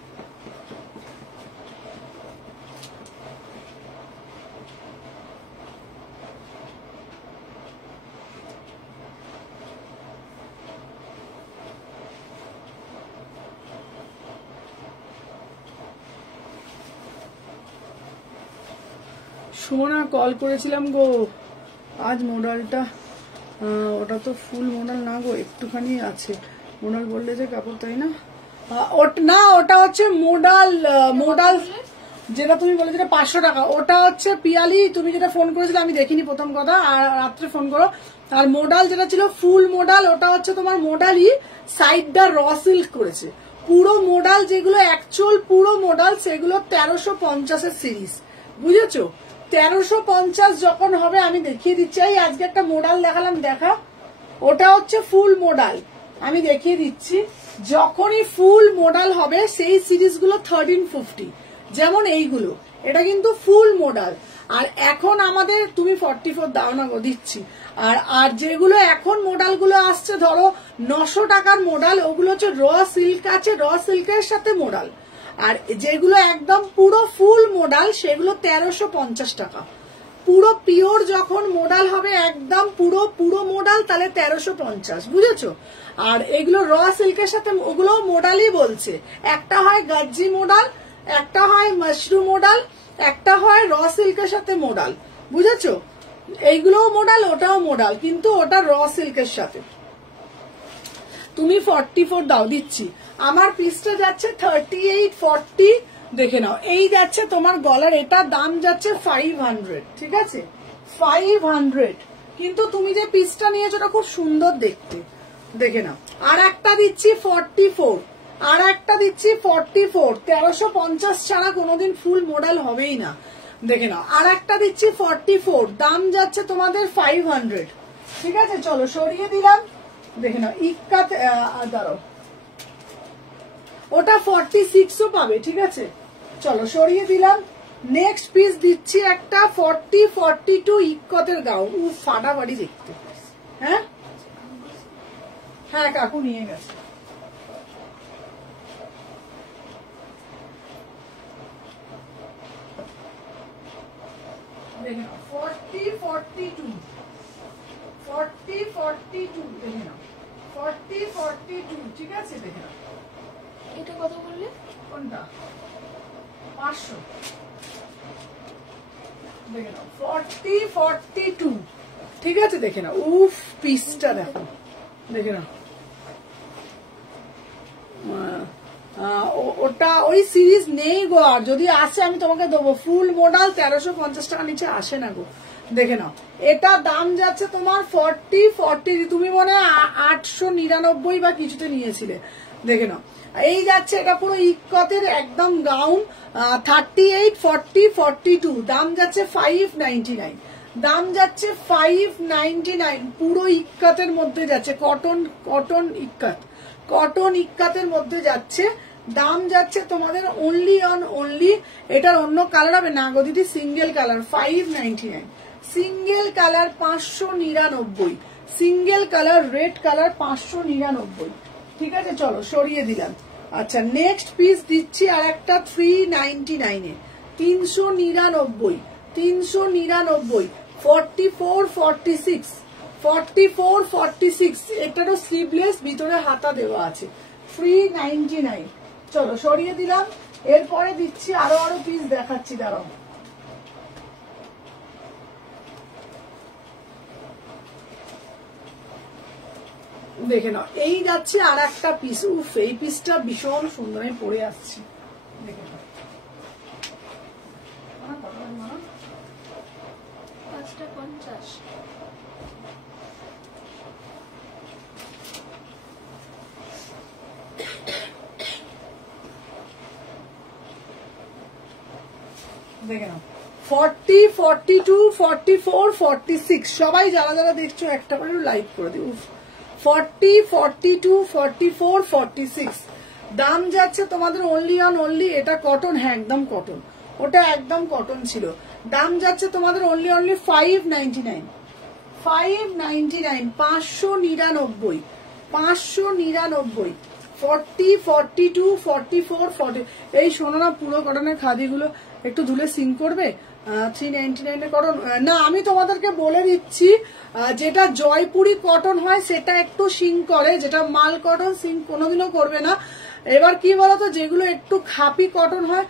সুমনা কল করেছিলাম গো আজ, মডেলটা ওটা তো ফুল মডেল না গো, একটুখানি আছে মডেল বললে যে কাপড়, তাই না? না ওটা হচ্ছে মোডাল যেটা তুমি বলে যেটা 500 টাকা, ওটা হচ্ছে পিয়ালি, তুমি যেটা ফোন করেছিলে আমি দেখিনি প্রথম কথা, আর রাত্রে ফোন করো। আর মোডাল যেটা ছিল ফুল মোডাল, ওটা হচ্ছে তোমার মোডালই সাইডটা র সিল্ক করেছে। পুরো মোডাল যেগুলো অ্যাকচুয়াল পুরো মোডাল সেগুলো 1350 সিরিজ, বুঝেছো? 1350 যখন হবে আমি দেখিয়ে দিচ্ছি। এই আজকে একটা মোডাল দেখালাম, দেখা, ওটা হচ্ছে ফুল মোডাল, আমি দেখিয়ে দিচ্ছি। যখনই ফুল মোডাল হবে সেই সিরিজগুলো 1350, যেমন এইগুলো, এটা কিন্তু ফুল মোডাল। আর এখন আমাদের তুমি 44 দাও না গো, দিচ্ছি। আর যেগুলো এখন মোডাল গুলো আসছে ধরো 900 টাকার মোডাল, ওগুলো হচ্ছে র সিল্ক আছে, র সিল্কের সাথে মোডাল। আর যেগুলো একদম পুরো ফুল মোডাল সেগুলো 1350 টাকা। পুরো পিওর যখন মোডাল হবে একদম পুরো মোডাল, তাহলে 1350, বুঝেছো? আর এগুলো র সিল্কের সাথে, ওগুলো মোডালই বলছে, একটা হয় গাজ্জি মোডাল, একটা হয় মাশরুম মোডাল, একটা হয় র সিল্কের সাথে মোডাল, বুঝেছো? এইগুলোও মোডাল, ওটাও মোডাল, কিন্তু ওটা র সিল্কের সাথে। তুমি 44 দাও, দিচ্ছি। আমার পিসটা যাচ্ছে 38 40, দেখে নাও। এই যাচ্ছে তোমার গলার, এটা দাম যাচ্ছে 500, ঠিক আছে, 500। কিন্তু তুমি যে পিসটা নিয়েছো ওটা খুব সুন্দর দেখতে, দেখে নাও। আর একটা দিচ্ছি 44, আর একটা দিচ্ছি 44, 1350 ছাড়া কোনোদিন ফুল মোডাল হবেই না, দেখে নাও। আর একটা দিচ্ছি 44, দাম যাচ্ছে তোমাদের 500, ঠিক আছে। চলো সরিয়ে দিলাম, দেখে নাও। ইক্কাত দাঁড়াও, ওটা 46ও পাবে, ঠিক আছে। চলো সরিয়ে দিলাম। নেক্সট পিস দিচ্ছি একটা 40 42 ইক্কতের গাউন, ফাটাফাটি দেখতে। হ্যাঁ হ্যাঁ, কাকু নিয়ে গেছে। দেখে নাও 40 42 40 42, দেখে নাও 40 42, ঠিক আছে, দেখে নাও। এটা কত বললে? কোনটা? 500, দেখে নাও 40 42, ঠিক আছে, দেখে নাও। উফ, পিসটা দেখো, দেখে নাও। ওটা ওই সিরিজ নেই গো, আর যদি আসে আমি তোমাকে দেবো। ফুল মোডাল 1350 টাকা নিচে আসে না গো, দেখে নাও। এটা দাম যাচ্ছে তোমার 40 40, তুমি মনে হয় 899 বা কিছুতে নিয়েছিলে, দেখে নাও। এই যাচ্ছে এটা পুরো ইক্কতের একদম গাউন, 38 40 42, দাম যাচ্ছে 599, দাম যাচ্ছে 599, পুরো ইক্কাতের মধ্যে যাচ্ছে, কটন ইক্কাত, কটন ইক্কাতের মধ্যে যাচ্ছে। দাম যাচ্ছে তোমাদের অনলি অন অনলি, এটার অন্য কালার হবে না গো দিদি, single colour 599, single colour 599, single colour red colour 599, ঠিক আছে। চলো সরিয়ে দিলাম। আচ্ছা নেক্সট পিস দিচ্ছি আর একটা 399 399, 399, 44 46, 44 46, এটারও স্লিভলেস, ভিতরে হাতা দেওয়া আছে, 399। চলো সরিয়ে দিলাম। এরপরে দিচ্ছি আরো পিস দেখাচ্ছি, দাঁড়াও। দেখে নাও, এই যাচ্ছে আর একটা পিস। উফ, এই পিসটা ভীষণ সুন্দর, আমি পরে আসছি, দেখে নাও। 5টা 50। দেখে নাও 40, 42, 44, 46 সবাই যারা যারা দেখছো একটা করে লাইক করে দিও। 40, 42, 44, 46 দাম যাচ্ছে তোমাদের অনলি অন অনলি। এটা কটন, হ্যাঁ একদম কটন, ওটা একদম কটন ছিল। দাম যাচ্ছে তোমাদের অনলি অনলি 599, 599, 599, 599। 40, 42, 44, 40 এই শোনো না, পুরো কটনের খাদিগুলো একটু ধুলে সিং করবে। 399 কটন না, আমি তোমাদেরকে বলে দিচ্ছি, যেটা জয়পুরি কটন হয় সেটা একটু সিং করে, যেটা মাল কটন সিং কোনোদিনও করবে না। এবার কি বলতো, যেগুলো একটু খাপি কটন হয়,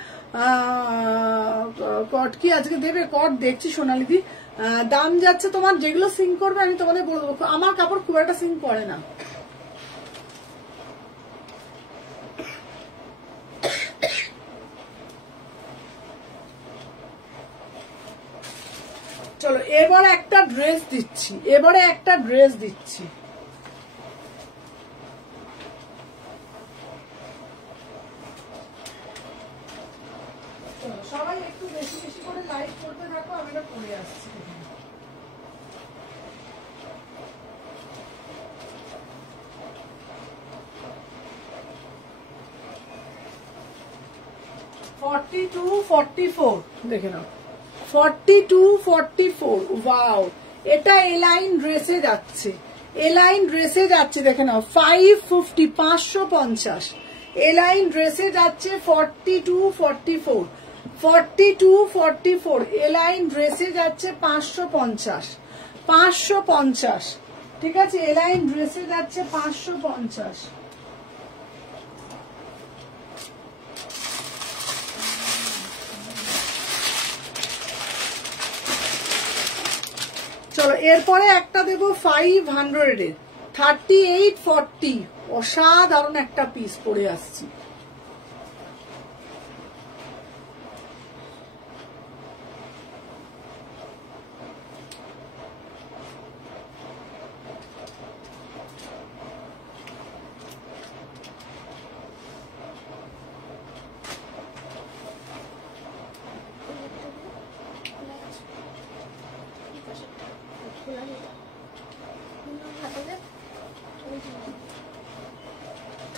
কট কি আজকে দেবে? কট দেখছি সোনালিদি, দাম যাচ্ছে তোমার, যেগুলো সিং করবে আমি তোমাদের বলবো। আমার কাপড় খুব একটা সিং করে না। চলো এবার একটা ড্রেস দিচ্ছি, এবারে একটা ড্রেস দিচ্ছি। সবাই একটু বেশি বেশি করে লাইক করতে থাকো, আমি এটা পরে আসছি। দেখে নাও 42, 44 ওয়াও, এটা এলাইন ড্রেসে যাচ্ছে, এলাইন ড্রেসে যাচ্ছে। দেখে নাও 550, 550 এলাইন ড্রেসে যাচ্ছে। 42, 44, 42, 44 এলাইন ড্রেসে যাচ্ছে 550, 550 ঠিক আছে, এলাইন ড্রেসে যাচ্ছে 550। চলো এরপরে একটা দেবো 500 এর 38, 40 অসাধারণ একটা পিস পরে আসছি।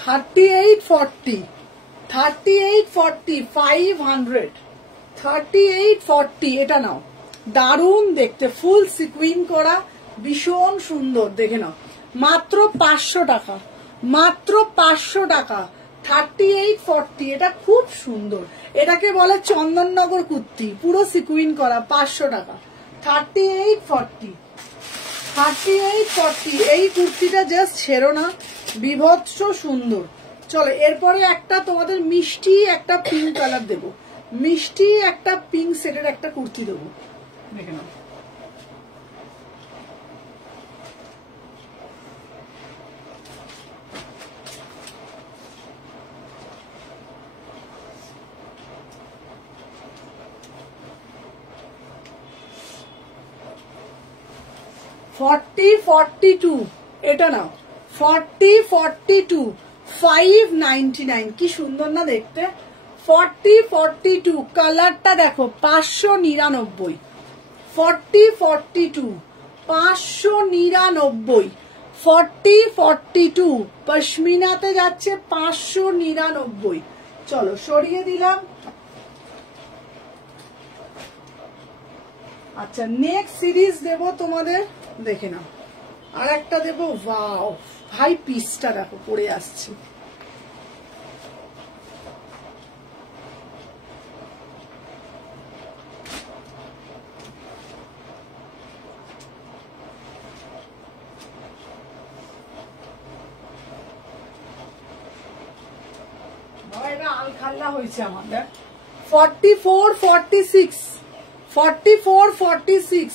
হাতে 38, 40, 38, 40, 500, 38, 40 এটা নাও, দারুণ দেখতে, ফুল সিকুইন করা, ভীষণ সুন্দর। দেখে নাও মাত্র 500 টাকা, মাত্র 500 টাকা। 38, 40 এটা খুব সুন্দর, এটাকে বলে চন্দননগর কুর্তি, পুরো সিকুইন করা, 500 টাকা। 38, 40, 38, 40 এই কুর্তিটা জাস্ট ছেড়ো না, বিভৎস সুন্দর। চলো এরপরে একটা তোমাদের মিষ্টি একটা পিঙ্ক কালার দেবো, মিষ্টি একটা পিঙ্ক সেটের একটা কুর্তি দেবো, দেখে নাও। ফর্টি, 42 এটা নাও, 40, 42 599 কি সুন্দর না দেখতে। 40, 42 কালারটা দেখো 599, 40, 42 599, 40, 42 পশমিনাতে যাচ্ছে 599। চলো সরিয়ে দিলাম। আচ্ছা নেক্সট সিরিজ দেব তোমাদের, দেখে নাও আর একটা দেবো। ওয়াও ভাই পিসটা দেখো পরে আসছে, আলখাল্লা হয়েছে আমাদের। 44, 46, 44, 46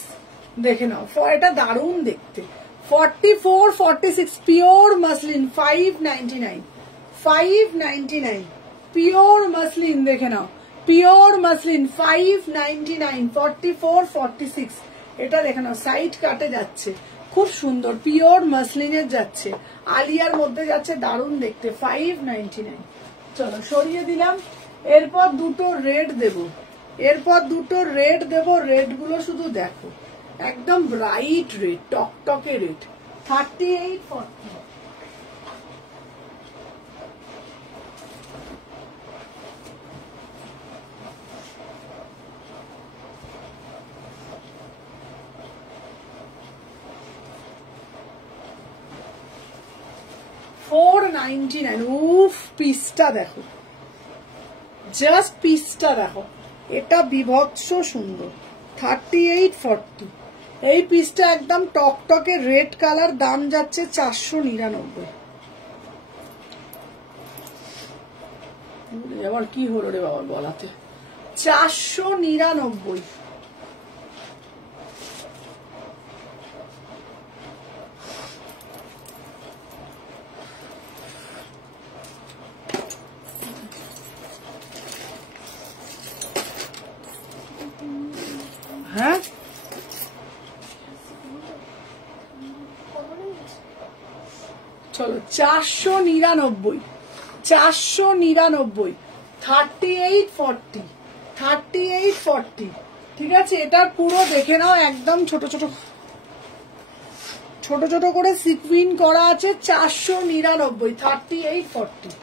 দেখে নাও, এটা দারুণ দেখতে। 44 46 পিওর মাসলিন 599 599 পিওর মাসলিন দেখে নাও পিওর মাসলিন 599 44 46 এটা দেখে নাও সাইড কাটে যাচ্ছে খুব সুন্দর পিওর মাসলিনের যাচ্ছে আলিয়ার মধ্যে যাচ্ছে দারুণ দেখতে 599 চলো সরিয়ে দিলাম এরপর দুটো রেড দেব রেড গুলো শুধু দেখো একদম ব্রাইট রেড টকটকে রেড 3840 499 উফ পিসটা দেখো জাস্ট পিসটা দেখো এটা বিভৎস সুন্দর 3840 এই পিসটা একদম টকটকে রেড কালার দাম যাচ্ছে 499 আবার কি হলো রে বাবা বলাতে 499 হ্যাঁ চলো 499 3840 ঠিক আছে এটার পুরো দেখে নাও একদম ছোট ছোট করে সিকুইন করা আছে 499 3840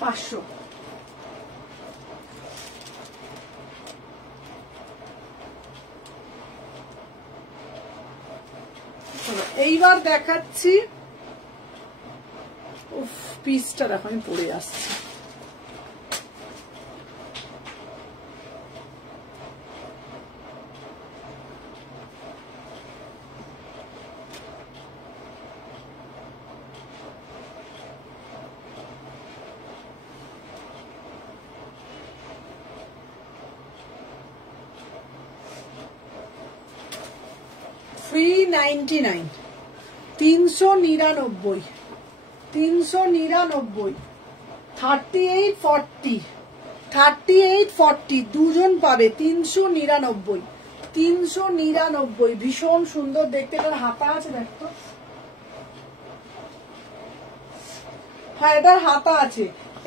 500 এইবার দেখাচ্ছি উফ পিসটা দেখো আমি পরে আসছি $399 399 3840 দুজন পাবে 399 ভীষণ সুন্দর দেখতে এটার হাতা আছে দেখতো হ্যাঁ এটার হাতা আছে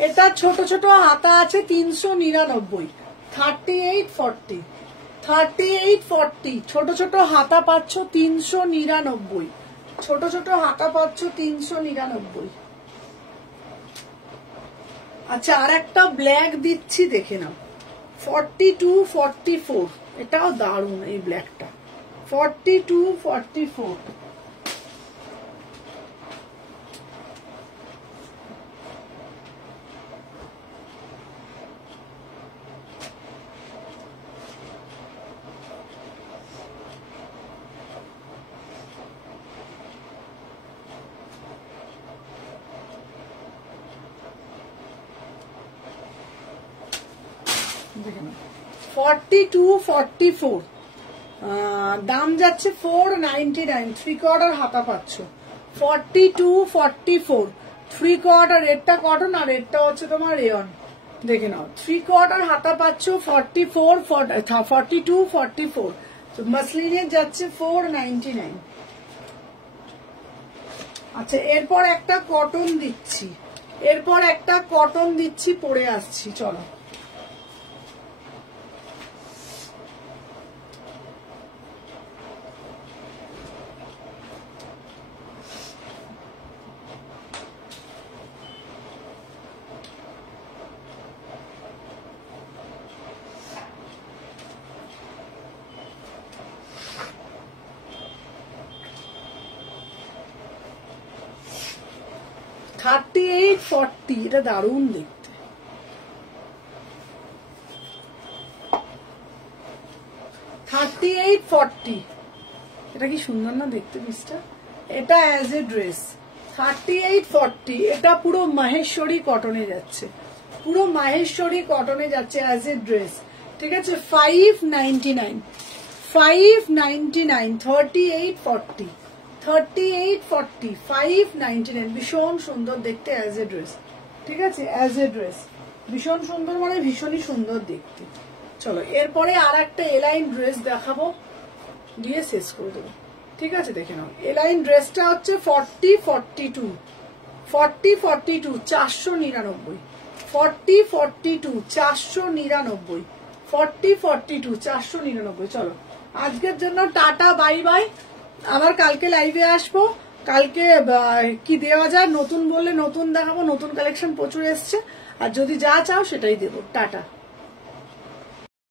এটা ছোট হাতা আছে 399 3840 ছোট হাতা পাচ্ছ 399 ছোট হাতা পাচ্ছ 399 আচ্ছা আর একটা ব্ল্যাক দিচ্ছি দেখে নাও 4244 এটাও দারুণ এই ব্ল্যাকটা 4244 4244 দাম যাচ্ছে 499 3/4 হাতা পাচ্ছ 4244 3/4 রেডটা কটন আর রেডটা হচ্ছে তোমার রেয়ন দেখে নাও 3/4 হাতা পাচ্ছ 4244 মাসলিনের যাচ্ছে 499 আচ্ছা এরপর একটা কটন দিচ্ছি পরে আসছি চলো $3840 এটা দারুণ দেখতে $3840 এটা কি সুন্দর না দেখতে পিসটা এটা অ্যাজ এ ড্রেস 3840 এটা পুরো মাহেশ্বরী কটনে যাচ্ছে অ্যাজ এ ড্রেস ঠিক আছে 599 3840 3840 599 ভীষণ সুন্দর দেখতে অ্যাজ এ ড্রেস। ঠিক আছে, অ্যাজ এ ড্রেস ভীষণ সুন্দর, মানে ভীষণই সুন্দর দেখতে। চলো এরপরে আর একটা এলাইন ড্রেস দেখাবো, দিয়ে শেষ করে দেবো। ঠিক আছে, দেখে নাও। এলাইন ড্রেসটা হচ্ছে 4042 499 499। চলো আজকের জন্য টাটা, বাই বাই। আবার কালকে লাইভে আসবো। কালকে কি দেওয়া যায়, নতুন বললে নতুন দেখাবো, নতুন কালেকশন প্রচুর এসছে, আর যদি যা চাও সেটাই দেবো। টাটা।